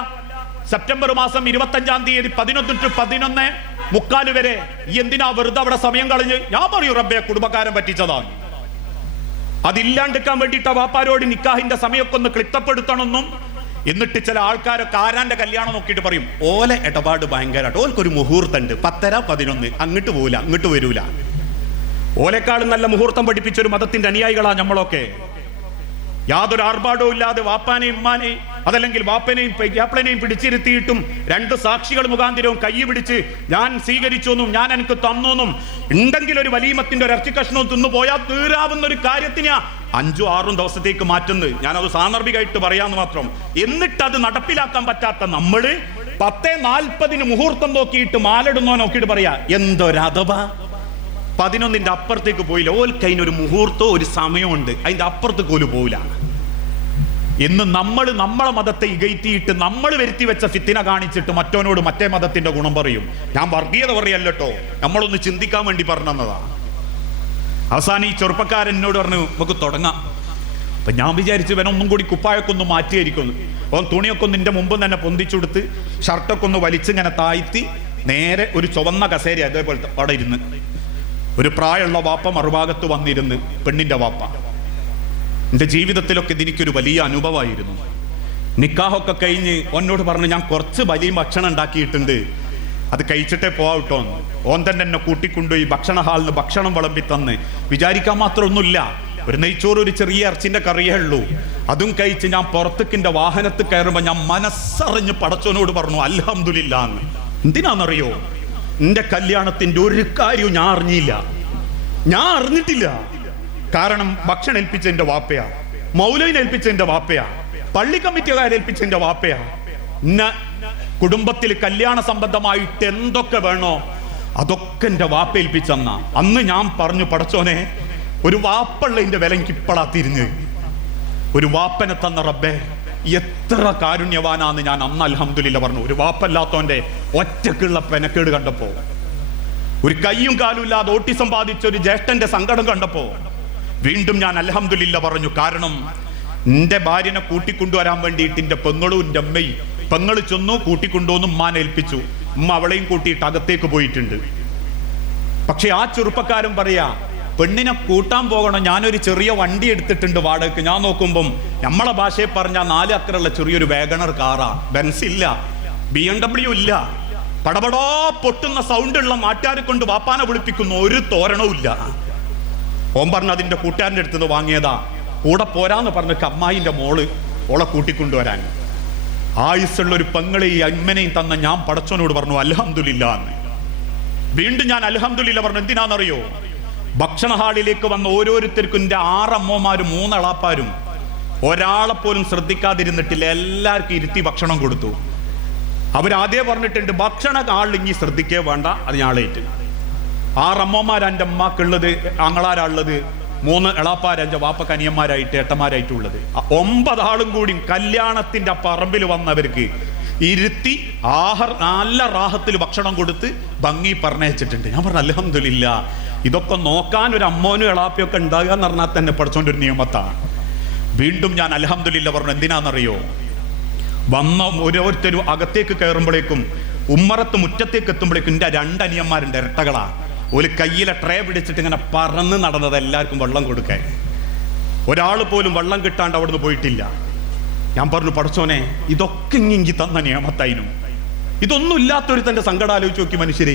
സെപ്റ്റംബർ മാസം 25-ാം തീയതി 11 to 11:45 വരെ ഈ എന്തിനാ വെറുതെ അവിടെ സമയം കളഞ്ഞ്? ഞാൻ പറയൂ, റബ്ബെ കുടുംബക്കാരൻ പറ്റിച്ചതാണ്. അതില്ലാണ്ടിക്കാൻ വേണ്ടിയിട്ട് വാപ്പാരോട് നിക്കാഹിന്റെ സമയമൊക്കെ ഒന്ന് ക്ലിപ്തപ്പെടുത്തണമെന്നും. എന്നിട്ട് ചില ആൾക്കാരൊക്കെ ആരാന്റെ കല്യാണം നോക്കിയിട്ട് പറയും, ഓലെ ഇടപാട് ഭയങ്കരമായിട്ട്, ഓൽക്കൊരു മുഹൂർത്തമുണ്ട് 10:11 അങ്ങോട്ട് പോവില്ല, അങ്ങോട്ട് വരൂല. ഓലെക്കാളും നല്ല മുഹൂർത്തം പഠിപ്പിച്ചൊരു മതത്തിന്റെ അനുയായികളാ നമ്മളൊക്കെ. യാതൊരു ആർഭാടവും ഇല്ലാതെ വാപ്പാനെയും ഉമ്മാനെയും അതല്ലെങ്കിൽ വാപ്പനെയും യാപ്പിളനെയും പിടിച്ചിരുത്തിയിട്ടും 2 സാക്ഷികൾ മുഖാന്തിരവും കൈ പിടിച്ച് ഞാൻ സ്വീകരിച്ചെന്നും ഞാൻ എനിക്ക് തന്നെന്നും ഉണ്ടെങ്കിൽ ഒരു വലീമത്തിന്റെ ഒരു ഇറച്ചിക്കഷ്ണവും തിന്നു പോയാൽ തീരാവുന്ന ഒരു കാര്യത്തിന് 5-6 ദിവസത്തേക്ക് മാറ്റുന്നത്. ഞാനത് സാന്ദർഭികമായിട്ട് പറയാന്ന് മാത്രം. എന്നിട്ട് അത് നടപ്പിലാക്കാൻ പറ്റാത്ത നമ്മള് 10:40 മുഹൂർത്തം നോക്കിയിട്ട് മാലിടുന്നോ നോക്കിയിട്ട് പറയാ, എന്തൊരഥവ, 11ന്റെ അപ്പുറത്തേക്ക് പോയില്ല. ഓൽക്കതിനൊരു മുഹൂർത്തവും ഒരു സമയമുണ്ട്, അതിന്റെ അപ്പുറത്തേക്ക് പോലും പോവില്ല എന്ന് നമ്മളെ മതത്തെ ഇകഴ്ത്തിയിട്ട് നമ്മൾ വരുത്തി വെച്ച ഫിത്തിന കാണിച്ചിട്ട് മറ്റോനോട് മറ്റേ മതത്തിന്റെ ഗുണം പറയും. ഞാൻ വർഗീയത പറയല്ലോ, നമ്മളൊന്ന് ചിന്തിക്കാൻ വേണ്ടി പറഞ്ഞതാ. അവസാനം ഈ ചെറുപ്പക്കാരൻ എന്നോട് പറഞ്ഞു, നമുക്ക് തുടങ്ങാം. അപ്പൊ ഞാൻ വിചാരിച്ചു ഇവനൊന്നും കൂടി കുപ്പായൊക്കെ ഒന്ന് മാറ്റിയായിരിക്കുന്നു. അവൻ തുണിയൊക്കെ ഒന്ന് നിന്റെ മുമ്പ് തന്നെ പൊന്തിച്ചെടുത്ത് ഷർട്ടൊക്കെ ഒന്ന് വലിച്ചിങ്ങനെ താഴ്ത്തി നേരെ ഒരു ചുവന്ന കസേര അതേപോലത്തെ അവിടെ ഇരുന്ന് ഒരു പ്രായമുള്ള വാപ്പ മറുഭാഗത്ത് വന്നിരുന്ന്, പെണ്ണിന്റെ വാപ്പ. എൻ്റെ ജീവിതത്തിലൊക്കെ ഇതെനിക്കൊരു വലിയ അനുഭവമായിരുന്നു. നിക്കാഹൊക്കെ കഴിഞ്ഞ് ഓനോട് പറഞ്ഞു, ഞാൻ കുറച്ച് വലിയ ഭക്ഷണം ഉണ്ടാക്കിയിട്ടുണ്ട്, അത് കഴിച്ചിട്ടേ പോവാട്ടോ. ഓൻ തന്നെ എന്നെ കൂട്ടിക്കൊണ്ടുപോയി ഭക്ഷണ ഹാളിന് ഭക്ഷണം വിളമ്പി തന്ന്. വിചാരിക്കാൻ മാത്രമൊന്നുമില്ല, ഒരു നെയ്ച്ചോറ് ഒരു ചെറിയ ഇറച്ചിന്റെ കറിയേ ഉള്ളൂ. അതും കഴിച്ച് ഞാൻ പുറത്തേക്കിൻ്റെ വാഹനത്തിൽ കയറുമ്പോൾ ഞാൻ മനസ്സറിഞ്ഞ് പടച്ചോനോട് പറഞ്ഞു അൽഹംദുലില്ലാ എന്ന്. എന്തിനാണെന്നറിയോ? എൻ്റെ കല്യാണത്തിൻ്റെ ഒരു കാര്യവും ഞാൻ അറിഞ്ഞിട്ടില്ല. കാരണം ഭക്ഷണം ഏൽപ്പിച്ച എൻ്റെ വാപ്പയാ, മൗലവിനെ ഏൽപ്പിച്ച എൻ്റെ വാപ്പയാ, പള്ളി കമ്മിറ്റിക്കാരെ ഏൽപ്പിച്ച എൻ്റെ വാപ്പയാ. കുടുംബത്തിൽ കല്യാണ സംബന്ധമായിട്ട് എന്തൊക്കെ വേണോ അതൊക്കെ എൻ്റെ വാപ്പ ഏൽപ്പിച്ചെന്ന. അന്ന് ഞാൻ പറഞ്ഞു, പടച്ചോനെ, ഒരു വാപ്പുള്ളതിൻ്റെ വില എനിക്ക് ഇപ്പോഴാ തിരിഞ്ഞ്. ഒരു വാപ്പനെ തന്ന റബ്ബേ എത്ര കാരുണ്യവാനാന്ന് ഞാൻ അന്ന് അൽഹംദുലില്ലാ പറഞ്ഞു. ഒരു വാപ്പല്ലാത്തവന്റെ ഒറ്റക്കുള്ള പെനക്കേട് കണ്ടപ്പോ, ഒരു കൈയും കാലും ഇല്ലാതെ ഓട്ടിസം ബാധിച്ച ഒരു ജ്യേഷ്ഠന്റെ സങ്കടം കണ്ടപ്പോ വീണ്ടും ഞാൻ അൽഹംദുലില്ലാ പറഞ്ഞു. കാരണം എൻ്റെ ഭാര്യനെ കൂട്ടിക്കൊണ്ടുവരാൻ വേണ്ടിയിട്ട് എൻ്റെ പെങ്ങളും എൻ്റെ അമ്മയും, പെങ്ങള് ചെന്നു കൂട്ടിക്കൊണ്ടുവന്നു, ഉമ്മാനെ ഏൽപ്പിച്ചു. ഉമ്മ അവളെയും കൂട്ടിയിട്ട് അകത്തേക്ക് പോയിട്ടുണ്ട്. പക്ഷെ ആ ചെറുപ്പക്കാരൻ പറയാ, പെണ്ണിനെ കൂട്ടാൻ പോകണം, ഞാനൊരു ചെറിയ വണ്ടി എടുത്തിട്ടുണ്ട് വാടകയ്ക്ക്. ഞാൻ നോക്കുമ്പം നമ്മളെ ഭാഷയെ പറഞ്ഞാൽ 4 അക്കറുള്ള ചെറിയൊരു വാഗണർ കാറാ, ബെൻസ് ഇല്ല, BMW ഇല്ല. പടപടോ പൊട്ടുന്ന സൗണ്ടുള്ള നാട്ടുകാരെ കൊണ്ട് വാപ്പാനെ വിളിപ്പിക്കുന്നു, ഒരു തോരണവും ഇല്ല. ഓൻ പറഞ്ഞ അതിൻ്റെ കൂട്ടുകാരൻ്റെ അടുത്തുനിന്ന് വാങ്ങിയതാ. കൂടെ പോരാന്ന് പറഞ്ഞ അമ്മായിൻ്റെ മോള് ഓളെ കൂട്ടിക്കൊണ്ടുവരാൻ. ആയുസ്സുള്ള ഒരു പെങ്ങളെയും അമ്മനെയും തന്ന ഞാൻ പടച്ചോനോട് പറഞ്ഞു അൽഹംദുലില്ലാ എന്ന്. വീണ്ടും ഞാൻ അൽഹംദുലില്ലാ പറഞ്ഞു. എന്തിനാണെന്നറിയോ? ഭക്ഷണ ഹാളിലേക്ക് വന്ന ഓരോരുത്തർക്കും എൻ്റെ 6 അമ്മമാരും 3 അളാപ്പാരും ഒരാളെപ്പോലും ശ്രദ്ധിക്കാതിരുന്നിട്ടില്ല. എല്ലാവർക്കും ഇരുത്തി ഭക്ഷണം കൊടുത്തു. അവരാദ്യം പറഞ്ഞിട്ടുണ്ട് ഭക്ഷണ ഹാളിൽ ഇനി ശ്രദ്ധിക്കേ വേണ്ട, അത് ഞാളേറ്റ്. 6 അമ്മമാർ എൻ്റെ അമ്മക്കുള്ളത്, ആങ്ങളാരുള്ളത്, 3 എളാപ്പാർ എൻ്റെ വാപ്പക്ക് അനിയന്മാരായിട്ട് ഏട്ടന്മാരായിട്ടുള്ളത്. 9 ആളും കൂടി കല്യാണത്തിന്റെ പറമ്പിൽ വന്നവർക്ക് ഇരുത്തി നല്ല റാഹത്തിൽ ഭക്ഷണം കൊടുത്ത് ഭംഗി പറഞ്ഞയച്ചിട്ടുണ്ട്. ഞാൻ പറഞ്ഞു അൽഹംദുലില്ലാ. ഇതൊക്കെ നോക്കാൻ ഒരു അമ്മോനും എളാപ്പയൊക്കെ ഉണ്ടാകുക എന്ന് പറഞ്ഞാൽ തന്നെ പഠിച്ചോണ്ട് ഒരു നിയമത്താണ്. വീണ്ടും ഞാൻ അൽഹംദുലില്ലാ പറഞ്ഞു. എന്തിനാണെന്നറിയോ? വന്ന ഓരോരുത്തരും അകത്തേക്ക് കയറുമ്പോഴേക്കും ഉമ്മറത്ത് മുറ്റത്തേക്ക് എത്തുമ്പോഴേക്കും എൻ്റെ 2 അനിയന്മാരുണ്ട്, ഇരട്ടകളാ. ഒരു കയ്യിലെ ട്രേ പിടിച്ചിട്ട് ഇങ്ങനെ പറന്ന് നടന്നത് എല്ലാവർക്കും വെള്ളം കൊടുക്കാൻ. ഒരാൾ പോലും വെള്ളം കിട്ടാണ്ട് അവിടുന്ന് പോയിട്ടില്ല. ഞാൻ പറഞ്ഞു പടച്ചോനെ, ഇതൊക്കെ ഇങ്ങി തന്ന നിയമത്തായിനും. ഇതൊന്നും ഇല്ലാത്തൊരു തന്റെ സങ്കടം ആലോചിച്ച് നോക്കി മനുഷ്യരെ.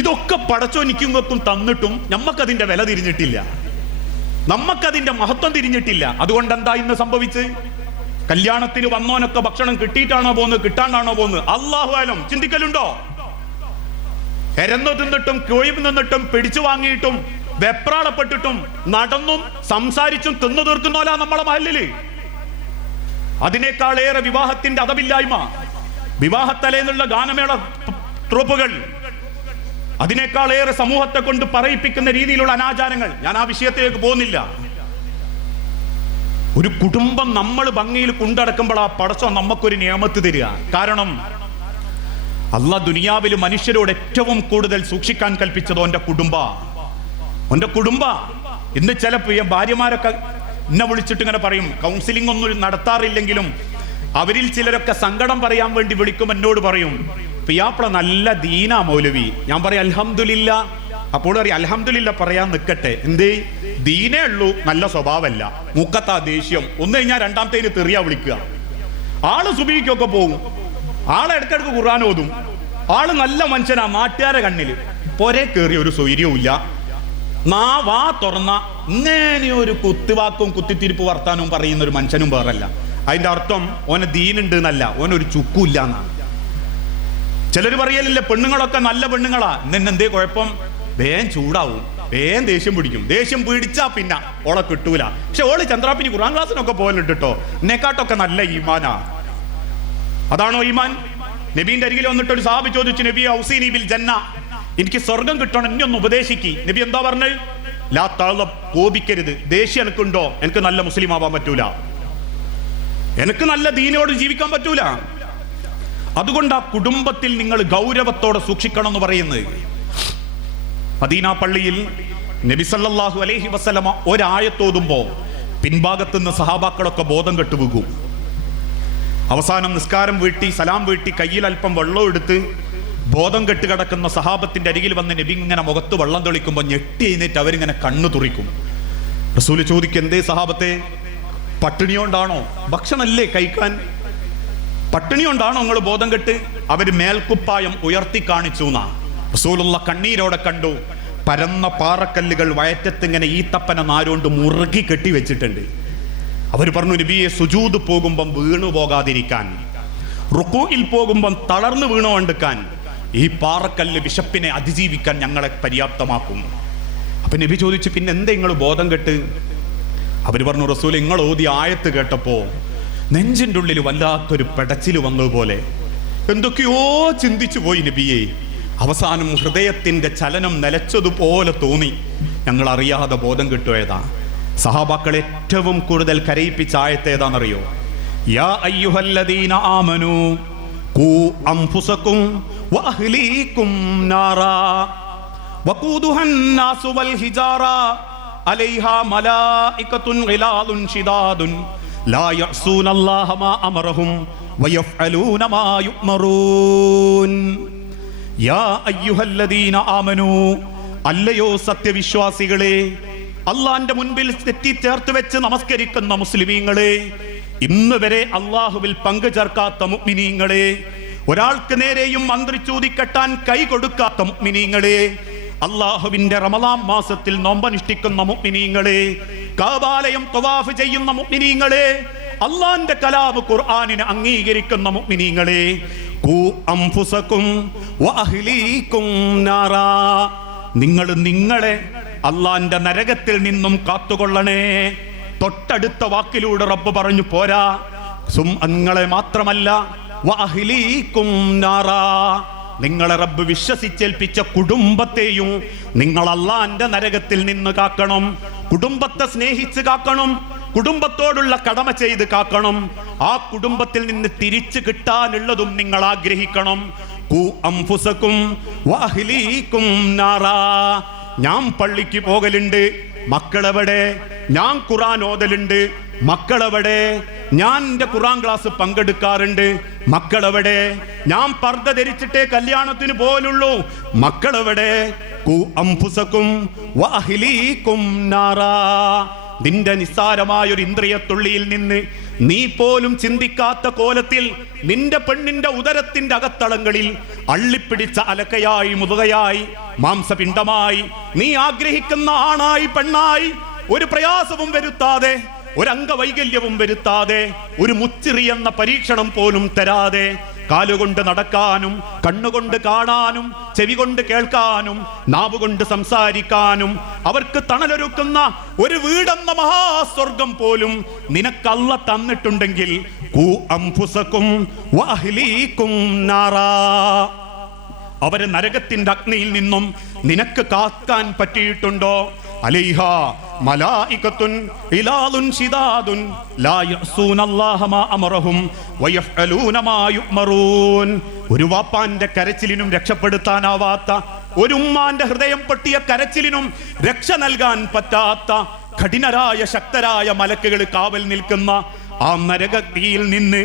ഇതൊക്കെ പടച്ചോനിക്കും തന്നിട്ടും നമ്മക്കതിന്റെ വില തിരിഞ്ഞിട്ടില്ല, നമ്മക്കതിന്റെ മഹത്വം തിരിഞ്ഞിട്ടില്ല. അതുകൊണ്ട് എന്താ ഇന്ന് സംഭവിച്ച്? കല്യാണത്തിന് വന്നോനൊക്കെ ഭക്ഷണം കിട്ടിയിട്ടാണോ പോകുന്നത്, കിട്ടാണ്ടാണോ പോകുന്നത്? അല്ലാഹു അലം. ചിന്തിക്കലുണ്ടോ? എരന്നു തിന്നിട്ടും കോഴിവ് നിന്നിട്ടും പിടിച്ചു വാങ്ങിയിട്ടും വെപ്രാളപ്പെട്ടിട്ടും നടന്നും സംസാരിച്ചും തിന്നു തീർക്കുന്നോലാ നമ്മളെ മഹല്ലില്. അതിനേക്കാളേറെ വിവാഹത്തിന്റെ അതവില്ലായ്മ, വിവാഹത്തലേന്നുള്ള ഗാനമേള ട്രൂപ്പുകൾ, അതിനേക്കാളേറെ സമൂഹത്തെ കൊണ്ട് പറയിപ്പിക്കുന്ന രീതിയിലുള്ള അനാചാരങ്ങൾ. ഞാൻ ആ വിഷയത്തിലേക്ക് പോകുന്നില്ല. ഒരു കുടുംബം നമ്മൾ ഭംഗിയിൽ കൊണ്ടടക്കുമ്പോൾ ആ പടച്ചോ നമുക്കൊരു നിയമത്ത് തരിക. കാരണം അല്ലാഹ് ദുനിയാവിൽ മനുഷ്യരോട് ഏറ്റവും കൂടുതൽ സൂക്ഷിക്കാൻ കൽപ്പിച്ചത് ഓന്റെ കുടുംബ. ഇന്ന് ചില ഭാര്യമാരൊക്കെ എന്നെ വിളിച്ചിട്ട് ഇങ്ങനെ പറയും, കൗൺസിലിംഗ് ഒന്നും നടത്താറില്ലെങ്കിലും അവരിൽ ചിലരൊക്കെ സങ്കടം പറയാൻ വേണ്ടി വിളിക്കും. എന്നോട് പറയും പിയാപ്പിള നല്ല ദീനാ മൗലവി. ഞാൻ പറയും അൽഹംദുലില്ലാ. അപ്പോൾ അറിയാം അൽഹംദുലില്ലാ പറയാൻ നിൽക്കട്ടെ. എന്തേ? ദീനേ ഉള്ളൂ, നല്ല സ്വഭാവമല്ല. മുക്കത്താ ദേഷ്യം. ഒന്ന് കഴിഞ്ഞാൽ രണ്ടാമത്തേന് തെറിയാ വിളിക്കുക. ആള് സുബീക്കൊക്കെ പോകും, ആളെ ഇടയ്ക്കിടയ്ക്ക് ഖുർആൻ ഓതും, ആള് നല്ല മനുഷ്യനാ. നാട്ടുകാരെ കണ്ണില് പൊരെ കയറിയ ഒരു സ്വൈര്യവും ഇല്ല. വാ തുറന്ന ഇങ്ങനെ ഒരു കുത്തുവാക്കും കുത്തിത്തിരിപ്പ് വർത്താനവും പറയുന്ന ഒരു മനുഷ്യനും വേറല്ല. അതിന്റെ അർത്ഥം ഓനെ ദീനുണ്ട് എന്നല്ല, ഓനൊരു ചുക്കൂല്ല എന്നാണ്. ചിലർ പറയലില്ല പെണ്ണുങ്ങളൊക്കെ നല്ല പെണ്ണുങ്ങളാ, എന്തേ കുഴപ്പം? വേഗം ചൂടാവും, വേഗം ദേഷ്യം പിടിക്കും. ദേഷ്യം പിടിച്ചാ പിന്നെ ഓളെ കിട്ടൂല. പക്ഷെ ഓള് ചന്ദ്രാപ്പിനി ഖുർആൻ ക്ലാസ്സിനൊക്കെ പോകലുണ്ട് കേട്ടോ. എന്നെക്കാട്ടൊക്കെ നല്ല ഈമാനാ. അതാണോ ഈമാൻ? നബീന്റെ അരികിൽ വന്നിട്ട് ഒരു സഹാബി ചോദിച്ചു, നബി ഔസീനി ബിൽ ജന്ന, എനിക്ക് സ്വർഗം കിട്ടണം, എന്നെ ഒന്ന് ഉപദേശിക്ക്. നബി എന്താ പറഞ്ഞത്? ലാ തഅള, കോപിക്കരുത്. ദേഷ്യം എനിക്കുണ്ടോ? എനിക്ക് നല്ല മുസ്ലിം ആവാൻ പറ്റൂല, എനിക്ക് നല്ല ദീനോട് ജീവിക്കാൻ പറ്റൂല. അതുകൊണ്ട് ആ കുടുംബത്തിൽ നിങ്ങൾ ഗൗരവത്തോടെ സൂക്ഷിക്കണം എന്ന് പറയുന്നത്. മദീന പള്ളിയിൽ നബി സല്ലല്ലാഹു അലൈഹി വസല്ലമ ഒരായത്തോതുമ്പോ പിൻഭാഗത്ത് നിന്ന് സഹാബാക്കളൊക്കെ ബോധം കെട്ടുവീകും. അവസാനം നിസ്കാരം വീട്ടി സലാം വീട്ടി കയ്യിൽ അല്പം വെള്ളം എടുത്ത് ബോധം കെട്ട് കിടക്കുന്ന സഹാബത്തിന്റെ അരികിൽ വന്ന് നബി ഇങ്ങനെ മുഖത്ത് വെള്ളം തെളിക്കുമ്പോൾ ഞെട്ടി എഴുന്നേറ്റ് അവരിങ്ങനെ കണ്ണു തുറിക്കും. റസൂല് ചോദിക്കും, എന്തേ സഹാബത്തെ, പട്ടിണിയോണ്ടാണോ? ഭക്ഷണല്ലേ കഴിക്കാൻ? പട്ടിണിയോണ്ടാണോ നിങ്ങൾ ബോധം കെട്ട്? അവര് മേൽക്കുപ്പായം ഉയർത്തി കാണിച്ചു എന്നാ. റസൂലുള്ള കണ്ണീരോടെ കണ്ടു. പരന്ന പാറക്കല്ലുകൾ വയറ്റത്തിങ്ങനെ ഈത്തപ്പന നാരോണ്ട് മുറുകി കെട്ടി വെച്ചിട്ടുണ്ട്. അവർ പറഞ്ഞു, നബിയെ സുജൂദ് പോകുമ്പം വീണു പോകാതിരിക്കാൻ, റുക്കൂഇൽ പോകുമ്പം തളർന്നു വീണോണ്ടിരിക്കാൻ ഈ പാറക്കല്ല് വിശപ്പിനെ അതിജീവിക്കാൻ ഞങ്ങളെ പര്യാപ്തമാക്കും. അപ്പൊ നബി ചോദിച്ചു, പിന്നെ എന്താ നിങ്ങൾ ബോധം കെട്ട്? അവർ പറഞ്ഞു, റസൂൽ നിങ്ങൾ ഓതി ആയത്ത് കേട്ടപ്പോ നെഞ്ചിൻ്റെ ഉള്ളിൽ വല്ലാത്തൊരു പെടച്ചിൽ വന്നതുപോലെ എന്തൊക്കെയോ ചിന്തിച്ചു പോയി നബിയെ. അവസാനം ഹൃദയത്തിന്റെ ചലനം നിലച്ചതുപോലെ തോന്നി. ഞങ്ങൾ അറിയാതെ ബോധം കിട്ടുകയതാ. സഹാബാക്കൾ ഏറ്റവും കൂടുതൽ കരയിപ്പിച്ച ആയത്ത് ഏതാണെന്നറിയോ? യാ അയ്യുഹല്ലദീന ആമനൂ ഖൂ അൻഫുസകും വഅഹ്ലീകും നാറാ വഖൂദുഹൻ നാസു വൽ ഹിജാറ അലൈഹാ മലായികത്തുൻ ഗിലാദുൻ ശിദാദുൻ ലാ യഅസൂനല്ലാഹ മാ അമറഹും വയഫ്അലൂന മാ യുഅ്മറൂൻ. യാ അയ്യുഹല്ലദീന ആമനൂ, അല്ലയോ സത്യവിശ്വാസികളെ, അള്ളാന്റെ മുൻപിൽ തെറ്റി ചേർത്ത് വെച്ച് നമസ്കരിക്കുന്ന മുസ്ലിമീങ്ങളെ, ഇന്ന് വരെ അള്ളാഹുവിൽ പങ്കു ചേർക്കാത്ത മുഅ്മിനീങ്ങളെ, ഒരാൾക്ക് നേരെയും മന്ത്രിച്ചൂതിക്കെട്ടാൻ കൈ കൊടുക്കാത്ത മുഅ്മിനീങ്ങളെ, അള്ളാഹുവിന്റെ റമളാൻ മാസത്തിൽ നോമ്പനുഷ്ഠിക്കുന്ന മുഅ്മിനീങ്ങളെ, കഅബാലയം തവാഫ് ചെയ്യുന്ന മുഅ്മിനീങ്ങളെ, അള്ളാന്റെ കലാമ് ഖുർആനിനെ അംഗീകരിക്കുന്ന മുഅ്മിനീങ്ങളെ, ഖൂ അൻഫുസകും വഅഹ്ലീകും നാറാ, നിങ്ങൾ നിങ്ങളെ അള്ളാന്റെ നരകത്തിൽ നിന്നും കാത്തുകൊള്ളണേ. തൊട്ടടുത്ത വാക്കിലൂടെ റബ്ബ് പറഞ്ഞു പോരാ, നിങ്ങളെ മാത്രമല്ല വഅഹ്ലീകും നാറാ, നിങ്ങളെ റബ്ബ് വിശ്വസിച്ചേൽപ്പിച്ച കുടുംബത്തെയും നിങ്ങൾ അള്ളാന്റെ നരകത്തിൽ നിന്ന് കാക്കണം. കുടുംബത്തെ സ്നേഹിച്ച് കാക്കണം, കുടുംബത്തോടുള്ള കടമ ചെയ്ത് കാക്കണം. ആ കുടുംബത്തിൽ നിന്ന് തിരിച്ചു കിട്ടാനുള്ളതും നിങ്ങൾ ആഗ്രഹിക്കണം. ഖൂ അൻഫുസകും വഅഹ്ലീകും നാറാ. ഞാൻ പള്ളിക്ക് പോകലുണ്ട്, മക്കളെവിടെ? ഞാൻ ഖുർആൻ ഓതലുണ്ട്, മക്കളെവിടെ? ഞാൻ എൻ്റെ ഖുർആൻ ക്ലാസ് പങ്കെടുക്കാറുണ്ട്, മക്കളെവിടെ? ഞാൻ പർദ്ദ ധരിച്ചിട്ടേ കല്യാണത്തിന് പോലുള്ളൂ, മക്കളെവിടെ? ഖൂ അൻഫുസകും വഅഹ്ലീകും നാറാ. നിന്റെ നിസ്സാരമായൊരു ഇന്ദ്രിയത്തുള്ളിയിൽ നിന്ന് നീ പോലും ചിന്തിക്കാത്ത കോലത്തിൽ നിന്റെ പെണ്ണിന്റെ ഉദരത്തിന്റെ അകത്തളങ്ങളിൽ അള്ളിപ്പിടിച്ച അലക്കയായി, മുതുകയായി, മാംസപിണ്ഡമായി നീ ആഗ്രഹിക്കുന്ന ആണായി, പെണ്ണായി ഒരു പ്രയാസവും വരുത്താതെ, ഒരു അംഗവൈകല്യവും വരുത്താതെ, ഒരു മുച്ചിറി എന്ന പരീക്ഷണം പോലും തരാതെ, കാലുകൊണ്ട് നടക്കാനും, കണ്ണുകൊണ്ട് കാണാനും, ചെവി കൊണ്ട് കേൾക്കാനും, നാവുകൊണ്ട് സംസാരിക്കാനും അവർക്ക് തണലൊരുക്കുന്ന ഒരു വീടെന്ന മഹാസ്വർഗം പോലും നിനക്കല്ല തന്നിട്ടുണ്ടെങ്കിൽ ഖൂ അൻഫുസകും വഅഹ്ലീകും നാറാ. അവരെ നരകത്തിന്റെ അഗ്നിയിൽ നിന്നും നിനക്ക് കാക്കാൻ പറ്റിയിട്ടുണ്ടോ? അലൈഹാ മലായികത്തുൻ ഇലാലുൻ ശിദാദുൻ ലാ യഅസൂനല്ലാഹ മാ അമറഹും വയഫ്അലൂന മാ യുഅ്മറൂൻ. ഒരു വാപ്പാന്റെ കരച്ചിലിനും രക്ഷപ്പെടുത്താനാവാത്ത, ഒരു ഉമ്മാന്റെ ഹൃദയം പൊട്ടിയ കരച്ചിലിനും രക്ഷ നൽകാൻ പറ്റാത്ത കഠിനരായ ശക്തരായ മലക്കുകൾ കാവൽ നിൽക്കുന്ന ആ നരകത്തിയിൽ നിന്ന്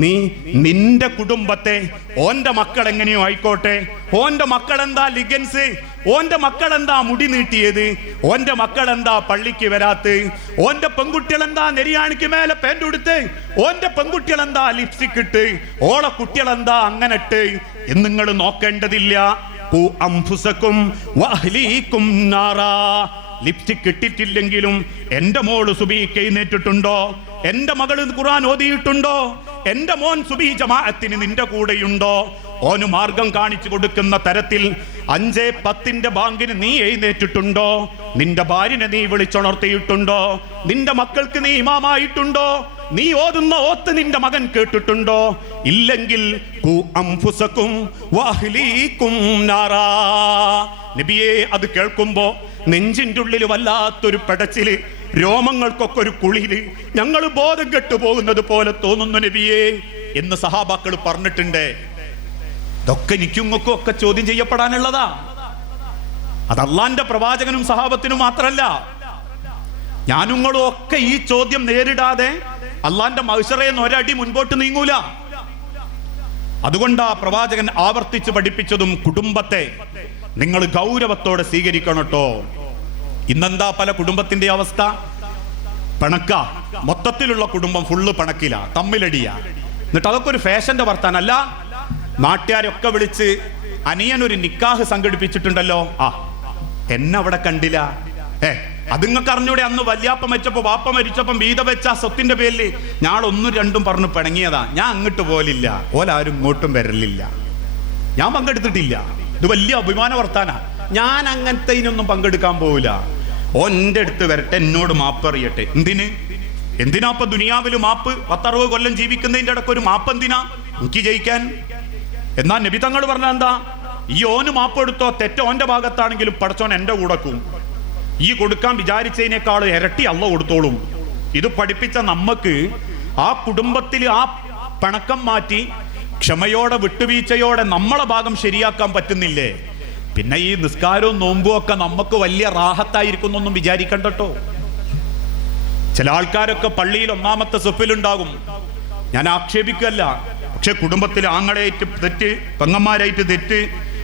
നീ നിന്റെ കുടുംബത്തെ, ഓന്റെ മക്കൾ എങ്ങനെയോ ആയിക്കോട്ടെ, ഓന്റെ മക്കളെന്താ ലിഗൻസ്, ഓന്റെ മക്കളെന്താ മുടി നീട്ടിയത്, ഓന്റെ മക്കളെന്താ പള്ളിക്ക് വരാത്ത്, ഓന്റെ പെൺകുട്ടികളെന്താ നെരിയാണിക്ക് മേലെ പാൻറ് ഉടുത്ത്, ഓന്റെ പെൺകുട്ടികളെന്താ ലിപ്സ്റ്റിക് ഇട്ട്, ഓളെ കുട്ടികളെന്താ അങ്ങനെ ഇട്ട് എന്ന് നിങ്ങൾ നോക്കേണ്ടതില്ല. ഖൂ അൻഫുസകും വഅഹ്ലീകും നാറാ. ലിപ്സ്റ്റിക് ഇട്ടിട്ടില്ലെങ്കിലും എന്റെ മോള് സുബഹിക്ക് എഴുന്നേറ്റിട്ടുണ്ടോ? എന്റെ മകള് ഖുർആൻ ഓതിയിട്ടുണ്ടോ? എന്റെ മോൻ സുബഹി ജമാഅത്തിന് നിന്റെ കൂടെയുണ്ടോ? ഓന് മാർഗം കാണിച്ചു കൊടുക്കുന്ന തരത്തിൽ 5:10 ബാങ്കിന് നീ എഴുന്നേറ്റിട്ടുണ്ടോ? നിന്റെ ഭാര്യനെ നീ വിളിച്ചുണർത്തിയിട്ടുണ്ടോ? നിന്റെ മക്കൾക്ക് നീ ഇമാമായിട്ടുണ്ടോ? നീ ഓതുന്ന ഓത്ത് നിന്റെ മകൻ കേട്ടിട്ടുണ്ടോ? ഇല്ലെങ്കിൽ ഖൂ അൻഫുസകും വഅഹ്ലീകും നാറാ. നബിയെ, അത് കേൾക്കുമ്പോ നെഞ്ചിൻ്റെ ഉള്ളിൽ വല്ലാത്തൊരു പെടച്ചില്, രോമങ്ങൾക്കൊക്കെ ഒരു കുളിര്, ഞങ്ങൾ ബോധം കെട്ടുപോകുന്നത് പോലെ തോന്നുന്നു നബിയേ എന്ന് സഹാബാക്കൾ പറഞ്ഞിട്ടുണ്ട്. ഇതൊക്കെ എനിക്കും ഒക്കെ ചോദ്യം ചെയ്യപ്പെടാനുള്ളതാ. അത് അള്ളാന്റെ പ്രവാചകനും സഹാബത്തിനും മാത്രല്ല, ഞാനുങ്ങളും ഒക്കെ ഈ ചോദ്യം നേരിടാതെ അള്ളാന്റെ മഹ്ശറേന്ന് ഒരടി മുൻപോട്ട് നീങ്ങൂല. അതുകൊണ്ടാ പ്രവാചകൻ ആവർത്തിച്ച് പഠിപ്പിച്ചതും കുടുംബത്തെ നിങ്ങൾ ഗൗരവത്തോടെ സ്വീകരിക്കണം കേട്ടോ. ഇന്നെന്താ പല കുടുംബത്തിന്റെ അവസ്ഥ? പിണക്ക, മൊത്തത്തിലുള്ള കുടുംബം ഫുള്ള് പിണക്കില, തമ്മിലടിയ. എന്നിട്ട് അതൊക്കെ ഒരു ഫാഷന്റെ വർത്താനല്ല. നാട്ടുകാരൊക്കെ വിളിച്ച് അനിയനൊരു നിക്കാഹ് സംഘടിപ്പിച്ചിട്ടുണ്ടല്ലോ, ആ എന്നെ അവിടെ കണ്ടില്ല. അത് നിങ്ങൾക്ക് അറിഞ്ഞൂടെ? അന്ന് വല്യാപ്പ മരിച്ചപ്പോ വാപ്പ മരിച്ചപ്പം വീത വെച്ച സ്വത്തിന്റെ പേരിൽ ഞാൻ 1-2 പറഞ്ഞു പിണങ്ങിയതാ. ഞാൻ അങ്ങോട്ട് പോലില്ല, ഓലാരും ഇങ്ങോട്ടും വരലില്ല, ഞാൻ പങ്കെടുത്തിട്ടില്ല. ഇത് വലിയ അഭിമാന വർത്താന. ഞാൻ അങ്ങനത്തെ ഇതിനൊന്നും പങ്കെടുക്കാൻ പോവില്ല. ഓൻ്റെ അടുത്ത് വരട്ടെ, എന്നോട് മാപ്പ് അറിയട്ടെ. എന്തിനാ ദുനിയാവില് മാപ്പ്? 10-60 കൊല്ലം ജീവിക്കുന്നതിൻ്റെ ഇടയ്ക്ക് ഒരു മാപ്പ് എന്തിനാ എനിക്ക് ജയിക്കാൻ? എന്നാ നബി തങ്ങൾ പറഞ്ഞ എന്താ? ഈ ഓന് മാപ്പ് എടുത്തോ, തെറ്റ് ഓന്റെ ഭാഗത്താണെങ്കിലും പടച്ചോൻ എന്റെ കൂടക്കും. ഈ കൊടുക്കാൻ വിചാരിച്ചതിനേക്കാൾ ഇരട്ടി അള്ള കൊടുത്തോളും. ഇത് പഠിപ്പിച്ച നമ്മക്ക് ആ കുടുംബത്തിൽ ആ പിണക്കം മാറ്റി ക്ഷമയോടെ വിട്ടുവീഴ്ചയോടെ നമ്മളെ ഭാഗം ശരിയാക്കാൻ പറ്റുന്നില്ലേ? പിന്നെ ഈ നിസ്കാരവും നോമ്പും ഒക്കെ നമുക്ക് വലിയ റാഹത്തായിരിക്കുന്നൊന്നും വിചാരിക്കണ്ടോ. ചില ആൾക്കാരൊക്കെ പള്ളിയിൽ 1-ാമത്തെ സഫിലുണ്ടാകും. ഞാൻ ആക്ഷേപിക്കല്ല, പക്ഷെ കുടുംബത്തിൽ ആങ്ങളായിട്ട് തെറ്റ്, പെങ്ങന്മാരായിട്ട് തെറ്റ്,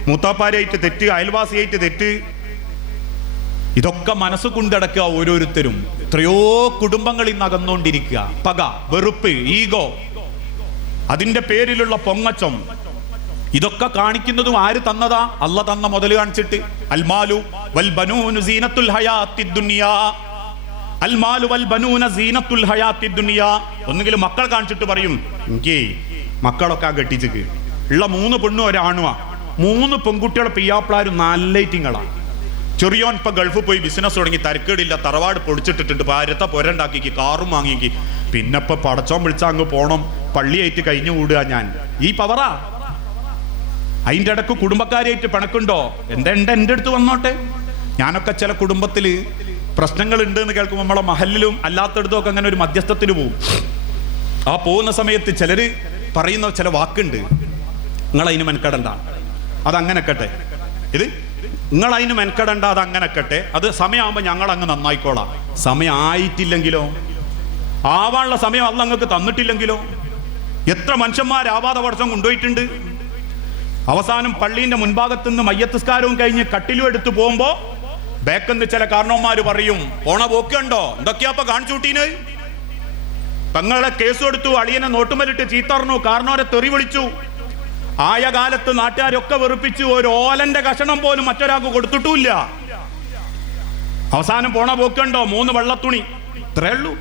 മൂത്താപ്പാരായിട്ട് തെറ്റ്, അയൽവാസിയായിട്ട് തെറ്റ്, ഇതൊക്കെ മനസ്സ് കൊണ്ടടക്കുക ഓരോരുത്തരും. എത്രയോ കുടുംബങ്ങളിൽ നിന്ന് അകന്നുകൊണ്ടിരിക്കുക. പക, വെറുപ്പ്, ഈഗോ, അതിന്റെ പേരിലുള്ള പൊങ്ങച്ചം, ഇതൊക്കെ കാണിക്കുന്നതും ആര് തന്നതാ? അള്ള തന്ന മുതൽ കാണിച്ചിട്ട്. അൽമാലു വൽ ബനൂനു സീനത്തുൽ ഹയാത്തിദ് ദുനിയാ. അൽ മാലു വൽ ബനൂന സീനത്തുൽ ഹയാത്തി ദുനിയ. ഒന്നുകിൽ മക്കൾ കാണിച്ചിട്ട് പറയും എനിക്ക് മക്കളൊക്കെ കെട്ടിച്ചിക്ക് ഉള്ള 3 പെണ്ണും ഒരാണുവാ, 3 പെൺകുട്ടികളെ പിയ്യാപ്പിളാരും നല്ലൈറ്റിങ്ങളാണ്. ചെറിയോൻ ഇപ്പൊ ഗൾഫിൽ പോയി ബിസിനസ് തുടങ്ങി, തരക്കേടില്ല, തറവാട് പൊളിച്ചിട്ടിട്ടുണ്ട്, ഭാര്യത്തെ പൊരണ്ടാക്കി, കാറും വാങ്ങിക്കി, പിന്നെ ഇപ്പൊ പടച്ചോൻ വിളിച്ചാൽ അങ്ങ് പോണം, പള്ളിയായിട്ട് കഴിഞ്ഞു കൂടുക. ഞാൻ ഈ പവറാ. അതിൻ്റെ ഇടക്ക് കുടുംബക്കാരായിട്ട് പിണക്കുണ്ടോ? എൻ്റെ അടുത്ത് വന്നോട്ടെ. ഞാനൊക്കെ ചില കുടുംബത്തിൽ പ്രശ്നങ്ങൾ ഉണ്ട് എന്ന് കേൾക്കുമ്പോൾ നമ്മളെ മഹലിലും അല്ലാത്തടത്തും ഒക്കെ അങ്ങനെ ഒരു മധ്യസ്ഥത്തിന് പോകും. ആ പോകുന്ന സമയത്ത് ചിലർ പറയുന്ന ചില വാക്കുണ്ട്, നിങ്ങളതിന് മെനക്കെടണ്ട, അതങ്ങനെ കട്ടെ, ഇത് നിങ്ങളതിന് മെനക്കെടണ്ട, അതങ്ങനെ കട്ടെ, അത് സമയമാകുമ്പോൾ ഞങ്ങൾ അങ്ങ് നന്നായിക്കോളാം. സമയം ആയിട്ടില്ലെങ്കിലോ, ആവാനുള്ള സമയം അല്ല അങ്ങക്ക് തന്നിട്ടില്ലെങ്കിലോ? എത്ര മനുഷ്യന്മാരാവാതെ വർഷം കൊണ്ടുപോയിട്ടുണ്ട്. അവസാനം പള്ളീന്റെ മുൻഭാഗത്തുനിന്ന് മയ്യത്തുസ്കാരവും കഴിഞ്ഞ് കട്ടിലും എടുത്ത് പോകുമ്പോ ബേക്കെന്ന് ചില കാരണവന്മാര് പറയും, പോണ പോക്കുണ്ടോ, എന്തൊക്കെയാപ്പ കാണിച്ചൂട്ടീന്, പെങ്ങളെ കേസ് കൊടുത്തു, അളിയനെ നോട്ടുമലിട്ട് ചീത്തറിഞ്ഞു, കാരണവരെ തെറി വിളിച്ചു. ആയ കാലത്ത് നാട്ടുകാരൊക്കെ വെറുപ്പിച്ചു, ഒരു ഓലന്റെ കഷണം പോലും മറ്റൊരാൾക്ക് കൊടുത്തിട്ടുമില്ല. അവസാനം പോണ പോക്കുണ്ടോ, 3 വെള്ളത്തുണി, ഇത്രേ ഉള്ളൂ.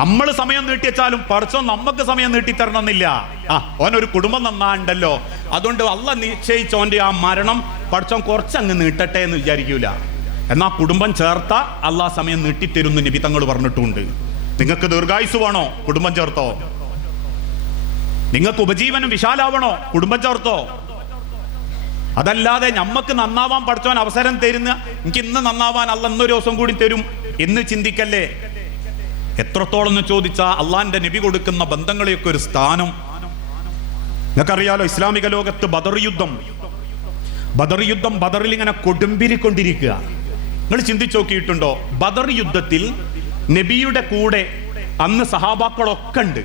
നമ്മൾ സമയം നീട്ടിച്ചാലും പടച്ചോൻ നമുക്ക് സമയം നീട്ടിത്തരണമെന്നില്ല. ഓനൊരു കുടുംബം നന്നാണ്ടല്ലോ, അതുകൊണ്ട് അള്ള നിശ്ചയിച്ചോന്റെ ആ മരണം പടച്ചോൻ കുറച്ചങ്ങ് നീട്ടട്ടെ എന്ന് വിചാരിക്കൂല. എന്നാ കുടുംബം ചേർത്ത അള്ളാഹ് സമയം നീട്ടിത്തരുന്നു നബി തങ്ങൾ പറഞ്ഞിട്ടുണ്ട്. നിങ്ങൾക്ക് ദീർഘായുസ് വേണോ, കുടുംബം ചേർത്തോ. നിങ്ങൾക്ക് ഉപജീവനം വിശാലാവണോ, കുടുംബം ചേർത്തോ. അതല്ലാതെ നമ്മക്ക് നന്നാവാൻ പടച്ചോൻ അവസരം തരുന്ന, എനിക്ക് ഇന്ന് നന്നാവാൻ അള്ള ഇന്നൊരു ദിവസം കൂടി തരും എന്ന് ചിന്തിക്കല്ലേ. എത്രത്തോളം എന്ന് ചോദിച്ചാൽ അള്ളാന്റെ നബി കൊടുക്കുന്ന ബന്ധങ്ങളെയൊക്കെ ഒരു സ്ഥാനം നിങ്ങൾക്കറിയാലോ. ഇസ്ലാമിക ലോകത്ത് ബദർ യുദ്ധം ബദറിൽ ഇങ്ങനെ കൊടുമ്പിരിക്കൊണ്ടിരിക്കുക. നിങ്ങൾ ചിന്തിച്ചു നോക്കിയിട്ടുണ്ടോ? ബദർ യുദ്ധത്തിൽ നബിയുടെ കൂടെ അന്ന് സഹാബാക്കളൊക്കെ ഉണ്ട്.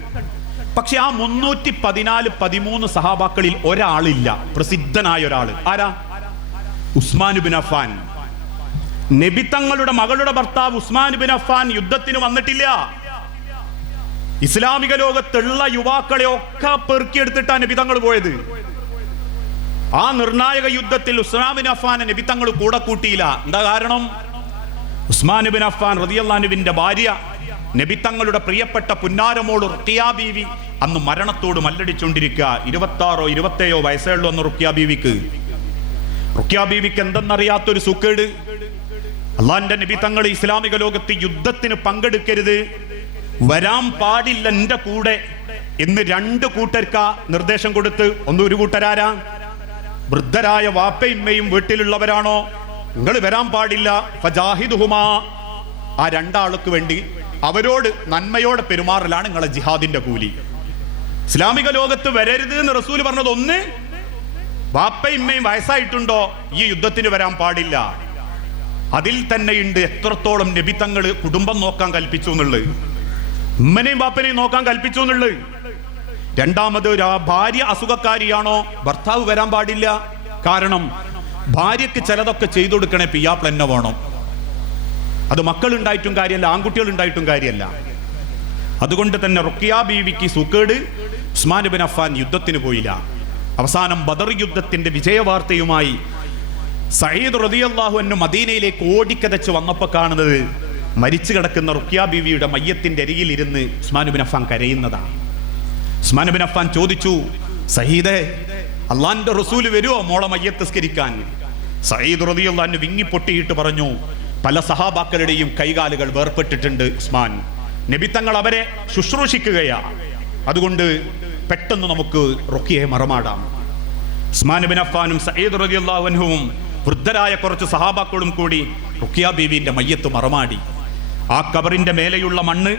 പക്ഷെ ആ 314 സഹാബാക്കളിൽ ഒരാളില്ല, പ്രസിദ്ധനായ ഒരാള്. ആരാ? ഉസ്മാൻ ബിൻ അഫ്ഫാൻ. നബി തങ്ങളുടെ മകളുടെ ഭർത്താവ് ഉസ്മാൻ ബിൻ അഫ്ഫാൻ യുദ്ധത്തിന് വന്നിട്ടില്ല. ഇസ്ലാമിക ലോകത്തുള്ള യുവാക്കളെ ഒക്കെ പെറുക്കിയെടുത്തിട്ടാണ് നബി തങ്ങൾ പോയത്. ആ നിർണായക യുദ്ധത്തിൽ ഉസ്മാൻ ബിൻ അഫ്ഫാനെ നബി തങ്ങൾ കൂടെ കൂട്ടിയില്ല. എന്താ കാരണം? ഉസ്മാൻ ബിൻ അഫ്ഫാൻ റളിയല്ലാഹു അൻഹുവിന്റെ ഭാര്യ, നബി തങ്ങളുടെ പ്രിയപ്പെട്ട പുന്നാരമോൾ റുഖിയ ബീവി അന്ന് മരണത്തോട് മല്ലടിച്ചുകൊണ്ടിരിക്കുക. 26 or 27 വയസ്സേ ഉള്ളൂ അന്ന് റുഖിയ ബീവിക്ക്. റുഖിയ ബീവിക്ക് എന്തെന്നറിയാത്തൊരു സുക്കേട്. അള്ളാന്റെ നബി തങ്ങൾ ഇസ്ലാമിക ലോകത്ത് യുദ്ധത്തിന് പങ്കെടുക്കരുത്, വരാൻ പാടില്ല എന്റെ കൂടെ എന്ന് 2 കൂട്ടർക്ക് നിർദ്ദേശം കൊടുത്ത്. ഒരു കൂട്ടരാരാ? വൃദ്ധരായ വാപ്പയമ്മയും വീട്ടിലുള്ളവരാണോ, നിങ്ങൾ വരാൻ പാടില്ല. ഫജാഹിദുഹുമാ, ആ 2 ആൾക്ക് വേണ്ടി അവരോട് നന്മയോടെ പെരുമാറലാണ് നിങ്ങളെ ജിഹാദിന്റെ കൂലി. ഇസ്ലാമിക ലോകത്ത് വരരുത് എന്ന് റസൂൽ പറഞ്ഞത്, 1 വാപ്പയമ്മയും വയസ്സായിട്ടുണ്ടോ, ഈ യുദ്ധത്തിന് വരാൻ പാടില്ല. അതിൽ തന്നെയുണ്ട് എത്രത്തോളം നബി തങ്ങൾ കുടുംബം നോക്കാൻ കൽപ്പിച്ചു എന്നുള്ളത്, ഉമ്മനെയും ബാപ്പനെയും നോക്കാൻ കൽപ്പിച്ചു എന്നുള്ളത്. 2ാമത്, ഭാര്യ അസുഖക്കാരിയാണോ, ഭർത്താവ് വരാൻ പാടില്ല. കാരണം ഭാര്യക്ക് ചിലതൊക്കെ ചെയ്തു കൊടുക്കണേ പിയ്യാപ്പിള തന്നെ വേണം. അത് മക്കളുണ്ടായിട്ടും കാര്യമല്ല, ആൺകുട്ടികൾ ഉണ്ടായിട്ടും കാര്യമല്ല. അതുകൊണ്ട് തന്നെ റുഖിയ ബീവിക്ക് സുക്കേട്. ഉസ്മാൻ ബിൻ അഫ്ഫാൻ യുദ്ധത്തിന് പോയില്ല. അവസാനം ബദർ യുദ്ധത്തിന്റെ വിജയവാർത്തയുമായി സഈദ് റളിയല്ലാഹു അൻഹു മദീനയിലേക്ക് ഓടിക്കതച്ച് വന്നപ്പോൾ കാണുന്നത് മരിച്ചു കിടക്കുന്ന റുഖിയ ബീവിയുടെ മയ്യത്തിന്റെ അരികിൽ ഇരുന്ന് ഉസ്മാൻ ബിൻ അഫ്ഫാൻ കരയുന്നതാണ്. ഉസ്മാൻ ബിൻ അഫ്ഫാൻ ചോദിച്ചു, സയ്യിദേ, അള്ളാന്റെ റസൂൽ വരുമോ മോളെ മയ്യത്ത് സ്കരിക്കാൻ? സഈദ് റളിയല്ലാഹു അൻഹു വിങ്ങിപ്പൊട്ടിയിട്ട് പറഞ്ഞു, പല സഹാബാക്കളുടെയും കൈകാലുകൾ വേർപെട്ടിട്ടുണ്ട് ഉസ്മാൻ, നബി തങ്ങൾ അവരെ ശുശ്രൂഷിക്കുകയാണ്, അതുകൊണ്ട് പെട്ടെന്ന് നമുക്ക് റുഖിയയെ മറമാടാം. ഉസ്മാൻ ബിൻ അഫ്ഫാനും സഈദ് റളിയല്ലാഹു അൻഹുവും വൃദ്ധരായ കുറച്ച് സഹാബാക്കളും കൂടി റുഖിയ ബീവിന്റെ മയ്യത്ത് മറമാടി. ആ കബറിന്റെ മേലെയുള്ള മണ്ണ്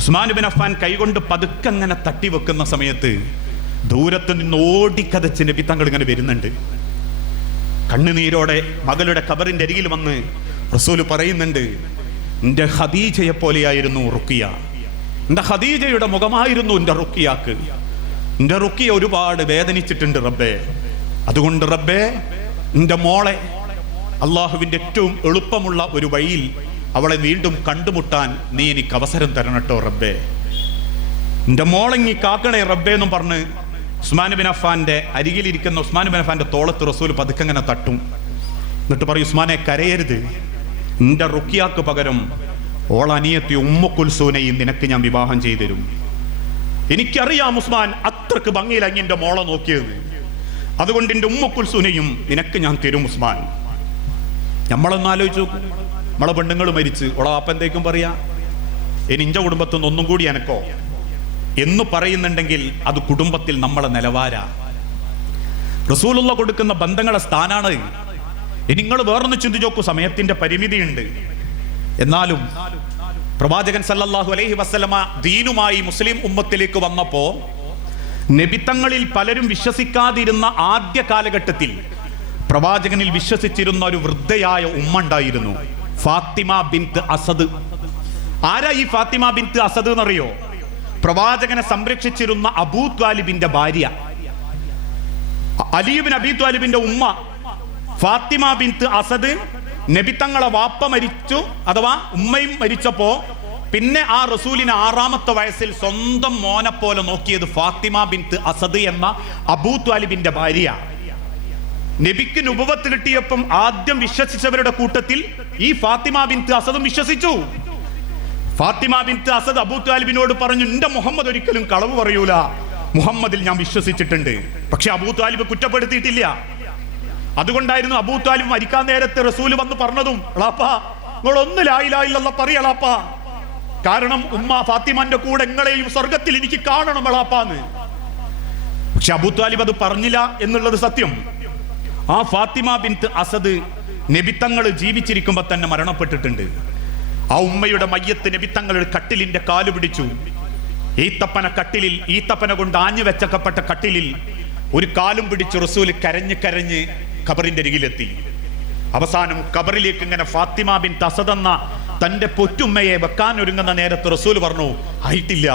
ഉസ്മാൻ ബിൻ അഫ്ഫാൻ കൈകൊണ്ട് പതുക്കെ അങ്ങനെ തട്ടിവെക്കുന്ന സമയത്ത് ദൂരത്ത് നിന്ന് ഓടിക്കതച്ച് നബി തങ്ങൾ ഇങ്ങനെ വരുന്നുണ്ട്. കണ്ണുനീരോടെ മകളുടെ കബറിന്റെ അരികിൽ വന്ന് റസൂല് പറയുന്നുണ്ട്, എൻ്റെ ഖദീജയെ പോലെയായിരുന്നു റുഖിയ, എൻ്റെ ഖദീജയുടെ മുഖമായിരുന്നു എൻ്റെ റുഖിയാക്ക്. എൻ്റെ റുഖിയ ഒരുപാട് വേദനിച്ചിട്ടുണ്ട് റബ്ബേ, അതുകൊണ്ട് റബ്ബേ എൻ്റെ മോളെ അള്ളാഹുവിൻ്റെ ഏറ്റവും എളുപ്പമുള്ള ഒരു വഴിയിൽ അവളെ വീണ്ടും കണ്ടുമുട്ടാൻ നീ എനിക്ക് അവസരം തരണട്ടോ റബ്ബേ, എൻ്റെ മോളെങ്ങി കാക്കണേ റബ്ബേ എന്നും പറഞ്ഞ് ഉസ്മാൻ ബിൻ അഫ്ഫാന്റെ അരികിലിരിക്കുന്ന ഉസ്മാൻ ബിൻ അഫ്ഫാന്റെ തോളത്ത് റസൂൽ പതുക്കങ്ങനെ തട്ടും. എന്നിട്ട് പറയും, ഉസ്മാനെ കരയരുത്, എൻ്റെ റുക്കിയാക്ക് പകരം ഓളനിയത്തി ഉമ്മു കുൽസൂനെയും നിനക്ക് ഞാൻ വിവാഹം ചെയ്തു. എനിക്കറിയാം ഉസ്മാൻ അത്രക്ക് ഭംഗിയിലങ്ങി എൻ്റെ മോളെ നോക്കിയത്, അതുകൊണ്ട് എൻ്റെ ഉമ്മു കുൽസൂനെയും നിനക്ക് ഞാൻ തരും ഉസ്മാൻ. നമ്മളൊന്ന് ആലോചിച്ചു, നമ്മളെ പെണ്ണുങ്ങൾ മരിച്ച് ഓളെ വാപ്പന്തേക്കും പറയാ ഇനി ഇഞ്ച കുടുംബത്തിൽ നിന്ന് ഒന്നും കൂടി എനക്കോ എന്ന് പറയുന്നുണ്ടെങ്കിൽ അത് കുടുംബത്തിൽ നമ്മളെ നിലവാരാ. റസൂലുള്ള കൊടുക്കുന്ന ബന്ധങ്ങളെ സ്ഥാനാണ്. ഇനി നിങ്ങൾ വേറൊന്ന് ചിന്തിച്ചു നോക്കൂ, സമയത്തിന്റെ പരിമിതിയുണ്ട്. എന്നാലും പ്രവാചകൻ സല്ലല്ലാഹു അലൈഹി വസല്ലമ ദീനുമായി മുസ്ലിം ഉമ്മത്തിലേക്ക് വന്നപ്പോ നബിത്തങ്ങളിൽ പലരും വിശ്വസിക്കാതിരുന്ന ആദ്യ കാലഘട്ടത്തിൽ പ്രവാചകനിൽ വിശ്വസിച്ചിരുന്ന ഒരു വൃദ്ധയായ ഉമ്മ ഉണ്ടായിരുന്നു, ഫാത്തിമ ബിൻത് അസദ്. ആരാ ഈ ഫാത്തിമ ബിൻത് അസദ് എന്നറിയോ? പ്രവാചകനെ സംരക്ഷിച്ചിരുന്ന അബൂ ത്വാലിബിന്റെ ഭാര്യ, അലി ഇബ്നു അബീ ത്വാലിബിന്റെ ഉമ്മ ഫാത്തിമ ബിൻത് അസദ്. നബിത്തങ്ങളെ വാപ്പ മരിച്ചു, അഥവാ ഉമ്മയും മരിച്ചപ്പോ പിന്നെ ആ റസൂലിനെ 6-ാമത്തെ വയസ്സിൽ സ്വന്തം മോനെ പോലെ നോക്കിയത് ഫാത്തിമ ബിൻത് അസദ് എന്ന അബൂ ത്വാലിബിന്റെ ഭാര്യ. നബിക്ക് നുബുവത്ത് കിട്ടിയപ്പം ആദ്യം വിശ്വസിച്ചവരുടെ കൂട്ടത്തിൽ ഈ ഫാത്തിമ ബിൻത് അസദും വിശ്വസിച്ചു. ഫാത്തിമ ബിൻത് അസദ് അബൂ ത്വാലിബിനോട് പറഞ്ഞു, എന്റെ മുഹമ്മദ് ഒരിക്കലും കളവ് പറയൂല, മുഹമ്മദിൽ ഞാൻ വിശ്വസിച്ചിട്ടുണ്ട്. പക്ഷെ അബൂ ത്വാലിബ് കുറ്റപ്പെടുത്തിയിട്ടില്ല. അതുകൊണ്ടായിരുന്നു അബൂ ത്വാലിബ് മരിക്കാൻ നേരത്തെ റസൂല് വന്ന് പറഞ്ഞതും, എളാപ്പാ നിങ്ങൾ ഒന്ന് ലാ ഇലാഹ ഇല്ലല്ലാഹ് പറയളാപ്പാ, കാരണം ഉമ്മ ഫാത്തിമാന്റെ കൂടെ എങ്ങളെയും സ്വർഗത്തിൽ എനിക്ക് കാണണം എളാപ്പാന്ന്. പക്ഷെ അബൂ ത്വാലിബ് അത് പറഞ്ഞില്ല എന്നുള്ളത് സത്യം. ആ ഫാത്തിമ ബിൻത് അസദ് നബിത്തങ്ങൾ ജീവിച്ചിരിക്കുമ്പോ തന്നെ മരണപ്പെട്ടിട്ടുണ്ട്. ആ ഉമ്മയുടെ മയ്യത്ത് നബിത്തങ്ങളുടെ കട്ടിലിന്റെ കാല് പിടിച്ചു. ഈത്തപ്പന കൊണ്ട് ആഞ്ഞു വെച്ചക്കപ്പെട്ട കട്ടിലിൽ ഒരു കാലും പിടിച്ച് റസൂല് കരഞ്ഞ് കരഞ്ഞ് ഖബറിന്റെ അരികിലെത്തി. അവസാനം ഖബറിലേക്ക് ഇങ്ങനെ ഫാത്തിമ ബിൻത് അസദ് എന്ന തന്റെ പൊറ്റുമ്മയെ വെക്കാൻ ഒരുങ്ങുന്ന നേരത്ത് റസൂൽ പറഞ്ഞു, ആയിട്ടില്ല.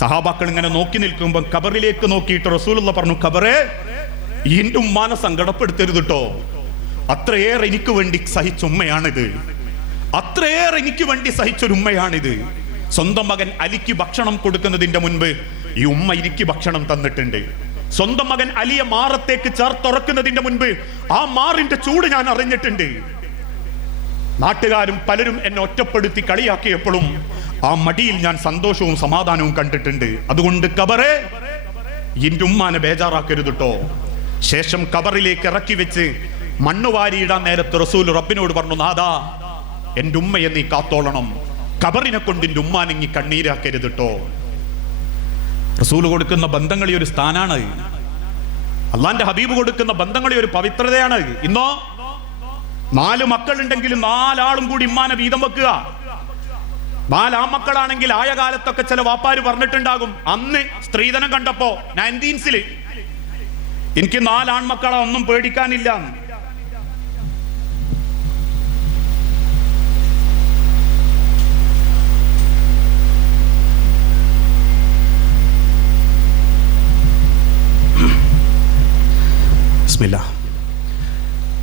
സഹാബാക്കൾ ഇങ്ങനെ നോക്കി നിൽക്കുമ്പോൾ ഖബറിലേക്ക് നോക്കിയിട്ട് റസൂലുള്ള പറഞ്ഞു, ഖബറേ എന്റെ ഉമ്മാനെ സങ്കടപ്പെടുത്തരുത് കേട്ടോ, അത്രയേറെ എനിക്ക് വേണ്ടി സഹിച്ച ഉമ്മയാണിത്, അത്രയേറെ എനിക്ക് വേണ്ടി സഹിച്ചൊരു ഉമ്മയാണിത്. സ്വന്തം മകൻ അലിക്ക് ഭക്ഷണം കൊടുക്കുന്നതിന്റെ മുൻപ് ഈ ഉമ്മ എനിക്ക് ഭക്ഷണം തന്നിട്ടുണ്ട്. സ്വന്തം മകൻ അലിയെ മാറത്തേക്ക് ചേർത്തുറക്കുന്നതിന്റെ മുൻപ് ആ മാറിന്റെ ചൂട് ഞാൻ അറിഞ്ഞിട്ടുണ്ട്. നാട്ടുകാരും പലരും എന്നെ ഒറ്റപ്പെടുത്തി കളിയാക്കിയപ്പോഴും ആ മടിയിൽ ഞാൻ സന്തോഷവും സമാധാനവും കണ്ടിട്ടുണ്ട്. അതുകൊണ്ട് ഖബറേ എന്റെ ഉമ്മാനെ ബേജാറാക്കരുത് കേട്ടോ. ശേഷം ഖബറിലേക്ക് ഇറക്കി വെച്ച് മണ്ണുവാരിയിടാൻ നേരത്ത് റസൂൽ റബ്ബിനോട് പറഞ്ഞു, നാദാ എന്റെ ഉമ്മയെ നീ കാത്തോളണം, ഖബറിനെ കൊണ്ട് എന്റെ ഉമ്മാനെങ്ങി കണ്ണീരാക്കരുത് കേട്ടോ. റസൂൽ കൊടുക്കുന്ന ബന്ധങ്ങളി ഒരു സ്ഥാനാണ്. അള്ളാന്റെ ഹബീബ് കൊടുക്കുന്ന ബന്ധങ്ങളി ഒരു പവിത്രതയാണ്. ഇന്നോ 4 മക്കളുണ്ടെങ്കിലും 4 ആളും കൂടി ഉമ്മാനെ വീതം വെക്കുക. 4 ആൺമക്കളാണെങ്കിൽ ആയ കാലത്തൊക്കെ ചില വാപ്പാര് പറഞ്ഞിട്ടുണ്ടാകും, അന്ന് സ്ത്രീധനം കണ്ടപ്പോ 19s എനിക്ക് 4 ആൺമക്കളെ ഒന്നും പേടിക്കാനില്ല.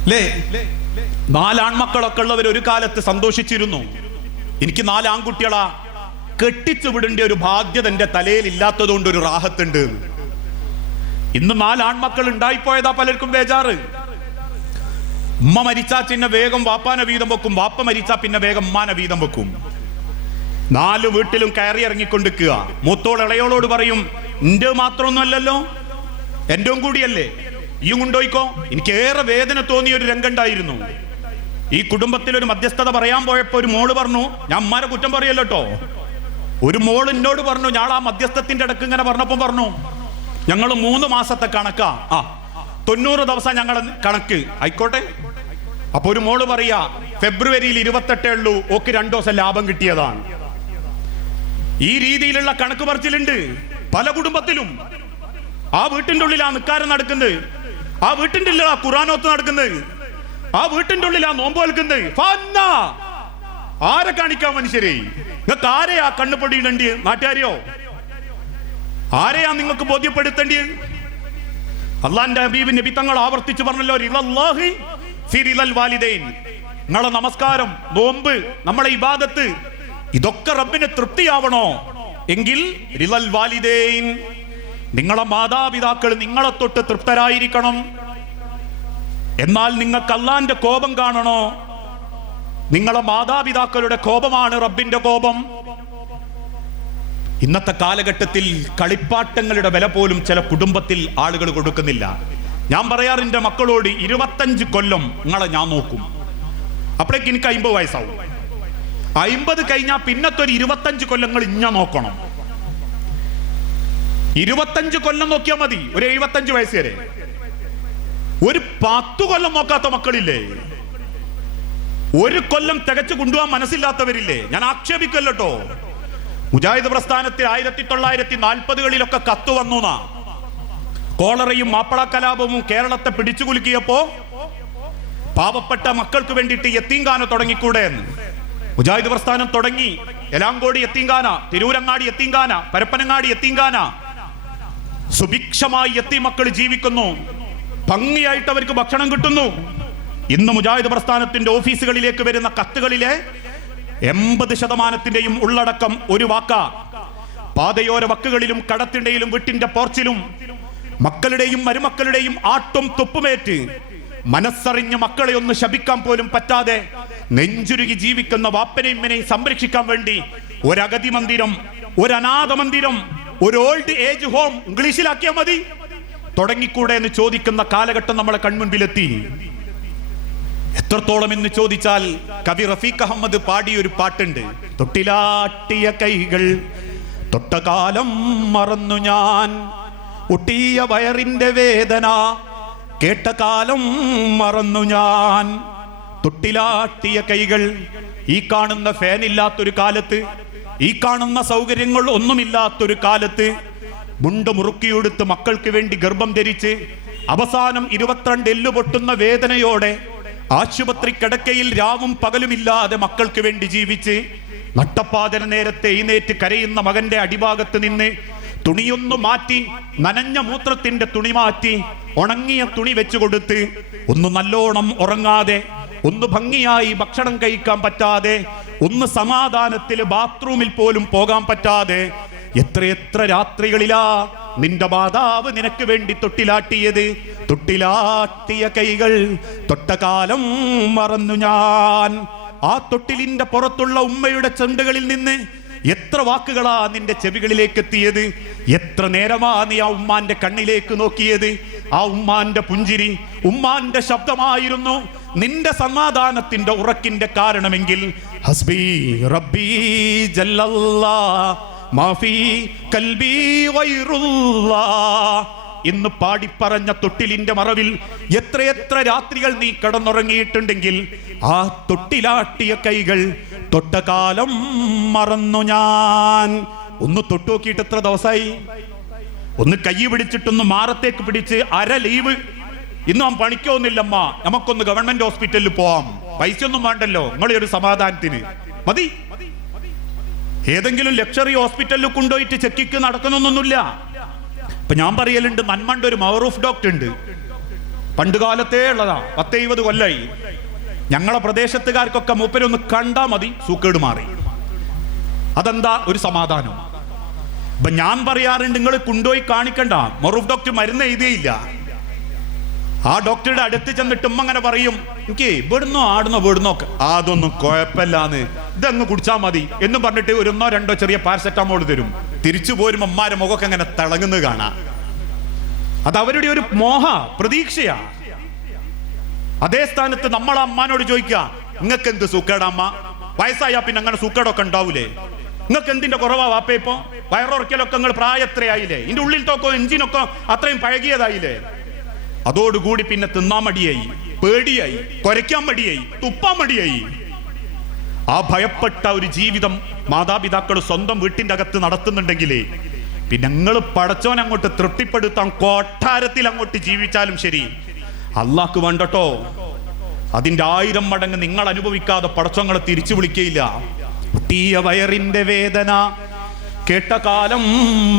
ല്ലേ 4 ആൺമക്കളൊക്കെ ഉള്ളവർ ഒരു കാലത്ത് സന്തോഷിച്ചിരുന്നു. എനിക്ക് 4 ആൺകുട്ടികളാ, കെട്ടിച്ചു വിടേണ്ട ഒരു ബാധ്യത എന്റെ തലയിൽ ഇല്ലാത്തതുകൊണ്ട് ഒരു റാഹത്തുണ്ട്. ഇന്ന് 4 ആൺമക്കൾ ഉണ്ടായിപ്പോയതാ പലർക്കും ബേജാറ്. ഉമ്മ മരിച്ചാ പിന്നെ വേഗം വാപ്പാനെ വീതം വെക്കും, വാപ്പ മരിച്ചാ പിന്നെ വേഗം ഉമ്മാനെ വീതം വെക്കും. 4 വീട്ടിലും കയറി ഇറങ്ങിക്കൊണ്ടിരിക്കുക. മൂത്തോൾ ഇളയോളോട് പറയും, എന്റെ മാത്രമൊന്നുമല്ലല്ലോ, എന്റെ കൂടിയല്ലേ, ഈ കൊണ്ടോയിക്കോ. എനിക്ക് ഏറെ വേദന തോന്നിയ ഒരു രംഗണ്ടായിരുന്നു. ഈ കുടുംബത്തിൽ ഒരു മധ്യസ്ഥത പറയാൻ പോയപ്പോ ഒരു മോള് പറഞ്ഞു, ഞാൻ അമ്മാരെ കുറ്റം പറയല്ലോ കേട്ടോ, ഒരു മോള് എന്നോട് പറഞ്ഞു, ഞാൻ ആ മധ്യസ്ഥത്തിന്റെ ഇടക്ക് ഇങ്ങനെ പറഞ്ഞപ്പോ പറഞ്ഞു, ഞങ്ങൾ 3 മാസത്തെ കണക്കാ, 90 ദിവസം ഞങ്ങൾ കണക്ക് ആയിക്കോട്ടെ. അപ്പൊ ഒരു മോള് പറയാ, ഫെബ്രുവരിയിൽ 28 ഉള്ളൂ, ഓക്ക് 2 ദിവസം ലാഭം കിട്ടിയതാണ്. ഈ രീതിയിലുള്ള കണക്ക് പറച്ചിലുണ്ട് പല കുടുംബത്തിലും. ആ വീട്ടിന്റെ ഉള്ളിലാ നിക്കാരം നടക്കുന്നത്, ആ വീട്ടിന്റെ ഉള്ളിലാ ഖുർആനോത്ത് നടക്കുന്നത്, ആ വീട്ടിന്റെ ഉള്ളിലാ നോമ്പ് വെൽക്കുന്നത്. ആരെ കാണിക്കാൻ മനുഷ്യരെ? നിങ്ങൾക്ക് ആരെയാ കണ്ണുപൊടിയിടേണ്ടി? നാട്ടുകാരെയോ? ആരെയാ നിങ്ങൾക്ക് ബോധ്യപ്പെടുത്തേണ്ടിയത്? അള്ളാന്റെ ഹബീബ് നബി തങ്ങൾ ആവർത്തിച്ച് പറഞ്ഞല്ലോ, റിളല്ലാഹി ഫി റിളൽ വാലിദൈൻ. നിങ്ങളെ നമസ്കാരം, നോമ്പ്, നമ്മളെ ഇബാദത്ത്, ഇതൊക്കെ റബ്ബിന് തൃപ്തിയാവണോ എങ്കിൽ റിളൽ വാലിദൈൻ, നിങ്ങളെ മാതാപിതാക്കൾ നിങ്ങളെ തൊട്ട് തൃപ്തരായിരിക്കണം. എന്നാൽ നിങ്ങൾക്ക് അള്ളാന്റെ കോപം കാണണോ നിങ്ങളെ മാതാപിതാക്കളുടെ കോപമാണ് റബ്ബിന്റെ കോപം. ഇന്നത്തെ കാലഘട്ടത്തിൽ കളിപ്പാട്ടങ്ങളുടെ വില പോലും ചില കുടുംബത്തിൽ ആളുകൾ കൊടുക്കുന്നില്ല. ഞാൻ പറയാറ് എൻ്റെ മക്കളോട് 25 കൊല്ലം നിങ്ങളെ ഞാൻ നോക്കും, അപ്പോഴേക്ക് എനിക്ക് 50 വയസ്സാവും. 50 കഴിഞ്ഞാൽ പിന്നത്തെ ഒരു 25 കൊല്ലങ്ങൾ ഇഞ്ഞ നോക്കണം. 25 കൊല്ലം നോക്കിയാൽ മതി ഒരു 75 വയസ്സ് വരെ. ഒരു 10 കൊല്ലം നോക്കാത്ത മക്കളില്ലേ? ഒരു കൊല്ലം തികച്ചു കൊണ്ടുപോകാൻ മനസ്സില്ലാത്തവരില്ലേ? ഞാൻ ആക്ഷേപിക്കല്ലോ. മുജാഹിദ് പ്രസ്ഥാനത്തിൽ 1940കളിലൊക്കെ കത്ത് വന്നു. കോളറയും മാപ്പിള കലാപവും കേരളത്തെ പിടിച്ചു കുലുക്കിയപ്പോ പാവപ്പെട്ട മക്കൾക്ക് വേണ്ടിയിട്ട് യത്തീംഖാന തുടങ്ങിക്കൂടെ എന്ന് മുജാഹിദ് പ്രസ്ഥാനം തുടങ്ങി. എലാങ്കോടി യത്തീംഖാന, തിരൂരങ്ങാടി യത്തീംഖാന, പരപ്പനങ്ങാടി യത്തീംഖാന. സുഭിക്ഷമായി യത്തീം മക്കൾ ജീവിക്കുന്നു, ഭംഗിയായിട്ട് അവർക്ക് ഭക്ഷണം കിട്ടുന്നു. ഇന്ന് മുജാഹിദ് പ്രസ്ഥാനത്തിന്റെ ഓഫീസുകളിലേക്ക് വരുന്ന കത്തുകളിലെ 80%യും ഉള്ളടക്കം ഒരു വാക്ക. പാതയോര വക്കുകളിലും കടത്തിണ്ടയിലും വീട്ടിന്റെ പോർച്ചിലും മക്കളുടെയും മരുമക്കളുടെയും ആട്ടും തുപ്പുമേറ്റ് മനസ്സറിഞ്ഞ് മക്കളെ ഒന്ന് ശപിക്കാൻ പോലും പറ്റാതെ നെഞ്ചുരുകി ജീവിക്കുന്ന വാപ്പനെയും ഇമ്മനെയും സംരക്ഷിക്കാൻ വേണ്ടി ഒരഗതി മന്ദിരം, ഒരു അനാഥ മന്ദിരം, ഒരു ഓൾഡ് ഏജ് ഹോം ഇംഗ്ലീഷിലാക്കിയാൽ മതി, തുടങ്ങിക്കൂടെ എന്ന് ചോദിക്കുന്ന കാലഘട്ടം നമ്മളെ കൺമുൻപിലെത്തി. എത്രത്തോളം എന്ന് ചോദിച്ചാൽ കവി റഫീഖ് അഹമ്മദ് പാടിയൊരു പാട്ടുണ്ട്. തൊട്ടിലാട്ടിയ കൈകൾ തൊട്ടകാലം മറന്നു ഞാൻ, ഒട്ടിയ വയറിന്റെ വേദന കേട്ട കാലം മറന്നു ഞാൻ. തൊട്ടിലാട്ടിയ കൈകൾ. ഈ കാണുന്ന ഫാൻ ഇല്ലാത്തൊരു കാലത്ത്, ഈ കാണുന്ന സൗകര്യങ്ങൾ ഒന്നുമില്ലാത്തൊരു കാലത്ത് മുണ്ട് മുറുക്കിയെടുത്ത് മക്കൾക്ക് വേണ്ടി ഗർഭം ധരിച്ച് അവസാനം 22 എല്ല് പൊട്ടുന്ന വേദനയോടെ ആശുപത്രി കിടക്കയിൽ രാവും പകലുമില്ലാതെ മക്കൾക്ക് വേണ്ടി ജീവിച്ച് നട്ടപ്പാതിര നേരത്തെ എഴുന്നേറ്റ് കരയുന്ന മകന്റെ അടിഭാഗത്ത് നിന്ന് തുണിയൊന്നു മാറ്റി, നനഞ്ഞ മൂത്രത്തിന്റെ തുണി മാറ്റി ഉണങ്ങിയ തുണി വെച്ചു കൊടുത്ത് ഒന്ന് നല്ലോണം ഉറങ്ങാതെ, ഒന്ന് ഭംഗിയായി ഭക്ഷണം കഴിക്കാൻ പറ്റാതെ, ഒന്ന് സമാധാനത്തിൽ ബാത്റൂമിൽ പോലും പോകാൻ പറ്റാതെ എത്രയെത്ര രാത്രികളിലാ നിന്റെ മാതാവ് നിനക്ക് വേണ്ടി തൊട്ടിലാട്ടിയത്. തൊട്ടിലാട്ടിയ കൈകൾ തൊട്ടകാലം മറന്നു ഞാൻ. ആ തൊട്ടിലിന്റെ പുറത്തുള്ള ഉമ്മയുടെ ചെണ്ടുകളിൽ നിന്ന് എത്ര വാക്കുകളാ നിന്റെ ചെവികളിലേക്ക് എത്തിയത്? എത്ര നേരമാ നീ ആ ഉമ്മാന്റെ കണ്ണിലേക്ക് നോക്കിയത്? ആ ഉമ്മാന്റെ പുഞ്ചിരി, ഉമ്മാന്റെ ശബ്ദമായിരുന്നു നിന്റെ സമാധാനത്തിന്റെ ഉറക്കിന്റെ കാരണമെങ്കിൽ ഹസ്ബി റബ്ബി ജല്ലല്ലാഹ് മാഫി കൽബി ഗൈറുല്ലാഹ് എന്ന് പാടിപ്പറഞ്ഞ തൊട്ടിലിന്റെ മറവിൽ എത്രയെത്ര രാത്രികൾ നീ കിടന്നുറങ്ങിയിട്ടുണ്ടെങ്കിൽ ആ തൊട്ടിലാട്ടിയ കൈകൾ തൊട്ടകാലം മറന്നു ഞാൻ. ഒന്ന് തൊട്ടുനോക്കിയിട്ട് എത്ര ദിവസമായി? ഒന്ന് കൈ പിടിച്ചിട്ടൊന്ന് മാറത്തേക്ക് പിടിച്ച് അര ലീവ്. ഇന്ന് നാം പണിക്കൊന്നുമില്ലമ്മ, നമുക്കൊന്ന് ഗവൺമെന്റ് ഹോസ്പിറ്റലിൽ പോവാം, പൈസ ഒന്നും വേണ്ടല്ലോ, നിങ്ങളെ ഒരു സമാധാനത്തിന് മതി. ഏതെങ്കിലും ലക്ഷറി ഹോസ്പിറ്റലിൽ കൊണ്ടുപോയിട്ട് ചെക്കിക്ക് നടക്കുന്നൊന്നുമില്ല. ഇപ്പൊ ഞാൻ പറയലുണ്ട്, നന്മണ്ട ഒരു മൗറൂഫ് ഡോക്ടർ ഉണ്ട്, പണ്ട് കാലത്തേ ഉള്ളതാ, 10-20 കൊല്ലായി. ഞങ്ങളെ പ്രദേശത്തുകാർക്കൊക്കെ മൂപ്പരൊന്ന് കണ്ടാ മതി, സൂക്കേട് മാറി. അതെന്താ ഒരു സമാധാനം. ഇപ്പൊ ഞാൻ പറയാറുണ്ട്, നിങ്ങൾ കൊണ്ടുപോയി കാണിക്കണ്ട, മൗറൂഫ് ഡോക്ടർ മരുന്ന് എഴുതിയില്ല. ആ ഡോക്ടറുടെ അടുത്ത് ചെന്നിട്ട് ഉമ്മ അങ്ങനെ പറയും, എനിക്ക് ഇവിടുന്നോ ആടുന്നോ വീടുന്നോ അതൊന്നും കുഴപ്പമില്ലാന്ന്, ഇതങ്ങ് കുടിച്ചാ മതി എന്ന് പറഞ്ഞിട്ട് 1-2 ചെറിയ പാരസെറ്റാമോൾ തരും. തിരിച്ചു പോരും അമ്മാരെ മുഖമൊക്കെ അങ്ങനെ തിളങ്ങുന്നത് കാണാം. അത് അവരുടെ ഒരു മോഹ പ്രതീക്ഷയാ. അതേ സ്ഥാനത്ത് നമ്മൾ അമ്മാനോട് ചോദിക്കുക, നിങ്ങൾക്ക് എന്ത് സൂക്കേടമ്മ? വയസ്സായാ പിന്നെ അങ്ങനെ സൂക്കേടൊക്കെ ഉണ്ടാവൂലേ? നിങ്ങൾക്ക് എന്തിന്റെ കുറവാ വാപ്പ? ഇപ്പോ വയറുറക്കലൊക്കെ നിങ്ങൾ പ്രായം എത്രയായില്ലേ? ഇതിന്റെ ഉള്ളിലത്തൊക്കെ എഞ്ചിനൊക്കെ അത്രയും പഴകിയതായില്ലേ? അതോടുകൂടി പിന്നെ തിന്നാൻ മടിയായി, പേടിയായി, കുരയ്ക്കാൻ മടിയായി, തുപ്പാൻ മടിയായി. ആ ഭയപ്പെട്ട ഒരു ജീവിതം മാതാപിതാക്കൾ സ്വന്തം വീട്ടിന്റെ അകത്ത് നടത്തുന്നുണ്ടെങ്കിലേ പിന്നെ നിങ്ങൾ പടച്ചോൻ അങ്ങോട്ട് തൃപ്തിപ്പെടുത്താൻ കൊട്ടാരത്തിൽ അങ്ങോട്ട് ജീവിച്ചാലും ശരി, അള്ളാഹ്ക്ക് വേണ്ടട്ടോ, അതിന്റെ 1000 മടങ്ങ് നിങ്ങൾ അനുഭവിക്കാതെ പടച്ചോങ്ങളെ തിരിച്ചു വിളിക്കയില്ല. കുട്ടിയ വയറിന്റെ വേദന കേട്ട കാലം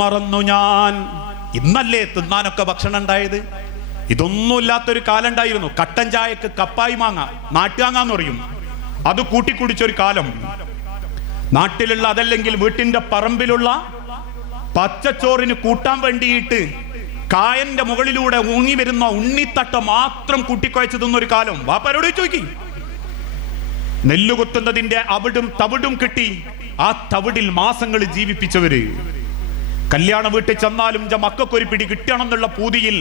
മറന്നു ഞാൻ. ഇന്നല്ലേ തിന്നാനൊക്കെ ഭക്ഷണം ഉണ്ടായത്? ഇതൊന്നുമില്ലാത്തൊരു കാലം ഉണ്ടായിരുന്നു. കട്ടൻ ചായക്ക് കപ്പായി മാങ്ങ, നാട്ടുമാങ്ങാന്ന് പറയും, അത് കൂട്ടിക്കുടിച്ചൊരു കാലം. നാട്ടിലുള്ള അതല്ലെങ്കിൽ വീട്ടിന്റെ പറമ്പിലുള്ള പച്ചച്ചോറിന് കൂട്ടാൻ വേണ്ടിയിട്ട് കായന്റെ മുകളിലൂടെ ഊങ്ങി വരുന്ന ഉണ്ണിത്തട്ട മാത്രം കൂട്ടിക്കുഴച്ച് തിന്നൊരു കാലം. വാപ്പാരോട് ചോദിക്കും, നെല്ലുകൊത്തുന്നതിന്റെ അവിടും തവിടും കിട്ടി ആ തവിടിൽ മാസങ്ങൾ ജീവിപ്പിച്ചവര്. കല്യാണ വീട്ടിൽ ചെന്നാലും മക്കൾക്കൊരു പിടി കിട്ടണമെന്നുള്ള പൂതിയിൽ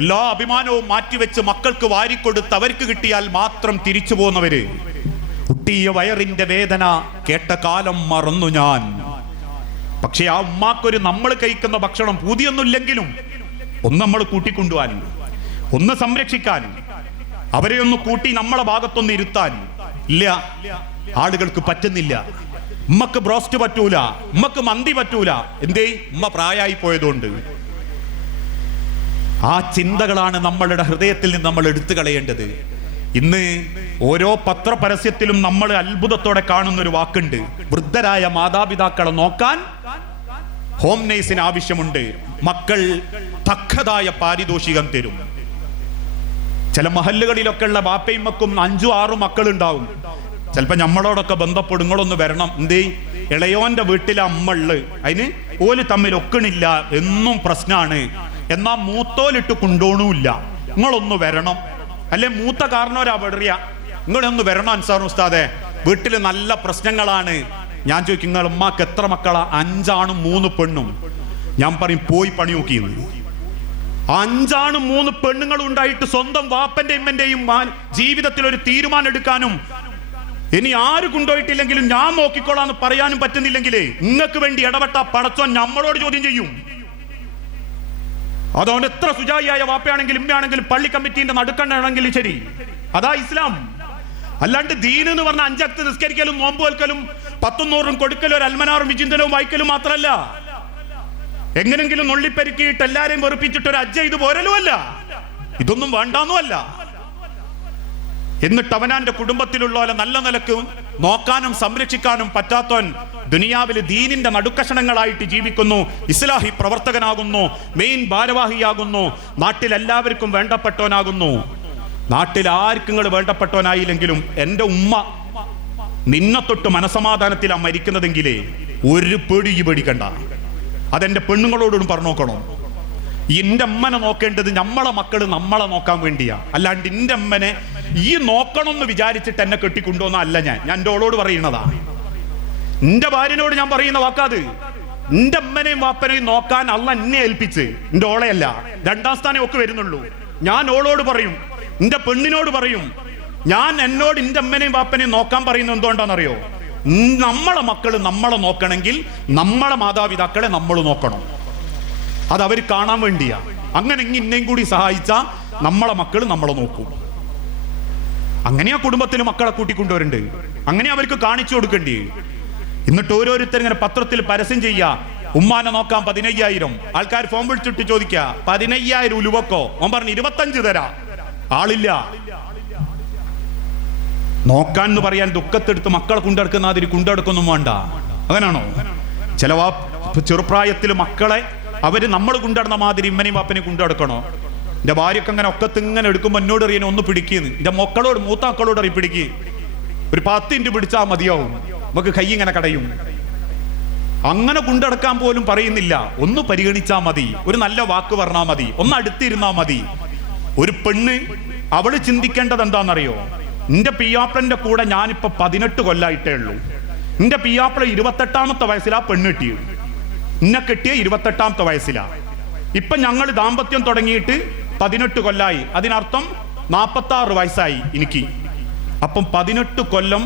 എല്ലാ അഭിമാനവും മാറ്റിവെച്ച് മക്കൾക്ക് വാരിക്കൊടുത്ത് അവർക്ക് കിട്ടിയാൽ മാത്രം തിരിച്ചു പോകുന്നവര്. കുട്ടിയ വയറിന്റെ വേദന കേട്ട കാലം മറന്നു ഞാൻ. പക്ഷെ ആ ഉമ്മാക്കൊരു നമ്മൾ കഴിക്കുന്ന ഭക്ഷണം പൂതിയൊന്നുമില്ലെങ്കിലും ഒന്ന് നമ്മൾ കൂട്ടിക്കൊണ്ടുപോകാൻ, ഒന്ന് സംരക്ഷിക്കാൻ, അവരെ ഒന്ന് കൂട്ടി നമ്മളെ ഭാഗത്തൊന്ന് ഇരുത്താൻ ഇല്ല, ആളുകൾക്ക് പറ്റുന്നില്ല. ഉമ്മക്ക് ബ്രോസ്റ്റ് പറ്റൂല, ഉമ്മക്ക് മന്തി പറ്റൂല. എന്തേ? ഉമ്മ പ്രായമായി പോയതുകൊണ്ട്. ആ ചിന്തകളാണ് നമ്മളുടെ ഹൃദയത്തിൽ നിന്ന് നമ്മൾ എടുത്തു കളയേണ്ടത്. ഇന്ന് ഓരോ പത്രപരസ്യത്തിലും നമ്മൾ അത്ഭുതത്തോടെ കാണുന്ന ഒരു വാക്കുണ്ട്: വൃദ്ധരായ മാതാപിതാക്കളെ നോക്കാൻ ഹോം നേഴ്സിന് ആവശ്യമുണ്ട്, മക്കൾ തക്കതായ പാരിതോഷികം തരും. ചില മഹല്ലുകളിലൊക്കെ ഉള്ള ബാപ്പയും മക്കും 5-6 മക്കളുണ്ടാവും. ചിലപ്പോ നമ്മളോടൊക്കെ ബന്ധപ്പെടും, നിങ്ങളൊന്ന് വരണം. എന്തേ? ഇളയോന്റെ വീട്ടിലെ അമ്മള്, അതിന് ഓല് തമ്മിൽ ഒക്കണില്ല, എന്നും പ്രശ്നമാണ്. എന്നാ മൂത്തോലിട്ട് കൊണ്ടോണുമില്ല, നിങ്ങളൊന്ന് വരണം. അല്ലെ മൂത്ത കാരണവരാ പറയാ, നിങ്ങളൊന്ന് വരണം അൻസാർ ഉസ്താദെ, വീട്ടിൽ നല്ല പ്രശ്നങ്ങളാണ്. ഞാൻ ചോദിക്കും, നിങ്ങൾ ഉമ്മാക്ക് എത്ര മക്കളാ? 5 ആണും 3 പെണ്ണും. ഞാൻ പറയും, പോയി പണി നോക്കിയത്. 5 ആണും 3 പെണ്ണുങ്ങളും ഉണ്ടായിട്ട് സ്വന്തം വാപ്പന്റെ ഇമ്മന്റെയും ജീവിതത്തിൽ ഒരു തീരുമാനം എടുക്കാനും ഇനി ആര് കൊണ്ടുപോയിട്ടില്ലെങ്കിലും ഞാൻ നോക്കിക്കോളാന്ന് പറയാനും പറ്റുന്നില്ലെങ്കിലേ നിങ്ങൾക്ക് വേണ്ടി ഇടപെട്ട പടച്ചോൻ നമ്മളോട് ചോദ്യം ചെയ്യും. അതുകൊണ്ട് എത്ര സുജായിയായ വാപ്പയാണെങ്കിലും ഇമ്മയാണെങ്കിലും പള്ളി കമ്മിറ്റീന്റെ നടുക്കണ്ണാണെങ്കിലും ശരി, അതാ ഇസ്ലാം. അല്ലാണ്ട് ദീൻ എന്ന് പറഞ്ഞ 5 വക്ത് നിസ്കരിക്കലും നോമ്പ് വെൽക്കലും 10-100 കൊടുക്കലും ഒരു അൽമനാറും വിചിന്തനവും വായിക്കലും മാത്രമല്ല, എങ്ങനെങ്കിലും നുള്ളിപ്പെരുക്കിയിട്ട് എല്ലാരെയും വെറുപ്പിച്ചിട്ട് ഒരു അജ്ജ ഇത് പോരലുമല്ല, ഇതൊന്നും വേണ്ടാന്നുമല്ല. എന്നിട്ട് അവനാന്റെ കുടുംബത്തിലുള്ളവരെ നല്ല നിലക്ക് നോക്കാനും സംരക്ഷിക്കാനും പറ്റാത്തവൻ ദുനിയാവിൽ ദീനിന്റെ നടുക്കഷണങ്ങളായിട്ട് ജീവിക്കുന്നു, ഇസ്ലാഹി പ്രവർത്തകനാകുന്നു, മെയിൻ ഭാരവാഹിയാകുന്നു, നാട്ടിൽ എല്ലാവർക്കും വേണ്ടപ്പെട്ടവനാകുന്നു. നാട്ടിൽ ആർക്കും വേണ്ടപ്പെട്ടവനായില്ലെങ്കിലും എൻ്റെ ഉമ്മ നിന്നെ തൊട്ട് മനസമാധാനത്തിലാ മരിക്കുന്നതെങ്കിലേ ഒരു പേടിക്കണ്ട. അതെന്റെ പെണ്ണുങ്ങളോടും പറഞ്ഞു നോക്കണം. എൻ്റെ അമ്മനെ നോക്കേണ്ടത് നമ്മളെ മക്കള് നമ്മളെ നോക്കാൻ വേണ്ടിയാ, അല്ലാണ്ട് എൻ്റെ അമ്മനെ ഈ നോക്കണം എന്ന് വിചാരിച്ചിട്ട് എന്നെ കെട്ടിക്കൊണ്ടുവന്ന അല്ല. ഞാൻ എൻ്റെ ഓളോട് പറയുന്നതാ, എൻ്റെ ഭാര്യനോട് ഞാൻ പറയുന്ന വാക്കാത്. എൻ്റെ അമ്മനെയും വാപ്പനെയും നോക്കാൻ അല്ല എന്നെ ഏൽപ്പിച്ച്, എൻ്റെ ഓളെയല്ല, 2ാം സ്ഥാനം ഒക്കെ വരുന്നുള്ളൂ. ഞാൻ ഓളോട് പറയും, എൻ്റെ പെണ്ണിനോട് പറയും, ഞാൻ എന്നോട് എൻ്റെ അമ്മനെയും വാപ്പനെയും നോക്കാൻ പറയുന്നത് എന്തുകൊണ്ടാണെന്നറിയോ? നമ്മളെ മക്കള് നമ്മളെ നോക്കണമെങ്കിൽ നമ്മളെ മാതാപിതാക്കളെ നമ്മൾ നോക്കണം. അത് അവർ കാണാൻ വേണ്ടിയാ. അങ്ങനെ ഇന്നേയും കൂടി സഹായിച്ചാ നമ്മളെ മക്കള് നമ്മളെ നോക്കും. അങ്ങനെയാ കുടുംബത്തിൽ മക്കളെ കൂട്ടിക്കൊണ്ടുവരണ്ട്, അങ്ങനെ അവർക്ക് കാണിച്ചു കൊടുക്കണ്ടേ. എന്നിട്ട് ഓരോരുത്തർ ഇങ്ങനെ പത്രത്തിൽ പരസ്യം ചെയ്യാ, ഉമ്മാനെ നോക്കാൻ 15,000. ആൾക്കാർ ഫോം വിളിച്ചിട്ട് ചോദിക്കാ, 15,000 ഉലുവക്കോ? ഓൻ പറഞ്ഞു 25 തരാ. ആളില്ല നോക്കാൻ എന്ന് പറയാൻ. ദുഃഖത്തെടുത്ത് മക്കളെ കൊണ്ടെടുക്കുന്ന അതിരി കൊണ്ടെടുക്കൊന്നും വേണ്ട. അങ്ങനാണോ? ചില ചെറുപ്രായത്തിൽ മക്കളെ അവര് നമ്മൾ കൊണ്ടുനടന്ന മാതിരി ഇമ്മനെയും വാപ്പനെയും കൊണ്ടുനടക്കണോ? എൻ്റെ ഭാര്യയൊക്കെ അങ്ങനെ ഒക്കത്തിങ്ങനെ എടുക്കുമ്പോൾ എന്നോട് അറിയാൻ ഒന്ന് പിടിക്കുന്നു. എൻ്റെ മക്കളോട് മൂത്ത മക്കളോട് അറിയി പിടിക്കുക, ഒരു 10 മിനിറ്റ് പിടിച്ചാൽ മതിയാവും, നമുക്ക് കൈ ഇങ്ങനെ കടയും. അങ്ങനെ കൊണ്ടടക്കാൻ പോലും പറയുന്നില്ല. ഒന്ന് പരിഗണിച്ചാൽ മതി, ഒരു നല്ല വാക്ക് പറഞ്ഞാൽ മതി, ഒന്ന് അടുത്തിരുന്നാ മതി. ഒരു പെണ്ണ് അവള് ചിന്തിക്കേണ്ടത് എന്താണെന്നറിയോ? എൻ്റെ പിയാപ്പിളന്റെ കൂടെ ഞാനിപ്പോ 18 കൊല്ലായിട്ടേ ഉള്ളൂ. എൻ്റെ പിയാപ്പിള 28ാമത്തെ വയസ്സിലാ പെണ്ണ് കിട്ടിയത്. എന്നെ കെട്ടിയ 28ാമത്തെ വയസ്സിലാ. ഇപ്പൊ ഞങ്ങൾ ദാമ്പത്യം തുടങ്ങിയിട്ട് 18 കൊല്ലായി. അതിനർത്ഥം 46 വയസ്സായി എനിക്ക്. അപ്പം 18 കൊല്ലം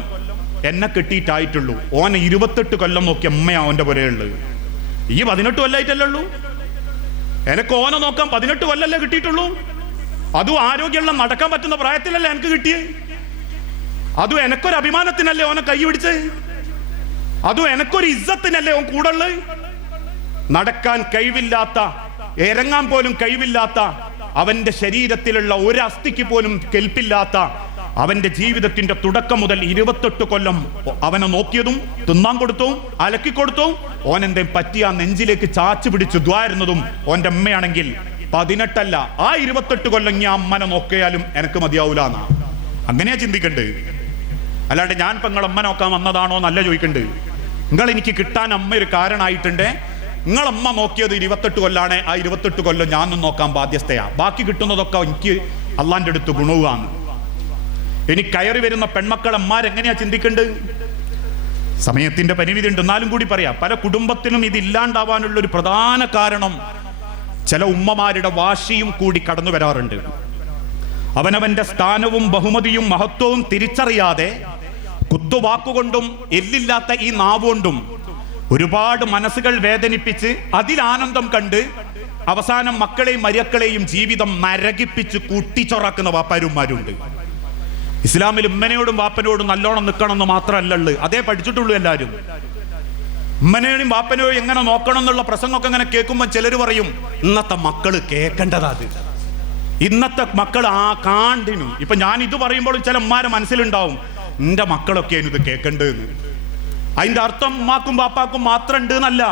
എന്നെ കെട്ടിയിട്ടായിട്ടുള്ളൂ. ഓനെ 28 കൊല്ലം നോക്കി അമ്മയാ അവന്റെ പുരയുള്ളത്. ഈ 18 കൊല്ലായിട്ടല്ലേ ഉള്ളൂ. എനക്ക് ഓനെ നോക്കാൻ 18 കൊല്ലല്ലേ കിട്ടിയിട്ടുള്ളൂ. അതും ആരോഗ്യമുള്ള നടക്കാൻ പറ്റുന്ന പ്രായത്തിലല്ലേ എനിക്ക് കിട്ടിയേ. അതും എനക്കൊരു അഭിമാനത്തിനല്ലേ ഓനെ കൈ പിടിച്ച്. അതും എനക്കൊരു ഇസ്സത്തിനല്ലേ ഓൻ കൂടുള്ളത്. നടക്കാൻ കഴിവില്ലാത്ത, ഇറങ്ങാൻ പോലും കഴിവില്ലാത്ത, അവന്റെ ശരീരത്തിലുള്ള ഒരു അസ്ഥിക്ക് പോലും കെൽപ്പില്ലാത്ത, അവന്റെ ജീവിതത്തിന്റെ തുടക്കം മുതൽ 28 കൊല്ലം അവനെ നോക്കിയതും തിന്നാൻ കൊടുത്തതും അലക്കിക്കൊടുത്തതും ഓനെന്തേ പറ്റിയ നെഞ്ചിലേക്ക് ചാച്ചു പിടിച്ച് ദ്വാരുന്നതും ഓന്റെ അമ്മയാണെങ്കിൽ 18 അല്ല, ആ 28 കൊല്ലം ഞാൻ അമ്മനെ നോക്കിയാലും എനിക്ക് മതിയാവൂല എന്നാ. അങ്ങനെയാ ചിന്തിക്കണ്ട്. അല്ലാണ്ട് ഞാൻ ഇപ്പൊ നിങ്ങൾ അമ്മ നോക്കാൻ വന്നതാണോ എന്നല്ല ചോദിക്കണ്ട്. നിങ്ങൾ എനിക്ക് കിട്ടാൻ അമ്മ ഒരു കാരണമായിട്ടുണ്ട്. നിങ്ങളമ്മ നോക്കിയത് 28 കൊല്ലാണ്. ആ 28 കൊല്ലം ഞാനും നോക്കാൻ ബാധ്യസ്ഥയാ. ബാക്കി കിട്ടുന്നതൊക്കെ എനിക്ക് അള്ളാന്റെ അടുത്ത് ഗുണവുമാണ്. ഇനി കയറി വരുന്ന പെൺമക്കളന്മാരെങ്ങനെയാ ചിന്തിക്കേണ്ടത്? സമയത്തിന്റെ പരിമിതി ഉണ്ട്, എന്നാലും കൂടി പറയാം. പല കുടുംബത്തിനും ഇത് ഇല്ലാണ്ടാവാനുള്ള ഒരു പ്രധാന കാരണം ചില ഉമ്മമാരുടെ വാശിയും കൂടി കടന്നു വരാറുണ്ട്. അവനവന്റെ സ്ഥാനവും ബഹുമതിയും മഹത്വവും തിരിച്ചറിയാതെ കുത്തുവാക്കുകൊണ്ടും എല്ലില്ലാത്ത ഈ നാവുകൊണ്ടും ഒരുപാട് മനസ്സുകൾ വേദനിപ്പിച്ച് അതിലാനന്ദം കണ്ട് അവസാനം മക്കളെയും മരിയക്കളെയും ജീവിതം നരകിപ്പിച്ച് കൂട്ടിച്ചൊറാക്കുന്ന വാപ്പാരുമാരുണ്ട്. ഇസ്ലാമിൽ ഉമ്മനോടും വാപ്പനോടും നല്ലോണം നിൽക്കണമെന്ന് മാത്രമല്ലള്ളു, അതേ പഠിച്ചിട്ടുള്ളൂ എല്ലാവരും. ഉമ്മനെയും വാപ്പനെയും എങ്ങനെ നോക്കണം എന്നുള്ള പ്രസംഗമൊക്കെ ഇങ്ങനെ കേൾക്കുമ്പോൾ ചിലർ പറയും ഇന്നത്തെ മക്കള് കേൾക്കേണ്ടതാ അത്, ഇന്നത്തെ മക്കൾ ആ കാണ്ടിനു. ഇപ്പൊ ഞാൻ ഇത് പറയുമ്പോഴും ചില ഉമ്മാരെ മനസ്സിലുണ്ടാവും എന്റെ മക്കളൊക്കെയാണ് ഇത് കേൾക്കേണ്ടതെന്ന്. അതിന്റെ അർത്ഥം ഉമ്മാക്കും വാപ്പാക്കും മാത്രം ഉണ്ട് എന്നല്ല.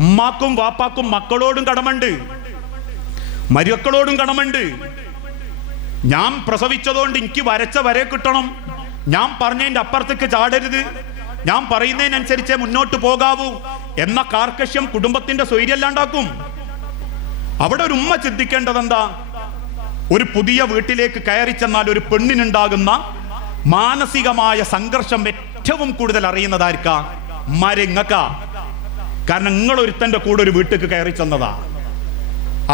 ഉമ്മാക്കും വാപ്പാക്കും മക്കളോടും കടമുണ്ട്, മരുക്കളോടും കടമുണ്ട്. ഞാൻ പ്രസവിച്ചതുകൊണ്ട് എനിക്ക് വരച്ച വരെ കിട്ടണം, ഞാൻ പറഞ്ഞതിന്റെ അപ്പുറത്തേക്ക് ചാടരുത്, ഞാൻ പറയുന്നതിനനുസരിച്ചേ മുന്നോട്ട് പോകാവൂ എന്ന കാർക്കശ്യം കുടുംബത്തിന്റെ സ്വൈര്യല്ലാണ്ടാക്കും. അവിടെ ഒരു ഉമ്മ ചിന്തിക്കേണ്ടത് എന്താ? ഒരു പുതിയ വീട്ടിലേക്ക് കയറി ചെന്നാൽ ഒരു പെണ്ണിനുണ്ടാകുന്ന മാനസികമായ സംഘർഷം ഏറ്റവും കൂടുതൽ അറിയുന്നതായിരിക്കാ മരങ്ങക്ക. കാരണം നിങ്ങൾ ഒരുത്തന്റെ കൂടെ ഒരു വീട്ടിലേക്ക് കയറി ചെന്നതാ.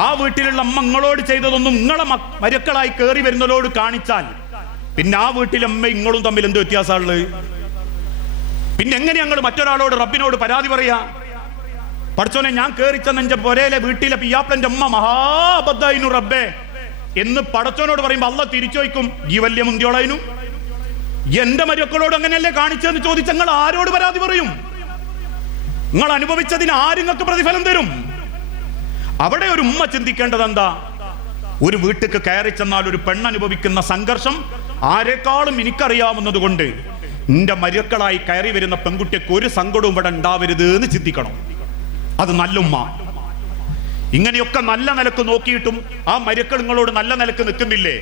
ആ വീട്ടിലുള്ള അമ്മ നിങ്ങളോട് ചെയ്തതൊന്നും നിങ്ങളെ മരുക്കളായി കയറി വരുന്നതോട് കാണിച്ചാൽ പിന്നെ ആ വീട്ടിലെ അമ്മ നിങ്ങളും തമ്മിൽ എന്ത് വ്യത്യാസമുള്ളത്? പിന്നെ എങ്ങനെ ഞങ്ങൾ മറ്റൊരാളോട് റബ്ബിനോട് പരാതി പറയാ? പഠിച്ചോനെ, ഞാൻ കയറി ചെന്ന പൊരയിലെ വീട്ടിലെ പിയാപ്പന്റെ അമ്മ മഹാബദ്ധായിനു റബ്ബേ എന്ന് പടച്ചോനോട് പറയുമ്പോ അള്ള തിരിച്ചു വയ്ക്കും, ഈ വലിയ മുന്തിയോളായിനും എന്റെ മരുക്കളോട് അങ്ങനെയല്ലേ കാണിച്ചതെന്ന് ചോദിച്ച നിങ്ങൾ ആരോട് പരാതി പറയും? നിങ്ങൾ അനുഭവിച്ചതിന് ആരുങ്ങൾക്ക് പ്രതിഫലം തരും? അവിടെ ഒരു ഉമ്മ ചിന്തിക്കേണ്ടത് എന്താ? ഒരു വീട്ടിലേക്ക് കയറി ചെന്നാൽ ഒരു പെണ്ണനുഭവിക്കുന്ന സംഘർഷം ആരെക്കാളും എനിക്കറിയാവുന്നത് കൊണ്ട് എന്റെ മരുക്കളായി കയറി വരുന്ന പെൺകുട്ടിക്ക് ഒരു സങ്കടവും ഇവിടെ ഉണ്ടാവരുത് എന്ന് ചിന്തിക്കണം. അത് നല്ല ഉമ്മ. ഇങ്ങനെയൊക്കെ നല്ല നിലക്ക് നോക്കിയിട്ടും ആ മരുക്കൾ നിങ്ങളോട് നല്ല നിലക്ക് നിൽക്കുന്നില്ലേ?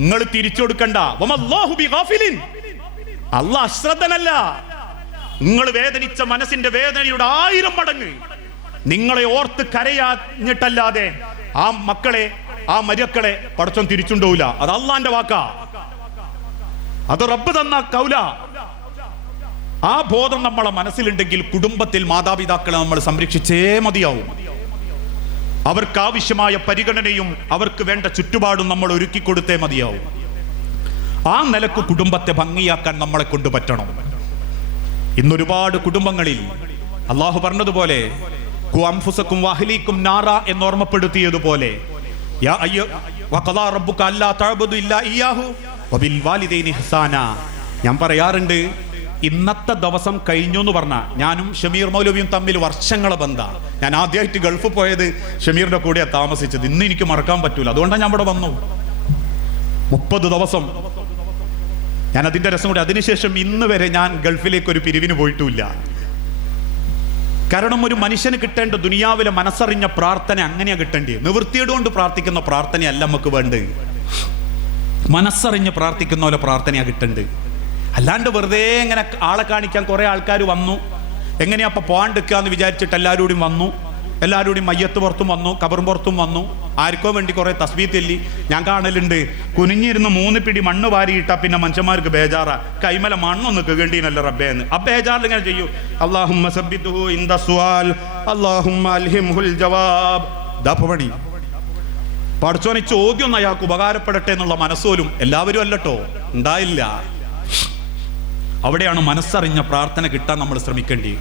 നിങ്ങൾ തിരിച്ചു കൊടുക്കണ്ട. അല്ലാഹ് അശ്രദ്ധനല്ല. നിങ്ങൾ വേദനിച്ച മനസ്സിന്റെ വേദനയുടെ 1000 മടങ്ങ് നിങ്ങളെ ഓർത്ത് കരയാഞ്ഞിട്ടല്ലാതെ ആ മക്കളെ, ആ മരുക്കളെ പടച്ചോൻ തിരിച്ചുണ്ടാവൂല. അത് അള്ളാന്റെ വാക്കാ, അത് റബ്ബ് തന്ന കൗല. ആ ബോധം നമ്മളെ മനസ്സിലുണ്ടെങ്കിൽ കുടുംബത്തിൽ മാതാപിതാക്കളെ നമ്മൾ സംരക്ഷിച്ചേ മതിയാവും. അവർക്ക് ആവശ്യമായ പരിഗണനയും അവർക്ക് വേണ്ട ചുറ്റുപാടും നമ്മൾ ഒരുക്കി കൊടുത്തേ മതിയാവും. ആ നിലക്ക് കുടുംബത്തെ ഭംഗിയാക്കാൻ നമ്മളെ കൊണ്ട് പറ്റണം. ഇന്നൊരുപാട് കുടുംബങ്ങളിൽ അള്ളാഹു പറഞ്ഞതുപോലെ അൻഫുസക്കും വഅഹ്ലീക്കും നാറ എന്ന് ഓർമ്മപ്പെടുത്തിയതുപോലെ ഞാൻ പറയാറുണ്ട്, ഇന്നത്തെ ദിവസം കഴിഞ്ഞു എന്ന് പറഞ്ഞ ഞാനും ഷമീർ മൗലവിയും തമ്മിൽ വർഷങ്ങളെ ബന്ധ. ഞാൻ ആദ്യമായിട്ട് ഗൾഫ് പോയത് ഷമീറിന്റെ കൂടെയാണ് താമസിച്ചത്. ഇന്ന് എനിക്ക് മറക്കാൻ പറ്റൂല, അതുകൊണ്ടാണ് ഞാൻ ഇവിടെ വന്നു. 30 ദിവസം ഞാൻ അതിന്റെ രസം കൂടി. അതിനുശേഷം ഇന്ന് വരെ ഞാൻ ഗൾഫിലേക്ക് ഒരു പിരിവിന് പോയിട്ടുമില്ല. കാരണം ഒരു മനുഷ്യന് കിട്ടേണ്ട ദുനിയാവിലെ മനസ്സറിഞ്ഞ പ്രാർത്ഥന അങ്ങനെയാ കിട്ടേണ്ടി. നിവൃത്തിയോടുകൊണ്ട് പ്രാർത്ഥിക്കുന്ന പ്രാർത്ഥനയല്ല നമുക്ക് വേണ്ടത്, മനസ്സറിഞ്ഞ് പ്രാർത്ഥിക്കുന്ന പോലെ പ്രാർത്ഥനയാ കിട്ടേണ്ടത്. അല്ലാണ്ട് വെറുതെ ഇങ്ങനെ ആളെ കാണിക്കാൻ കുറെ ആൾക്കാർ വന്നു, എങ്ങനെയാ അപ്പൊ പോകാണ്ടിരിക്കാന്ന് വിചാരിച്ചിട്ട് എല്ലാവരോടും വന്നു, എല്ലാവരോടും മയ്യത്ത് പുറത്തും വന്നു, കബറും പുറത്തും വന്നു. ആർക്കോ വേണ്ടി കുറെ തസ്ബീഹ് ചൊല്ലി. ഞാൻ കാണലുണ്ട്, കുനിഞ്ഞിരുന്ന് 3 പിടി മണ്ണ് വാരിയിട്ടാ പിന്നെ മനുഷ്യന്മാർക്ക് ബേജാറാ, കൈമല മണ്ണൊന്ന് കേകേണ്ടീനല്ല റബ്ബേന്ന്. ആ ബേജാറിൽ ഇങ്ങനെ ചെയ്യൂ, അല്ലാഹുമ്മ സബ്ബിതുഹു ഇൻദ സുആൽ അല്ലാഹുമ്മ അൽഹിംഹുൽ ജവാബ്. ദാപവണി പഠിച്ചോനെ ചോദ്യം ഒന്ന് അയാൾക്ക് ഉപകാരപ്പെടട്ടെ എന്നുള്ള മനസ്സോലും എല്ലാവരും അല്ലട്ടോ ഉണ്ടായില്ല. അവിടെയാണ് മനസ്സറിഞ്ഞ പ്രാർത്ഥന കിട്ടാൻ നമ്മൾ ശ്രമിക്കേണ്ടി.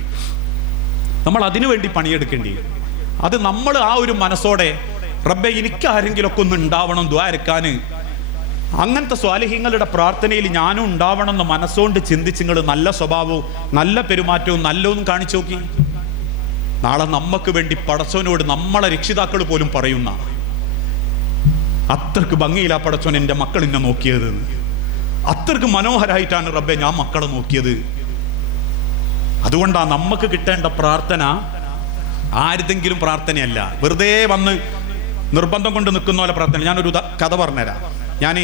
നമ്മൾ അതിനു വേണ്ടി പണിയെടുക്കേണ്ടി. അത് നമ്മൾ ആ ഒരു മനസ്സോടെ റബ്ബേ എനിക്ക് ആരെങ്കിലുമൊക്കെ ഒന്ന് ഉണ്ടാവണം ദ്വാരക്കാന്, അങ്ങനത്തെ സ്വാലിഹീങ്ങളുടെ പ്രാർത്ഥനയിൽ ഞാനും ഉണ്ടാവണം എന്ന് മനസ്സുകൊണ്ട് ചിന്തിച്ച് നിങ്ങൾ നല്ല സ്വഭാവവും നല്ല പെരുമാറ്റവും നല്ലതൊന്നും കാണിച്ചു നോക്കി. നാളെ നമുക്ക് വേണ്ടി പടച്ചോനോട് നമ്മളെ രക്ഷിതാക്കൾ പോലും പറയുന്ന അത്രക്ക് ഭംഗിയില്ല പടച്ചോൻ എൻ്റെ മക്കൾ എന്നെ നോക്കിയത്, അത്രക്ക് മനോഹരമായിട്ടാണ് റബ്ബെ ഞാൻ മക്കളെ നോക്കിയത്. അതുകൊണ്ടാണ് നമുക്ക് കിട്ടേണ്ട പ്രാർത്ഥന ആരുതെങ്കിലും പ്രാർത്ഥനയല്ല, വെറുതെ വന്ന് നിർബന്ധം കൊണ്ട് നിൽക്കുന്ന പോലെ പ്രാർത്ഥന. ഞാനൊരു കഥ പറഞ്ഞുതരാം. ഞാൻ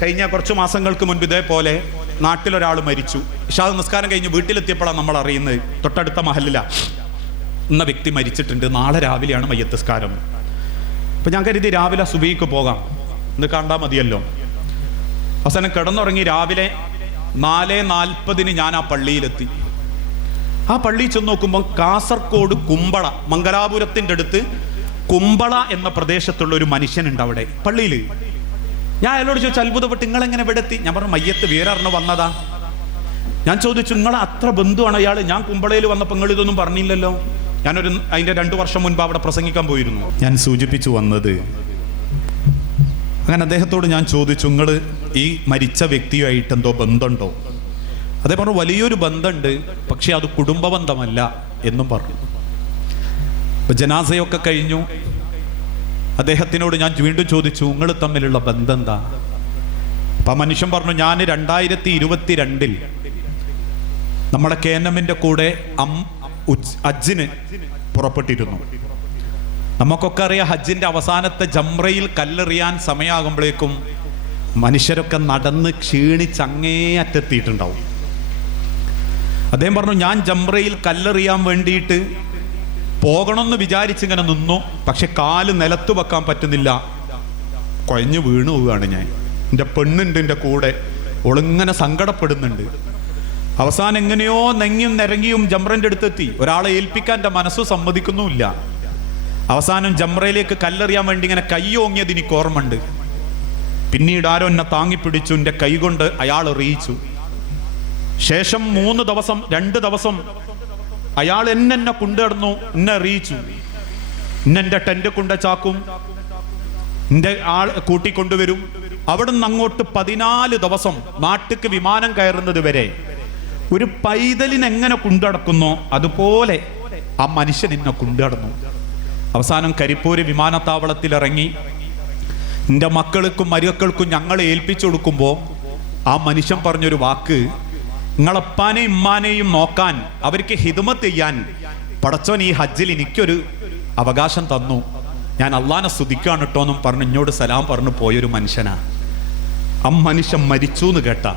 കഴിഞ്ഞ കുറച്ച് മാസങ്ങൾക്ക് മുൻപ് ഇതേപോലെ നാട്ടിലൊരാൾ മരിച്ചു. ഇശാ നിസ്കാരം കഴിഞ്ഞ് വീട്ടിലെത്തിയപ്പോഴാണ് നമ്മൾ അറിയുന്നത് തൊട്ടടുത്ത മഹലില ഇന്ന വ്യക്തി മരിച്ചിട്ടുണ്ട്, നാളെ രാവിലെയാണ് മയ്യത്തസ്കാരം. അപ്പം ഞാൻ കരുതി രാവിലെ സുബഹിക്ക് പോകാം, ഇന്ന് കണ്ടാൽ മതിയല്ലോ. അവസാനം കിടന്നുറങ്ങി. രാവിലെ 4:40 ഞാൻ ആ പള്ളിയിലെത്തി. ആ പള്ളിയിൽ ചെന്ന് നോക്കുമ്പോൾ കാസർഗോഡ് കുമ്പള, മംഗലാപുരത്തിൻ്റെ അടുത്ത് കുമ്പള എന്ന പ്രദേശത്തുള്ള ഒരു മനുഷ്യനുണ്ട് അവിടെ പള്ളിയിൽ. ഞാൻ അയാളോട് ചോദിച്ചു, അത്ഭുതപ്പെട്ട്, നിങ്ങളെങ്ങനെ ഇവിടെ എത്തി? ഞാൻ പറഞ്ഞു, മയ്യത്ത് വേററിഞ്ഞ് വന്നതാ. ഞാൻ ചോദിച്ചു, നിങ്ങളെ അത്ര ബന്ധുവാണ് അയാൾ? ഞാൻ കുമ്പളയിൽ വന്നപ്പോൾ നിങ്ങൾ ഇതൊന്നും പറഞ്ഞില്ലല്ലോ. അതിൻ്റെ 2 വർഷം മുൻപ് അവിടെ പ്രസംഗിക്കാൻ പോയിരുന്നു. ഞാൻ സൂചിപ്പിച്ചു വന്നത്, അങ്ങനെ അദ്ദേഹത്തോട് ഞാൻ ചോദിച്ചു, നിങ്ങൾ ഈ മരിച്ച വ്യക്തിയുമായിട്ട് എന്തോ ബന്ധമുണ്ടോ? അതേ പറഞ്ഞു, വലിയൊരു ബന്ധമുണ്ട്, പക്ഷെ അത് കുടുംബ ബന്ധമല്ല എന്നും പറഞ്ഞു. ഇപ്പൊ ജനാസയൊക്കെ കഴിഞ്ഞു. അദ്ദേഹത്തിനോട് ഞാൻ വീണ്ടും ചോദിച്ചു, നിങ്ങൾ തമ്മിലുള്ള ബന്ധം എന്താ? അപ്പൊ ആ മനുഷ്യൻ പറഞ്ഞു, ഞാൻ 2022 നമ്മുടെ KNM-ന്റെ കൂടെ ഹജ്ജിന് പുറപ്പെട്ടിരുന്നു. നമുക്കൊക്കെ അറിയാം, ഹജ്ജിന്റെ അവസാനത്തെ ജംറയിൽ കല്ലെറിയാൻ സമയമാകുമ്പോഴേക്കും മനുഷ്യരൊക്കെ നടന്ന് ക്ഷീണിച്ച് അങ്ങേയറ്റെത്തിയിട്ടുണ്ടാവും. അദ്ദേഹം പറഞ്ഞു, ഞാൻ ജംറയിൽ കല്ലെറിയാൻ വേണ്ടിയിട്ട് പോകണമെന്ന് വിചാരിച്ചിങ്ങനെ നിന്നു. പക്ഷെ കാല് നിലത്ത് വെക്കാൻ പറ്റുന്നില്ല, കുഴഞ്ഞു വീണു പോവുകയാണ് ഞാൻ. എൻ്റെ പെണ്ണുണ്ട് എൻ്റെ കൂടെ, ഒളിങ്ങനെ സങ്കടപ്പെടുന്നുണ്ട്. അവസാനം എങ്ങനെയോ നെങ്ങിയും നിരങ്ങിയും ജംറൻ്റെ അടുത്തെത്തി. ഒരാളെ ഏൽപ്പിക്കാൻ എൻ്റെ മനസ്സ് സമ്മതിക്കുന്നുമില്ല. അവസാനം ജംറയിലേക്ക് കല്ലെറിയാൻ വേണ്ടി ഇങ്ങനെ കൈ ഓങ്ങിയത് എനിക്ക് ഓർമ്മയുണ്ട്. പിന്നീട് ആരോ എന്നെ താങ്ങിപ്പിടിച്ചു, എൻ്റെ കൈ കൊണ്ട് അയാൾ എറിയിച്ചു. ശേഷം 2 ദിവസം അയാൾ എന്നെ കൊണ്ടുവന്നു, എന്നെ അറിയിച്ചു. എന്നെ ടെന്റ് കൊണ്ട ചാക്കും, എൻ്റെ ആൾ കൂട്ടിക്കൊണ്ടുവരും. അവിടുന്ന് അങ്ങോട്ട് 14 ദിവസം നാട്ടിക്ക് വിമാനം കയറുന്നത് വരെ ഒരു പൈതലിനെ എങ്ങനെ കൊണ്ടടക്കുന്നോ അതുപോലെ ആ മനുഷ്യൻ എന്നെ കൊണ്ടുനടന്നു. അവസാനം കരിപ്പൂര് വിമാനത്താവളത്തിൽ ഇറങ്ങി എൻ്റെ മക്കൾക്കും മരുമക്കൾക്കും ഞങ്ങളെ ഏൽപ്പിച്ചു കൊടുക്കുമ്പോൾ ആ മനുഷ്യൻ പറഞ്ഞൊരു വാക്ക്, നിങ്ങളപ്പാനെയും ഉമ്മാനെയും നോക്കാൻ, അവർക്ക് ഹിദ്മത്ത് ചെയ്യാൻ പടച്ചോൻ ഈ ഹജ്ജിൽ എനിക്കൊരു അവകാശം തന്നു, ഞാൻ അള്ളാനെ സ്തുതിക്കാണ് കേട്ടോ എന്നും പറഞ്ഞ് എന്നോട് സലാം പറഞ്ഞു പോയൊരു മനുഷ്യനാ. ആ മനുഷ്യൻ മരിച്ചു എന്ന് കേട്ടാ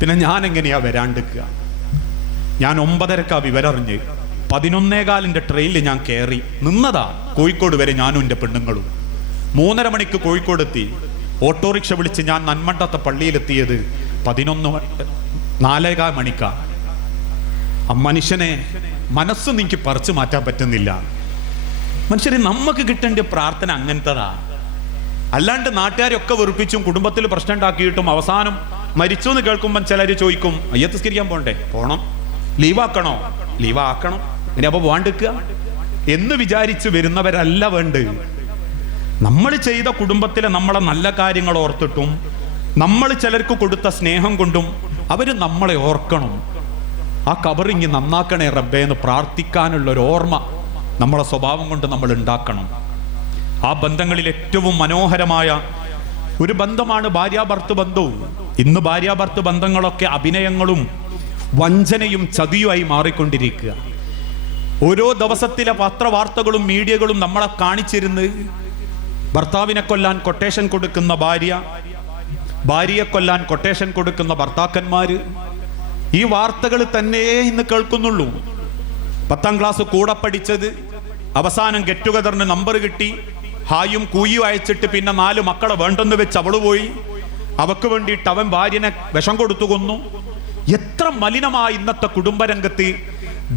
പിന്നെ ഞാൻ എങ്ങനെയാ വരാണ്ടിക്കുക? ഞാൻ 9:30 വിവരറിഞ്ഞ് 11:15 ട്രെയിനിൽ ഞാൻ കയറി നിന്നതാ കോഴിക്കോട് വരെ, ഞാനും എൻ്റെ പെണ്ണുങ്ങളും. 3:30 മണിക്ക് കോഴിക്കോട് എത്തി. ഓട്ടോറിക്ഷ വിളിച്ച് ഞാൻ നന്മണ്ടത്തെ പള്ളിയിലെത്തിയത് 4:15 മണിക്കാ. ആ മനുഷ്യനെ മനസ്സ് എനിക്ക് പറിച്ചു മാറ്റാൻ പറ്റുന്നില്ല. മനുഷ്യരെ, നമുക്ക് കിട്ടേണ്ട പ്രാർത്ഥന അങ്ങനത്തതാ. അല്ലാണ്ട് നാട്ടുകാരൊക്കെ വെറുപ്പിച്ചും കുടുംബത്തിൽ പ്രശ്നം ഉണ്ടാക്കിയിട്ടും അവസാനം മരിച്ചു എന്ന് കേൾക്കുമ്പോൾ ചിലർ ചോദിക്കും, മയ്യത്ത് നിസ്കരിക്കാൻ പോണ്ടേ? പോണം. ലീവാക്കണോ? ലീവാക്കണം. ഇനി അപ്പൊ വാണ്ടിക്കുക എന്ന് വിചാരിച്ച് വരുന്നവരല്ല വേണ്ട. നമ്മൾ ചെയ്ത കുടുംബത്തിലെ നമ്മളെ നല്ല കാര്യങ്ങൾ ഓർത്തിട്ടും നമ്മൾ ചിലർക്ക് കൊടുത്ത സ്നേഹം കൊണ്ടും അവർ നമ്മളെ ഓർക്കണം. ആ കബറിങ്ങി നന്നാക്കണേ റബ്ബേ എന്ന് പ്രാർത്ഥിക്കാനുള്ള ഒരു ഓർമ്മ നമ്മളെ സ്വഭാവം കൊണ്ട് നമ്മൾ ഉണ്ടാക്കണം. ആ ബന്ധങ്ങളിൽ ഏറ്റവും മനോഹരമായ ഒരു ബന്ധമാണ് ഭാര്യാഭർത്തൃ ബന്ധവും. ഇന്ന് ഭാര്യാഭർത്തൃ ബന്ധങ്ങളൊക്കെ അഭിനയങ്ങളും വഞ്ചനയും ചതിയുമായി മാറിക്കൊണ്ടിരിക്കുക. ഓരോ ദിവസത്തിലെ പത്രവാർത്തകളും മീഡിയകളും നമ്മളെ കാണിച്ചിരുന്ന് ഭർത്താവിനെ കൊല്ലാൻ കൊട്ടേഷൻ കൊടുക്കുന്ന ഭാര്യ, ഭാര്യയെ കൊല്ലാൻ കൊട്ടേഷൻ കൊടുക്കുന്ന ഭർത്താക്കന്മാര്, ഈ വാർത്തകൾ തന്നെ ഇന്ന് കേൾക്കുന്നുള്ളൂ. 10ാം ക്ലാസ് കൂടെ പഠിച്ചത് അവസാനം ഗെറ്റ് ടുഗദറിന് നമ്പർ കിട്ടി, ഹായും കൂയും അയച്ചിട്ട് പിന്നെ 4 മക്കളെ വേണ്ടെന്ന് വെച്ച് അവള് പോയി. അവക്ക് വേണ്ടിയിട്ട് അവൻ ഭാര്യനെ വിഷം കൊടുത്തു കൊന്നു. എത്ര മലിനമായ ഇന്നത്തെ കുടുംബരംഗത്ത്,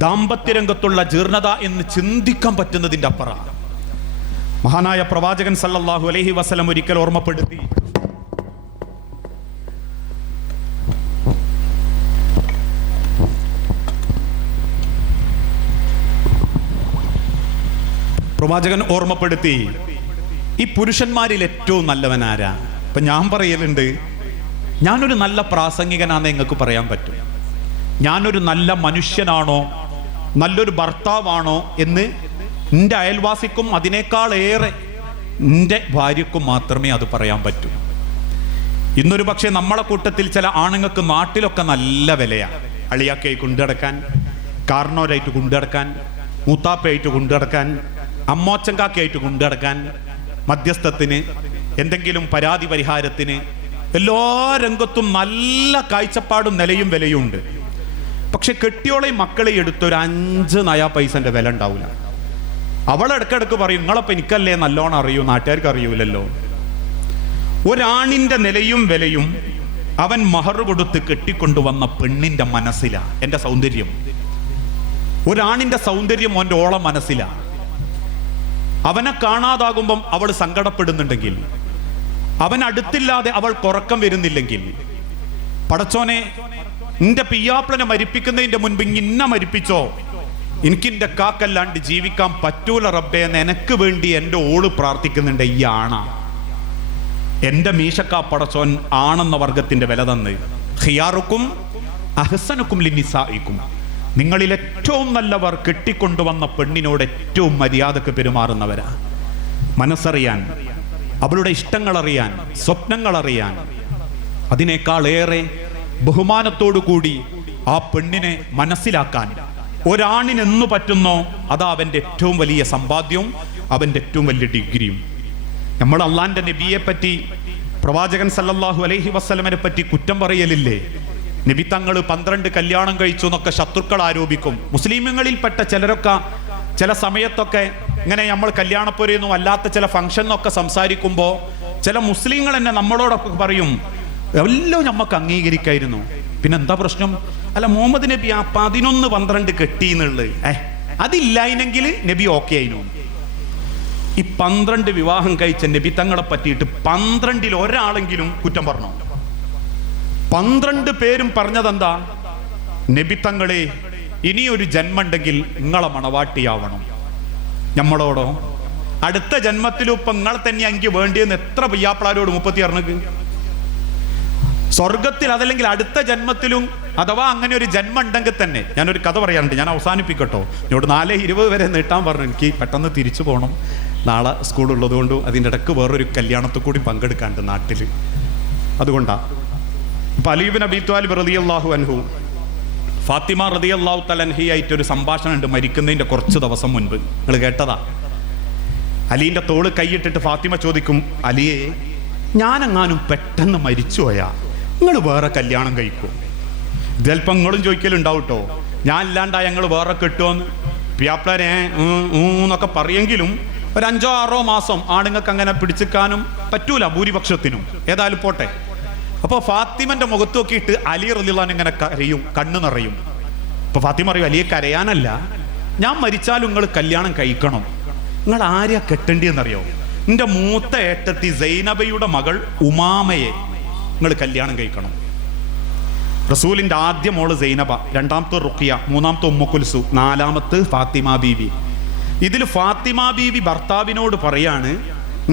ദാമ്പത്യരംഗത്തുള്ള ജീർണത എന്ന് ചിന്തിക്കാൻ പറ്റുന്നതിൻ്റെ അപ്പുറം. മഹാനായ പ്രവാചകൻ സല്ലല്ലാഹു അലൈഹി വസല്ലം ഒരിക്കൽ ഓർമ്മപ്പെടുത്തി, പ്രവാചകൻ ഓർമ്മപ്പെടുത്തി, ഈ പുരുഷന്മാരിൽ ഏറ്റവും നല്ലവൻ ആരാ? ഇപ്പൊ ഞാൻ പറയലുണ്ട്, ഞാനൊരു നല്ല പ്രാസംഗികനാണെന്ന് നിങ്ങൾക്ക് പറയാൻ പറ്റും. ഞാനൊരു നല്ല മനുഷ്യനാണോ, നല്ലൊരു ഭർത്താവാണോ എന്ന് എൻ്റെ അയൽവാസിക്കും അതിനേക്കാൾ ഏറെ എൻ്റെ ഭാര്യക്കും മാത്രമേ അത് പറയാൻ പറ്റൂ. ഇന്നൊരു പക്ഷേ നമ്മളെ കൂട്ടത്തിൽ ചില ആണുങ്ങൾക്ക് നാട്ടിലൊക്കെ നല്ല വിലയാണ്. അളിയാക്കായി കൊണ്ടുനടക്കാൻ, കാർണോരായിട്ട് കൊണ്ടുനടക്കാൻ, മൂത്താപ്പയായിട്ട് കൊണ്ടുനടക്കാൻ, അമ്മോച്ചങ്കാക്കയായിട്ട് കൊണ്ടുനടക്കാൻ, മധ്യസ്ഥത്തിന്, എന്തെങ്കിലും പരാതി പരിഹാരത്തിന്, എല്ലാ രംഗത്തും നല്ല കാഴ്ചപ്പാടും നിലയും വിലയും ഉണ്ട്. പക്ഷെ കെട്ടിയോളെയും മക്കളെയും എടുത്തൊരു 5 നയാ പൈസന്റെ വില ഉണ്ടാവില്ല. അവളിടക്കിടക്ക് പറയും, നിങ്ങളപ്പം എനിക്കല്ലേ നല്ലോണം അറിയൂ, നാട്ടുകാർക്ക് അറിയൂലല്ലോ. ഒരാണിന്റെ നിലയും വിലയും അവൻ മഹർ കൊടുത്ത് കെട്ടിക്കൊണ്ടുവന്ന പെണ്ണിന്റെ മനസ്സിലാ എൻ്റെ സൗന്ദര്യം. ഒരാണിന്റെ സൗന്ദര്യം അവൻ്റെ ഓള മനസ്സിലാ. അവനെ കാണാതാകുമ്പം അവൾ സങ്കടപ്പെടുന്നുണ്ടെങ്കിൽ, അവൻ അടുത്തില്ലാതെ അവൾ ഉറക്കം വരുന്നില്ലെങ്കിൽ, പടച്ചോനെ നിന്റെ പിയ്യാപ്പിളനെ മരിപ്പിക്കുന്നതിന്റെ മുൻപ് ഇന്ന മരിപ്പിച്ചോ, എനിക്കിൻ്റെ കാക്കല്ലാണ്ട് ജീവിക്കാൻ പറ്റൂല റബ്ബേ എന്ന് എനക്ക് വേണ്ടി എൻ്റെ ഓള് പ്രാർത്ഥിക്കുന്നുണ്ട്. ഈ ആണ എൻ്റെ മീശക്കാ പടച്ചോൻ ആണെന്ന വർഗത്തിന്റെ വില തന്ന്. ഖിയാറുക്കും അഹ്സനുക്കും ലിനിസായിക്കും, നിങ്ങളിൽ ഏറ്റവും നല്ലവർ കെട്ടിക്കൊണ്ടുവന്ന പെണ്ണിനോട് ഏറ്റവും മര്യാദക്ക് പെരുമാറുന്നവരാ. മനസ്സറിയാൻ, അവളുടെ ഇഷ്ടങ്ങൾ അറിയാൻ, സ്വപ്നങ്ങൾ അറിയാൻ, അതിനേക്കാളേറെ ബഹുമാനത്തോടു കൂടി ആ പെണ്ണിനെ മനസ്സിലാക്കാൻ ഒരാണിനെന്നു പറ്റുന്നോ അതാ അവൻ്റെ ഏറ്റവും വലിയ സമ്പാദ്യവും അവൻ്റെ ഏറ്റവും വലിയ ഡിഗ്രിയും. നമ്മൾ അള്ളാന്റെ നബിയെ പറ്റി, പ്രവാചകൻ സല്ലല്ലാഹു അലൈഹി വസല്ലമനെ പറ്റി കുറ്റം പറയലില്ലേ? നബി തങ്ങൾ 12 കല്യാണം കഴിച്ചു എന്നൊക്കെ ശത്രുക്കൾ ആരോപിക്കും. മുസ്ലിമുകളിൽപ്പെട്ട ചിലരൊക്കെ ചില സമയത്തൊക്കെ ഇങ്ങനെ നമ്മൾ കല്യാണപ്പുരയൊന്നും അല്ലാത്ത ചില ഫംഗ്ഷനൊക്കെ സംസാരിക്കുമ്പോൾ ചില മുസ്ലിങ്ങൾ തന്നെ നമ്മളോടൊക്കെ പറയും, എല്ലാം നമുക്ക് അംഗീകരിക്കായിരുന്നു, പിന്നെ എന്താ പ്രശ്നം? അല്ല, മുഹമ്മദ് നബി ആ 11-12 കെട്ടിന്നുള്ളത് അതില്ലായിനെങ്കിൽ നബി ഓക്കെ ആയിരുന്നു. ഈ 12 വിവാഹം കഴിച്ച നബി തങ്ങളെ പറ്റിയിട്ട് 12-ൽ ഒരാളെങ്കിലും കുറ്റം പറഞ്ഞു? 12 പേരും പറഞ്ഞതെന്താ? നബി തങ്ങളെ ഇനിയൊരു ജന്മമുണ്ടെങ്കിൽ നിങ്ങളെ മണവാട്ടിയാവണം. നമ്മളോടോ അടുത്ത ജന്മത്തിലും ഇപ്പൊ നിങ്ങളെ തന്നെ എനിക്ക് വേണ്ടിയെന്ന് എത്ര പയ്യാപ്പിളാരോട് 36 സ്വർഗത്തിൽ, അതല്ലെങ്കിൽ അടുത്ത ജന്മത്തിലും, അഥവാ അങ്ങനെ ഒരു ജന്മം ഉണ്ടെങ്കിൽ തന്നെ. ഞാനൊരു കഥ പറയാനുണ്ട്, ഞാൻ അവസാനിപ്പിക്കട്ടോ. എന്നോട് 4:20 വരെ നീട്ടാൻ പറഞ്ഞു. എനിക്ക് പെട്ടെന്ന് തിരിച്ചു പോകണം, നാളെ സ്കൂളുള്ളത് കൊണ്ടും അതിൻ്റെ ഇടയ്ക്ക് വേറൊരു കല്യാണത്തിൽ കൂടി പങ്കെടുക്കാണ്ട് നാട്ടിൽ. അതുകൊണ്ടാണ് ഇപ്പം അലി ഇബ്നു അബീ ത്വാലിബ് റളിയല്ലാഹു അൻഹു ഫാത്തിമ റളിയല്ലാഹു തആല അൻഹയായിട്ടൊരു സംഭാഷണം ഉണ്ട് മരിക്കുന്നതിൻ്റെ കുറച്ച് ദിവസം മുൻപ്. നിങ്ങൾ കേട്ടതാ? അലീൻ്റെ തോള് കൈയിട്ടിട്ട് ഫാത്തിമ ചോദിക്കും, അലിയെ ഞാനെങ്ങാനും പെട്ടെന്ന് മരിച്ചുപോയാ നിങ്ങൾ വേറെ കല്യാണം കഴിക്കും? ചിലപ്പോൾ നിങ്ങളും ചോദിക്കലുണ്ടാവും കേട്ടോ, ഞാൻ ഇല്ലാണ്ടായ ഞങ്ങൾ വേറെ കെട്ടുമെന്ന്. പിയാപ്പിളരെ എന്നൊക്കെ പറയെങ്കിലും ഒരു 5-6 മാസം ആണുങ്ങൾക്ക് അങ്ങനെ പിടിച്ചിക്കാനും പറ്റൂല ഭൂരിപക്ഷത്തിനും. ഏതായാലും പോട്ടെ. അപ്പോൾ ഫാത്തിമന്റെ മുഖത്ത് നോക്കിയിട്ട് അലി റളിയല്ലാഹു അൻഹു ഇങ്ങനെ കരയും, കണ്ണ് നിറയും. അപ്പോൾ ഫാത്തിമ പറയും, അലിയെ കരയാനല്ല, ഞാൻ മരിച്ചാലും നിങ്ങൾ കല്യാണം കഴിക്കണം. നിങ്ങൾ ആരെയാ കെട്ടേണ്ടിയെന്നറിയോ? എൻ്റെ മൂത്ത ഏട്ടത്തി സൈനബയുടെ മകൾ ഉമാമയെ നിങ്ങൾ കല്യാണം കഴിക്കണം. റസൂലിൻ്റെ ആദ്യ മോള് സൈനബ, രണ്ടാമത്തെ റുഖിയ, മൂന്നാമത്തെ ഉമ്മു കുൽസു, നാലാമത്തെ ഫാത്തിമ ബീവി. ഇതിൽ ഫാത്തിമ ബീവി ഭർത്താവിനോട് പറയാണ്,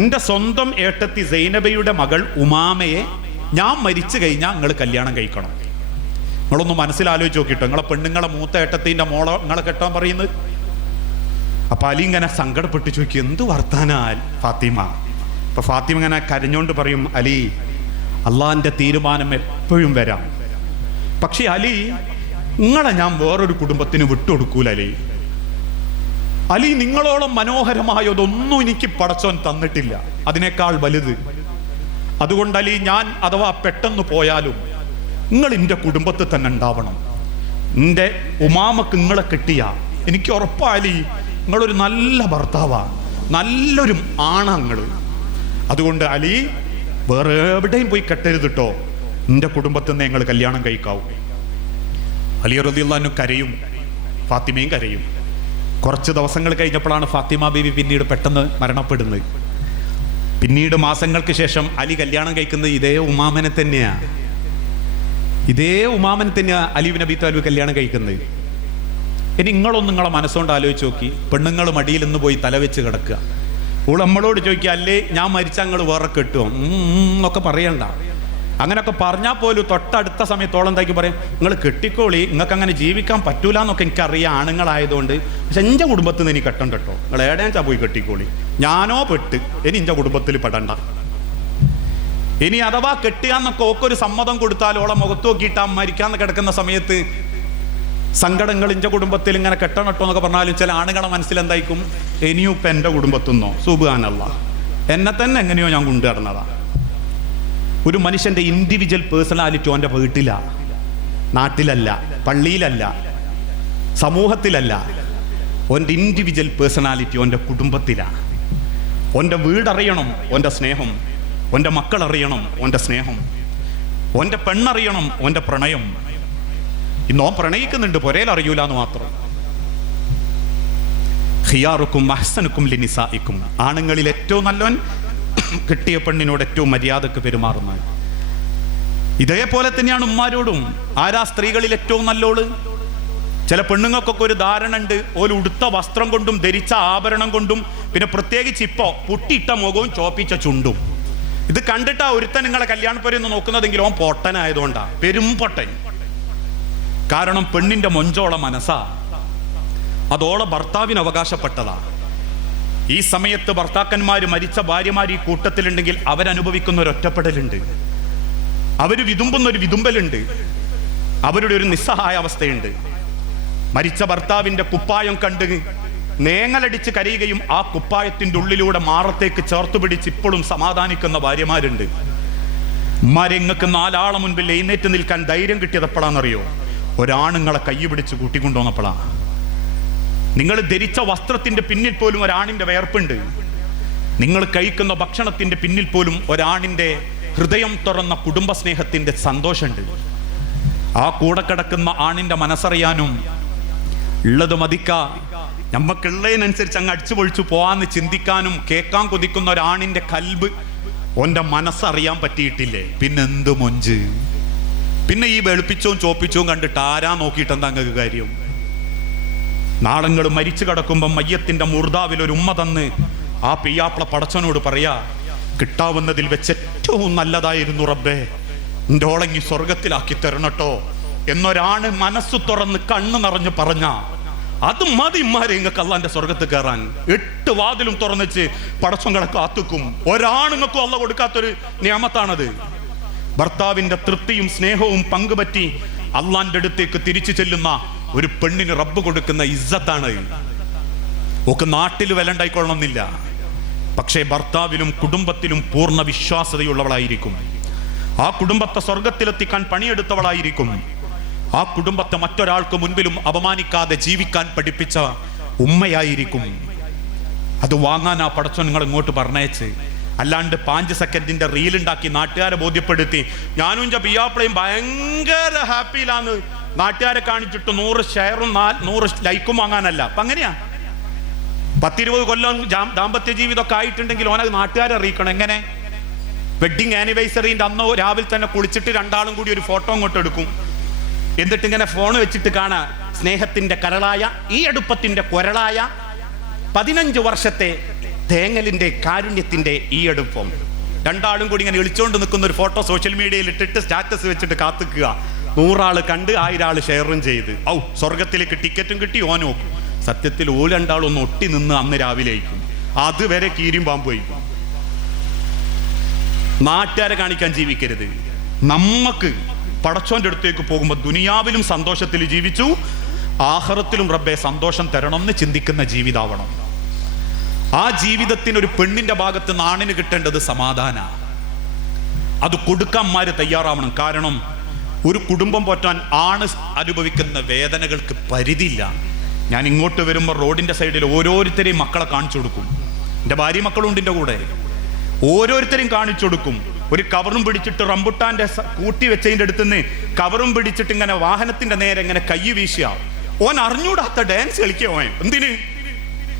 എൻ്റെ സ്വന്തം ഏട്ടത്തി സൈനബയുടെ മകൾ ഉമാമയെ ഞാൻ മരിച്ചു കഴിഞ്ഞാൽ നിങ്ങൾ കല്യാണം കഴിക്കണം. നിങ്ങളൊന്ന് മനസ്സിലാലോചിച്ച് നോക്കിട്ടോ, നിങ്ങളെ പെണ്ണുങ്ങളെ മൂത്ത ഏട്ടത്തിൻ്റെ മോളെ നിങ്ങളെ കെട്ടാൻ പറയുന്നത്. അപ്പൊ അലി ഇങ്ങനെ സങ്കടപ്പെട്ട് ചോദിക്കും, എന്ത് വർത്താനാ ഫാത്തിമ? അപ്പൊ ഫാത്തിമ ഇങ്ങനെ കരഞ്ഞോണ്ട് പറയും, അലി അള്ളാഹിന്റെ തീരുമാനം എപ്പോഴും വരാം, പക്ഷെ അലി നിങ്ങളെ ഞാൻ വേറൊരു കുടുംബത്തിന് വിട്ടുകൊടുക്കൂല. അലി നിങ്ങളോളം മനോഹരമായതൊന്നും എനിക്ക് പടച്ചോൻ തന്നിട്ടില്ല, അതിനേക്കാൾ വലുത്. അതുകൊണ്ട് അലി ഞാൻ അഥവാ പെട്ടെന്ന് പോയാലും നിങ്ങൾ എൻ്റെ കുടുംബത്തിൽ തന്നെ ഉണ്ടാവണം. എൻ്റെ ഉമാമക്ക് നിങ്ങളെ കിട്ടിയ എനിക്ക് ഉറപ്പാ അലി നിങ്ങളൊരു നല്ല ഭർത്താവാ, നല്ലൊരു ആണങ്ങൾ. അതുകൊണ്ട് അലി വേറെ എവിടെയും പോയി കെട്ടരുത് കേട്ടോ, എൻ്റെ കുടുംബത്തിൽ നിന്ന് ഞങ്ങൾ കല്യാണം കഴിക്കാവൂ. അലി റളിയല്ലാഹു അൻഹു കരയും, ഫാത്തിമയും കരയും. കുറച്ച് ദിവസങ്ങൾ കഴിഞ്ഞപ്പോഴാണ് ഫാത്തിമ ബീവി പിന്നീട് പെട്ടെന്ന് മരണപ്പെടുന്നത്. പിന്നീട് മാസങ്ങൾക്ക് ശേഷം അലി കല്യാണം കഴിക്കുന്നത് ഇതേ ഉമാമനെ തന്നെയാണ്. അലി ഇബ്നു അബീ ത്വാലിബ് കല്യാണം കഴിക്കുന്നത്. ഇനി നിങ്ങളെ മനസ്സുകൊണ്ട് ആലോചിച്ച് നോക്കി, പെണ്ണുങ്ങൾ മടിയിൽ നിന്ന് പോയി തലവെച്ച് കിടക്കുക. ഓൾ നമ്മളോട് ചോദിക്കുക, അല്ലേ ഞാൻ മരിച്ചാൽ നിങ്ങൾ വേറെ കെട്ടുമോ എന്നൊക്കെ പറയണ്ട. അങ്ങനെയൊക്കെ പറഞ്ഞാൽ പോലും തൊട്ടടുത്ത സമയത്തോളം എന്താക്കി പറയും, നിങ്ങൾ കെട്ടിക്കോളി, നിങ്ങൾക്ക് അങ്ങനെ ജീവിക്കാൻ പറ്റൂല എന്നൊക്കെ എനിക്കറിയാം ആണുങ്ങളായതുകൊണ്ട്. പക്ഷെ എൻ്റെ കുടുംബത്തിൽ നിന്ന് എനിക്ക് കെട്ടണ്ട കേട്ടോ, നിങ്ങൾ ഏടേച്ചാ പോയി കെട്ടിക്കോളി, ഞാനോ പെട്ട് ഇനി എൻ്റെ കുടുംബത്തിൽ പെടണ്ട. ഇനി അഥവാ കെട്ടുകയെന്നൊക്കെ ഓക്കൊരു സമ്മതം കൊടുത്താൽ ഓളെ മുഖത്ത് നോക്കിയിട്ട് മരിക്കാന്ന് കിടക്കുന്ന സമയത്ത് സങ്കടങ്ങൾ എൻ്റെ കുടുംബത്തിൽ ഇങ്ങനെ കെട്ടണട്ടോ എന്നൊക്കെ പറഞ്ഞാലും ചില ആണുങ്ങളെ മനസ്സിലെന്തായിരിക്കും, ഇനിയും ഇപ്പം എൻ്റെ കുടുംബത്തുനിന്നോ സുബ്ഹാനല്ലാഹ് എന്നെ തന്നെ എങ്ങനെയോ ഞാൻ കൊണ്ടുവരണതാ. ഒരു മനുഷ്യൻ്റെ ഇൻഡിവിജ്വൽ പേഴ്സണാലിറ്റി ഓൻ്റെ വീട്ടിലാണ്, നാട്ടിലല്ല, പള്ളിയിലല്ല, സമൂഹത്തിലല്ല. ഓൻ്റെ ഇൻഡിവിജ്വൽ പേഴ്സണാലിറ്റി ഓൻ്റെ കുടുംബത്തിലാണ്. ഓൻ്റെ വീടറിയണം ഓൻ്റെ സ്നേഹം, ഓൻ്റെ മക്കളറിയണം ഓൻ്റെ സ്നേഹം, ഓൻ്റെ പെണ്ണറിയണം ഓൻ്റെ പ്രണയം. ഇന്നോ പ്രണയിക്കുന്നുണ്ട്, പൊരയിൽ അറിയൂല എന്ന് മാത്രം. ഖിയാറുക്കും അഹ്സനുക്കും ലിനിസായിക്കും, ആണുങ്ങളിൽ ഏറ്റവും നല്ലവൻ കിട്ടിയ പെണ്ണിനോട് ഏറ്റവും മര്യാദക്ക് പെരുമാറുന്നത്. ഇതേപോലെ തന്നെയാണ് ഉമ്മാരോടും. ആരാ സ്ത്രീകളിൽ ഏറ്റവും നല്ലോള്? ചില പെണ്ണുങ്ങൾക്കൊക്കെ ഒരു ധാരണ ഉണ്ട്, ഓല് ഉടുത്ത വസ്ത്രം കൊണ്ടും ധരിച്ച ആഭരണം കൊണ്ടും പിന്നെ പ്രത്യേകിച്ച് ഇപ്പോൾ പുട്ടിയിട്ട മുഖവും ചോപ്പിച്ച ചുണ്ടും. ഇത് കണ്ടിട്ടാ ഒരുത്തൻ നിങ്ങളെ കല്യാണപ്പുരന്ന് നോക്കുന്നതെങ്കിൽ ഓൻ പൊട്ടനായതുകൊണ്ടാ, പെരും പൊട്ടൻ. കാരണം പെണ്ണിന്റെ മൊഞ്ചോള മനസ്സാ, അതോളെ ഭർത്താവിന് അവകാശപ്പെട്ടതാ. ഈ സമയത്ത് ഭർത്താക്കന്മാര് മരിച്ച ഭാര്യമാർ ഈ കൂട്ടത്തിലുണ്ടെങ്കിൽ അവരനുഭവിക്കുന്ന ഒരു ഒറ്റപ്പെടലുണ്ട്, അവര് വിതുമ്പുന്ന ഒരു വിതുമ്പലുണ്ട്, അവരുടെ ഒരു നിസ്സഹായ അവസ്ഥയുണ്ട്. മരിച്ച ഭർത്താവിന്റെ കുപ്പായം കണ്ട് നേങ്ങലടിച്ച് കരയുകയും ആ കുപ്പായത്തിന്റെ ഉള്ളിലൂടെ മാറത്തേക്ക് ചേർത്തു പിടിച്ച് ഇപ്പോഴും സമാധാനിക്കുന്ന ഭാര്യമാരുണ്ട്. ഉമ്മാരെങ്ങൾക്ക് 4 ആളെ മുൻപിൽ എഴുന്നേറ്റ് നിൽക്കാൻ ധൈര്യം കിട്ടിയത് എപ്പോഴാണെന്നറിയോ? ഒരാണുങ്ങളെ കൈ പിടിച്ച് കൂട്ടിക്കൊണ്ടുവന്നപ്പോഴാ. നിങ്ങൾ ധരിച്ച വസ്ത്രത്തിന്റെ പിന്നിൽ പോലും ഒരാണിന്റെ വേർപ്പുണ്ട്. നിങ്ങൾ കഴിക്കുന്ന ഭക്ഷണത്തിന്റെ പിന്നിൽ പോലും ഒരാണിന്റെ ഹൃദയം തുറന്ന കുടുംബസ്നേഹത്തിന്റെ സന്തോഷമുണ്ട്. ആ കൂടെ കിടക്കുന്ന ആണിന്റെ മനസ്സറിയാനും ഉള്ളത് മതിക്ക നമ്മക്കുള്ളതിനനുസരിച്ച് അങ്ങ് അടിച്ചു പൊളിച്ചു പോവാന്ന് ചിന്തിക്കാനും കേൾക്കാൻ കൊതിക്കുന്ന ഒരാണിന്റെ കൽബ് ഓന്റെ മനസ്സറിയാൻ പറ്റിയിട്ടില്ലേ? പിന്നെ എന്ത് മൊഞ്ച്! പിന്നെ ഈ വെളുപ്പിച്ചവും ചോപ്പിച്ചവും കണ്ടിട്ട് ആരാ നോക്കിയിട്ട് എന്താ അങ്ങക്ക് കാര്യം? നാളങ്ങൾ മരിച്ചു കിടക്കുമ്പം മയ്യത്തിന്റെ മുർദാവിൽ ഒരു ഉമ്മ തന്ന് ആ പിയ്യാപ്പിള പടച്ചവനോട് പറയാ, കിട്ടാവുന്നതിൽ വെച്ച് ഏറ്റവും നല്ലതായിരുന്നു റബ്ബേ, എൻ്റെ ഓളങ്ങി സ്വർഗത്തിലാക്കി തരണട്ടോ എന്നൊരാണ് മനസ്സ് തുറന്ന് കണ്ണു നിറഞ്ഞ് പറഞ്ഞ അത് മതി ഇമ്മാരെ ഇങ്ങക്ക് അള്ളാന്റെ സ്വർഗത്ത് കയറാൻ. 8 വാതിലും തുറന്നിച്ച് പടച്ചവങ്ങളെ കാത്തുക്കും. ഒരാണുങ്ങൾക്കും അള്ള കൊടുക്കാത്തൊരു നിയമത്താണത്. ഭർത്താവിന്റെ തൃപ്തിയും സ്നേഹവും പങ്കുപറ്റി അള്ളാന്റെ അടുത്തേക്ക് തിരിച്ചു ചെല്ലുന്ന ഒരു പെണ്ണിന് റബ്ബ് കൊടുക്കുന്ന ഇസ്സത്താണ്. ഒക്കെ നാട്ടിൽ വിലണ്ടായിക്കൊള്ളണമെന്നില്ല, പക്ഷേ ഭർത്താവിലും കുടുംബത്തിലും പൂർണ്ണ വിശ്വാസതയുള്ളവളായിരിക്കും. ആ കുടുംബത്തെ സ്വർഗത്തിലെത്തിക്കാൻ പണിയെടുത്തവളായിരിക്കും. ആ കുടുംബത്തെ മറ്റൊരാൾക്ക് മുൻപിലും അപമാനിക്കാതെ ജീവിക്കാൻ പഠിപ്പിച്ച ഉമ്മയായിരിക്കും. അത് വാങ്ങാൻ ആ പടച്ചോൻ നിങ്ങൾ ഇങ്ങോട്ട് പറഞ്ഞയച്ച്, അല്ലാണ്ട് 5 സെക്കൻഡിന്റെ റീലുണ്ടാക്കി നാട്ടുകാരെ ബോധ്യപ്പെടുത്തി ഞാനും എൻ്റെ പിയ്യാപ്പിളയും ഭയങ്കര ഹാപ്പിയിലാന്ന് നാട്ടുകാരെ കാണിച്ചിട്ട് 100 ഷെയറും 100 ലൈക്കും വാങ്ങാനല്ല. അപ്പം അങ്ങനെയാ 10-20 കൊല്ലം ദാമ്പത്യ ജീവിതമൊക്കെ ആയിട്ടുണ്ടെങ്കിൽ ഓനത് നാട്ടുകാരെ അറിയിക്കണം. എങ്ങനെ? വെഡിങ് ആനിവേഴ്സറിന്റെ അന്നോ രാവിലെ തന്നെ കുളിച്ചിട്ട് 2 ആളും കൂടി ഒരു ഫോട്ടോ അങ്ങോട്ട് എടുക്കും. എന്നിട്ട് ഇങ്ങനെ ഫോൺ വെച്ചിട്ട് കാണാ സ്നേഹത്തിന്റെ കരളായ ഈ അടുപ്പത്തിന്റെ കുരളായ 15 വർഷത്തെ തേങ്ങലിന്റെ കാരുണ്യത്തിന്റെ ഈ അടുപ്പം. 2 ആളും കൂടി ഇങ്ങനെ വിളിച്ചോണ്ട് നിൽക്കുന്ന ഒരു ഫോട്ടോ സോഷ്യൽ മീഡിയയിൽ ഇട്ടിട്ട് സ്റ്റാറ്റസ് വെച്ചിട്ട് കാത്തുക്കുക. 100 ആള് കണ്ട് 1000 ആള് ഷെയറും ചെയ്ത് സ്വർഗത്തിലേക്ക് ടിക്കറ്റും കിട്ടി. ഓൻ നോക്കും, സത്യത്തിൽ 2 ആളും ഒന്ന് ഒട്ടി നിന്ന് അന്ന് രാവിലെ അയക്കും. അതുവരെ കീരിയും പാമ്പ് വയ്ക്കും. നാട്ടുകാരെ കാണിക്കാൻ ജീവിക്കരുത്. നമ്മക്ക് പടച്ചോന്റെ അടുത്തേക്ക് പോകുമ്പോൾ ദുനിയാവിലും സന്തോഷത്തിൽ ജീവിച്ചു, ആഖിറത്തിലും റബ്ബെ സന്തോഷം തരണം എന്ന് ചിന്തിക്കുന്ന ജീവിതാവണം. ആ ജീവിതത്തിന് ഒരു പെണ്ണിന്റെ ഭാഗത്ത് നാണിന് കിട്ടേണ്ടത് സമാധാന. അത് കൊടുക്കാന്മാര് തയ്യാറാവണം. കാരണം ഒരു കുടുംബം പോറ്റാൻ ആണ് അനുഭവിക്കുന്ന വേദനകൾക്ക് പരിധിയില്ല. ഞാൻ ഇങ്ങോട്ട് വരുമ്പോൾ റോഡിന്റെ സൈഡിൽ ഓരോരുത്തരെയും മക്കളെ കാണിച്ചു കൊടുക്കും. എൻ്റെ ഭാര്യ മക്കളുണ്ട് എൻ്റെ കൂടെ. ഓരോരുത്തരെയും കാണിച്ചു കൊടുക്കും. ഒരു കവറും പിടിച്ചിട്ട് റംബുട്ടാന്റെ കൂട്ടി വെച്ചതിൻ്റെ അടുത്തുനിന്ന് കവറും പിടിച്ചിട്ട് ഇങ്ങനെ വാഹനത്തിന്റെ നേരെ ഇങ്ങനെ കൈ വീശുക. ഓൻ അറിഞ്ഞൂടാത്ത ഡാൻസ് കളിക്കുക. ഓൻ എന്തിന്?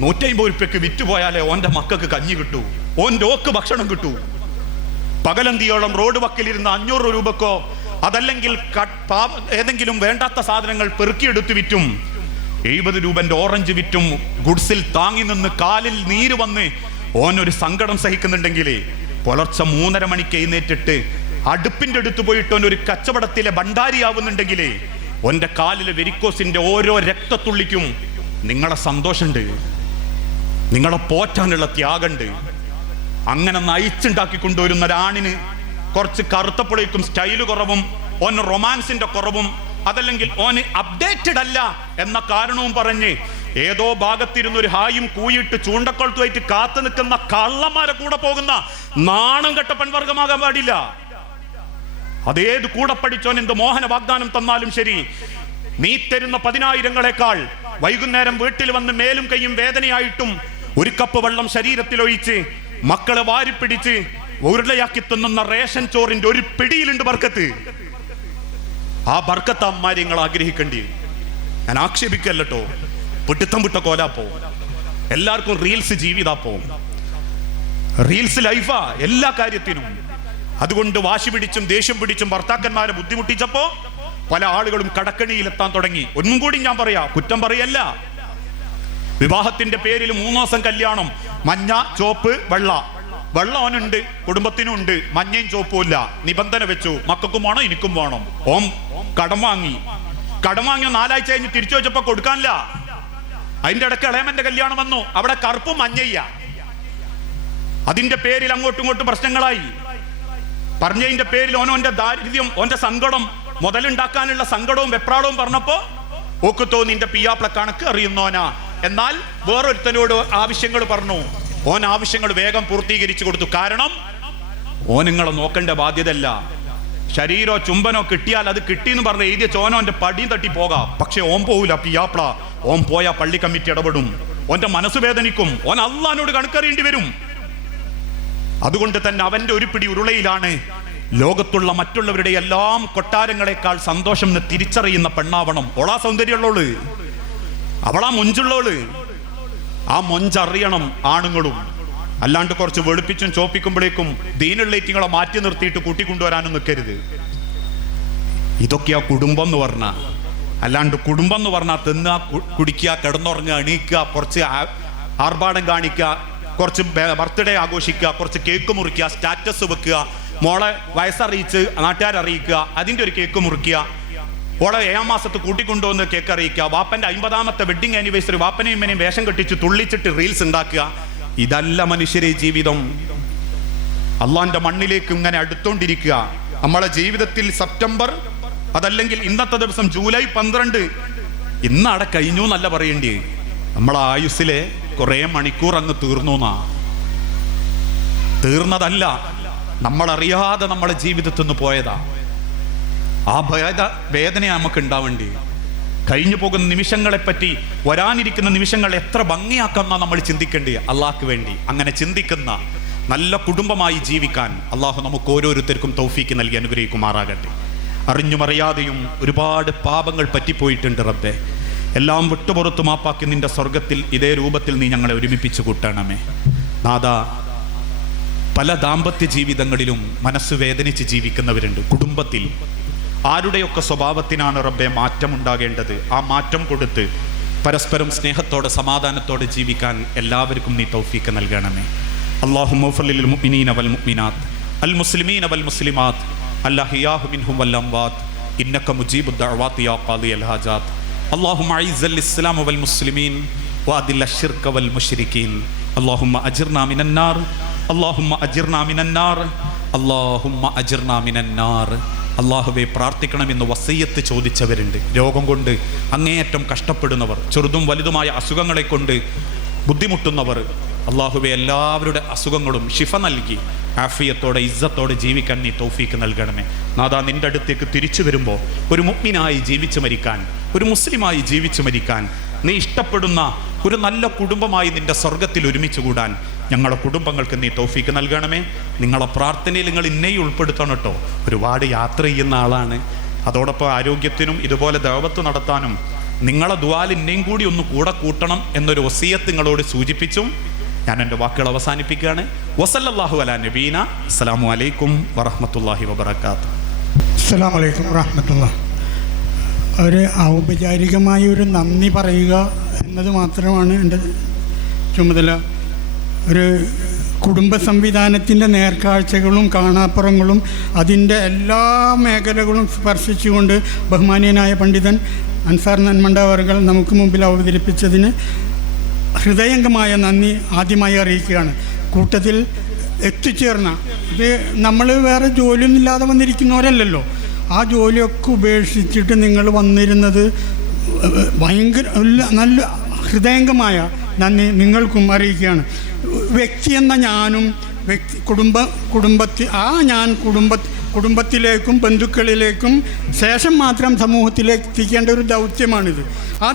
150 രൂപയ്ക്ക് വിറ്റുപോയാലേ ഓന്റെ മക്കൾക്ക് കഞ്ഞി കിട്ടൂ, ഓൻ്റെ ഓക്ക് ഭക്ഷണം കിട്ടൂ. പകലന്തിയോളം റോഡ് വക്കിലിരുന്ന് 500 രൂപക്കോ അതല്ലെങ്കിൽ ഏതെങ്കിലും വേണ്ടാത്ത സാധനങ്ങൾ പെറുക്കിയെടുത്ത് വിറ്റും 70 രൂപന്റെ ഓറഞ്ച് വിറ്റും ഗുഡ്സിൽ താങ്ങി നിന്ന് കാലിൽ നീര് വന്ന് ഓനൊരു സങ്കടം സഹിക്കുന്നുണ്ടെങ്കിലേ പുലർച്ചെ 3:30 മണിക്ക് എഴുന്നേറ്റിട്ട് അടുപ്പിന്റെ അടുത്ത് പോയിട്ട് ഓനൊരു കച്ചവടത്തിലെ ഭണ്ഡാരിയാവുന്നുണ്ടെങ്കിലേ ഓന്റെ കാലിലെ വെരിക്കോസിന്റെ ഓരോ രക്തത്തുള്ളിക്കും നിങ്ങളെ സന്തോഷമുണ്ട്, നിങ്ങളെ പോറ്റാനുള്ള ത്യാഗമുണ്ട്. അങ്ങനെ നയിച്ചുണ്ടാക്കി കൊണ്ടുവരുന്ന ഒരാണിന് കുറച്ച് കറുത്തപ്പുളയ്ക്കും സ്റ്റൈല് കുറവും ഓന് റൊമാൻസിന്റെ കുറവും അതല്ലെങ്കിൽ ഓന് അപ്ഡേറ്റഡ് അല്ല എന്ന കാരണവും പറഞ്ഞ് ഏതോ ഭാഗത്തിരുന്ന് ഒരു ഹായും കൂയിട്ട് ചൂണ്ടക്കൊളുത്തുമായിട്ട് കാത്തു നിൽക്കുന്ന കള്ളന്മാരെ കൂടെ പോകുന്ന നാണം കെട്ട പെൺവർഗമാകാൻ പാടില്ല. അതേത് കൂടെ പഠിച്ചോൻ എന്ത് മോഹന വാഗ്ദാനം തന്നാലും ശരി, നീ തരുന്ന 10,000-ങ്ങളെക്കാൾ വൈകുന്നേരം വീട്ടിൽ വന്ന് മേലും കൈയും വേദനയായിട്ടും ഒരു കപ്പ് വെള്ളം ശരീരത്തിലൊഴിച്ച് മക്കളെ വാരിപ്പിടിച്ച് ഉരുളയാക്കി തിന്നുന്ന റേഷൻ ചോറിന്റെ ഒരു പിടിയിലുണ്ട് ബർക്കത്ത്. ആ ബർക്കത്ത് അമ്മാരി നിങ്ങൾ ആഗ്രഹിക്കേണ്ടി. ഞാൻ ആക്ഷേപിക്കല്ലോ, പിടുത്തം വിട്ട കോലാപ്പോ. എല്ലാവർക്കും റീൽസ് ജീവിതാപ്പോ, റീൽസ് ലൈഫാ എല്ലാ കാര്യത്തിനും. അതുകൊണ്ട് വാശി പിടിച്ചും ദേഷ്യം പിടിച്ചും ഭർത്താക്കന്മാരെ ബുദ്ധിമുട്ടിച്ചപ്പോ പല ആളുകളും കടക്കണിയിലെത്താൻ തുടങ്ങി. ഒന്നും കൂടി ഞാൻ പറയാ, കുറ്റം പറയല്ല. വിവാഹത്തിന്റെ പേരിൽ 3 ദിവസം കല്യാണം, മഞ്ഞ ചോപ്പ് വെള്ള. വെള്ള ഓനുണ്ട്, കുടുംബത്തിനും ഉണ്ട്, മഞ്ഞയും ചോപ്പും ഇല്ല. നിബന്ധന വെച്ചു, മക്കൾക്കും വേണം എനിക്കും വേണം. ഓം കടം വാങ്ങി 4 ആഴ്ച കഴിഞ്ഞ് തിരിച്ചു വെച്ചപ്പോ കൊടുക്കാനില്ല. അതിന്റെ ഇടയ്ക്ക് ഇളയമന്റെ കല്യാണം വന്നു, അവിടെ കറുപ്പും മഞ്ഞയ്യ. അതിന്റെ പേരിൽ അങ്ങോട്ടും ഇങ്ങോട്ടും പ്രശ്നങ്ങളായി. പറഞ്ഞതിന്റെ പേരിൽ ഓന്റെ ദാരിദ്ര്യം, ഓന്റെ സങ്കടം, മുതലുണ്ടാക്കാനുള്ള സങ്കടവും വെപ്രാളവും പറഞ്ഞപ്പോ ഓക്ക് തോന്നി നിന്റെ പിയാപ്ല കണക്ക് അറിയുന്നോനാ. എന്നാൽ വേറൊരുത്തനോട് ആവശ്യങ്ങൾ പറഞ്ഞു, ഓൻ ആവശ്യങ്ങൾ വേഗം പൂർത്തീകരിച്ചു കൊടുത്തു. കാരണം ഓൻ നിങ്ങളെ നോക്കേണ്ട ബാധ്യതയല്ല. ശരീരോ ചുംബനോ കിട്ടിയാൽ അത് കിട്ടിയെന്ന് പറഞ്ഞ് എഴുതിയ ചോനോന്റെ പടിയും തട്ടി പോകാം. പക്ഷെ ഓൻ പോവില്ല പിയാപ്ല. ഓൻ പോയാ പള്ളി കമ്മിറ്റി ഇടപെടും, ഓന്റെ മനസ്സ് വേദനിക്കും, ഓൻ അള്ളാനോട് കണക്കറിയേണ്ടി വരും. അതുകൊണ്ട് തന്നെ അവന്റെ ഒരു പിടി ഉരുളയിലാണ് ലോകത്തുള്ള മറ്റുള്ളവരുടെ എല്ലാം കൊട്ടാരങ്ങളെക്കാൾ സന്തോഷം തിരിച്ചറിയുന്ന പെണ്ണാവണം. ഓളാ സൗന്ദര്യമുള്ളോള്, അവളാ മൊഞ്ചുള്ളോള്. ആ മൊഞ്ചറിയണം ആണുങ്ങളും. അല്ലാണ്ട് കുറച്ച് വെളുപ്പിച്ചും ചോപ്പിക്കുമ്പോഴേക്കും ദീനുള്ളേറ്റിങ്ങളെ മാറ്റി നിർത്തിയിട്ട് കൂട്ടിക്കൊണ്ടുവരാനും നിൽക്കരുത്. ഇതൊക്കെയാ കുടുംബം എന്ന് പറഞ്ഞ. അല്ലാണ്ട് കുടുംബം എന്ന് പറഞ്ഞാൽ തിന്നുക, കുടിക്കുക, കിടന്നുറങ്ങുക, എണീക്കുക, കുറച്ച് ആർഭാടം കാണിക്കുക, കുറച്ച് ബർത്ത്ഡേ ആഘോഷിക്കുക, കുറച്ച് കേക്ക് മുറിക്കുക, സ്റ്റാറ്റസ് വെക്കുക, മോളെ വയസ്സറിയിച്ച് നാട്ടുകാരറിയിക്കുക, അതിൻ്റെ ഒരു കേക്ക് മുറിക്കുക, ഓളെ 7 മാസത്ത് കൂട്ടിക്കൊണ്ടുവന്ന് കേക്ക് അറിയിക്കുക, വാപ്പൻ്റെ 50ാമത്തെ വെഡിങ് ആനിവേഴ്സറി വാപ്പനെയും ഇമ്മനെയും വേഷം കെട്ടിച്ച് തുള്ളിച്ചിട്ട് റീൽസ് ഉണ്ടാക്കുക. ഇതല്ല മനുഷ്യരെ ജീവിതം. അള്ളാന്റെ മണ്ണിലേക്ക് ഇങ്ങനെ അടുത്തോണ്ടിരിക്കുക. നമ്മളെ ജീവിതത്തിൽ സെപ്റ്റംബർ, അതല്ലെങ്കിൽ ഇന്നത്തെ ദിവസം ജൂലൈ 12, ഇന്നവിടെ കഴിഞ്ഞു എന്നല്ല പറയേണ്ടി. നമ്മളെ ആയുസ്സിലെ കുറെ മണിക്കൂർ അങ്ങ് തീർന്നു എന്നാ. തീർന്നതല്ല, നമ്മളറിയാതെ നമ്മളെ ജീവിതത്തിൽ നിന്ന് പോയതാ. ആ വേദന നമുക്ക് ഉണ്ടാവേണ്ടി. കഴിഞ്ഞു പോകുന്ന നിമിഷങ്ങളെപ്പറ്റി, വരാനിരിക്കുന്ന നിമിഷങ്ങൾ എത്ര ഭംഗിയാക്കാമെന്നാണ് നമ്മൾ ചിന്തിക്കേണ്ടി. അള്ളാഹ്ക്ക് വേണ്ടി അങ്ങനെ ചിന്തിക്കുന്ന നല്ല കുടുംബമായി ജീവിക്കാൻ അള്ളാഹു നമുക്ക് ഓരോരുത്തർക്കും തൗഫീക്ക് നൽകി അനുഗ്രഹിക്കുമാറാകട്ടെ. അറിഞ്ഞുമറിയാതെയും ഒരുപാട് പാപങ്ങൾ പറ്റിപ്പോയിട്ടുണ്ട് റബ്ബേ. എല്ലാം വിട്ടുപുറത്തു മാപ്പാക്കി നിന്റെ സ്വർഗത്തിൽ ഇതേ രൂപത്തിൽ നീ ഞങ്ങളെ ഒരുമിപ്പിച്ചു കൂട്ടണമേ നാദാ. പല ദാമ്പത്യ ജീവിതങ്ങളിലും മനസ്സ് വേദനിച്ച് ജീവിക്കുന്നവരുണ്ട്. കുടുംബത്തിൽ ആരുടെയൊക്കെ സ്വഭാവത്തിനാണ് റബ്ബെ മാറ്റമുണ്ടാകേണ്ടത്. ആ മാറ്റം കൊടുത്ത് പരസ്പരം സ്നേഹത്തോടെ സമാധാനത്തോടെ ജീവിക്കാൻ എല്ലാവർക്കും നീ തൗഫീക്ക് നൽകണമേ. അല്ലാഹുമ്മ ഗ്ഫിർ മുഅ്മിനീന വൽ മുഅ്മിനാത്ത് അൽ മുസ്ലിമീന വൽ മുസ്ലിമാത്ത് അൽഅഹ്യാഉ മിൻഹും വൽ അംവാത്ത് ഇന്നക മുജീബുദ് ദഅവാതി യാ ഖാദിയൽ ഹാജാത്ത്. اللهم أعز الإسلام والمسلمين وأذل الشرك والمشركين. اللهم أجرنا من النار. اللهم أجرنا من النار. اللهم أجرنا من النار. അള്ളാഹുവെ പ്രാർത്ഥിക്കണമെന്ന് വസയ്യത്ത് ചോദിച്ചവരുണ്ട്. രോഗം കൊണ്ട് അങ്ങേയറ്റം കഷ്ടപ്പെടുന്നവർ, ചെറുതും വലുതുമായ അസുഖങ്ങളെ കൊണ്ട് ബുദ്ധിമുട്ടുന്നവർ, അള്ളാഹുവെ എല്ലാവരുടെ അസുഖങ്ങളും ശിഫ നൽകി ആഫിയത്തോടെ ഇസ്സത്തോടെ ജീവിക്കാൻ നീ തൗഫീക്ക് നൽകണമേ നാദാ. നിന്റെ അടുത്തേക്ക് തിരിച്ചു വരുമ്പോൾ ഒരു മുഅ്മിനായി ജീവിച്ചു മരിക്കാൻ, ഒരു മുസ്ലിമായി ജീവിച്ചു മരിക്കാൻ, നീ ഇഷ്ടപ്പെടുന്ന ഒരു നല്ല കുടുംബമായി നിന്റെ സ്വർഗത്തിൽ ഒരുമിച്ച് കൂടാൻ ഞങ്ങളുടെ കുടുംബങ്ങൾക്ക് നീ തൗഫീക്ക് നൽകണമേ. നിങ്ങളെ പ്രാർത്ഥനയിൽ നിങ്ങൾ ഇന്നെയും ഉൾപ്പെടുത്തണം കേട്ടോ. ഒരുപാട് യാത്ര ചെയ്യുന്ന ആളാണ്. അതോടൊപ്പം ആരോഗ്യത്തിനും ഇതുപോലെ ദഅവത്ത് നടത്താനും നിങ്ങളെ ദുആൽ ഇന്നെയും കൂടി ഒന്ന് കൂടെ കൂട്ടണം എന്നൊരു വസിയത്ത് നിങ്ങളോട് സൂചിപ്പിച്ചും ഞാൻ എൻ്റെ വാക്കുകൾ അവസാനിപ്പിക്കുകയാണ്. വസല്ലല്ലാഹു അലാ നബീന. അസ്സലാമു അലൈക്കും വറഹ്മത്തുള്ളാഹി വബറകാതുഹു. അസ്സലാമു അലൈക്കും വറഹ്മത്തുള്ളാഹി. ഒരു ഔപചാരികമായ ഒരു നന്ദി പറയുക എന്നത് മാത്രമാണ് എൻ്റെ ചുമതല. ഒരു കുടുംബ സംവിധാനത്തിൻ്റെ നേർക്കാഴ്ചകളും കാണാപ്പുറങ്ങളും അതിൻ്റെ എല്ലാ മേഖലകളും സ്പർശിച്ചുകൊണ്ട് ബഹുമാനീയനായ പണ്ഡിതൻ അൻസാർ നന്മണ്ട അവർകൾ നമുക്ക് മുമ്പിൽ അവതരിപ്പിച്ചതിന് ഹൃദയംഗമായ നന്ദി ആദ്യമായി അറിയിക്കുകയാണ്. കൂട്ടത്തിൽ എത്തിച്ചേർന്ന ഇത് നമ്മൾ വേറെ ജോലിയൊന്നും ഇല്ലാതെ വന്നിരിക്കുന്നവരല്ലല്ലോ. ആ ജോലിയൊക്കെ ഉപേക്ഷിച്ചിട്ട് നിങ്ങൾ വന്നിരുന്നത് ഭയങ്കര നല്ല ഹൃദയംഗമായ നന്ദി നിങ്ങൾക്കും അറിയിക്കുകയാണ്. വ്യക്തി എന്ന ഞാനും കുടുംബത്തിലേക്കും ബന്ധുക്കളിലേക്കും ശേഷം മാത്രം സമൂഹത്തിലേക്ക് എത്തിക്കേണ്ട ഒരു ദൗത്യമാണിത്. ആ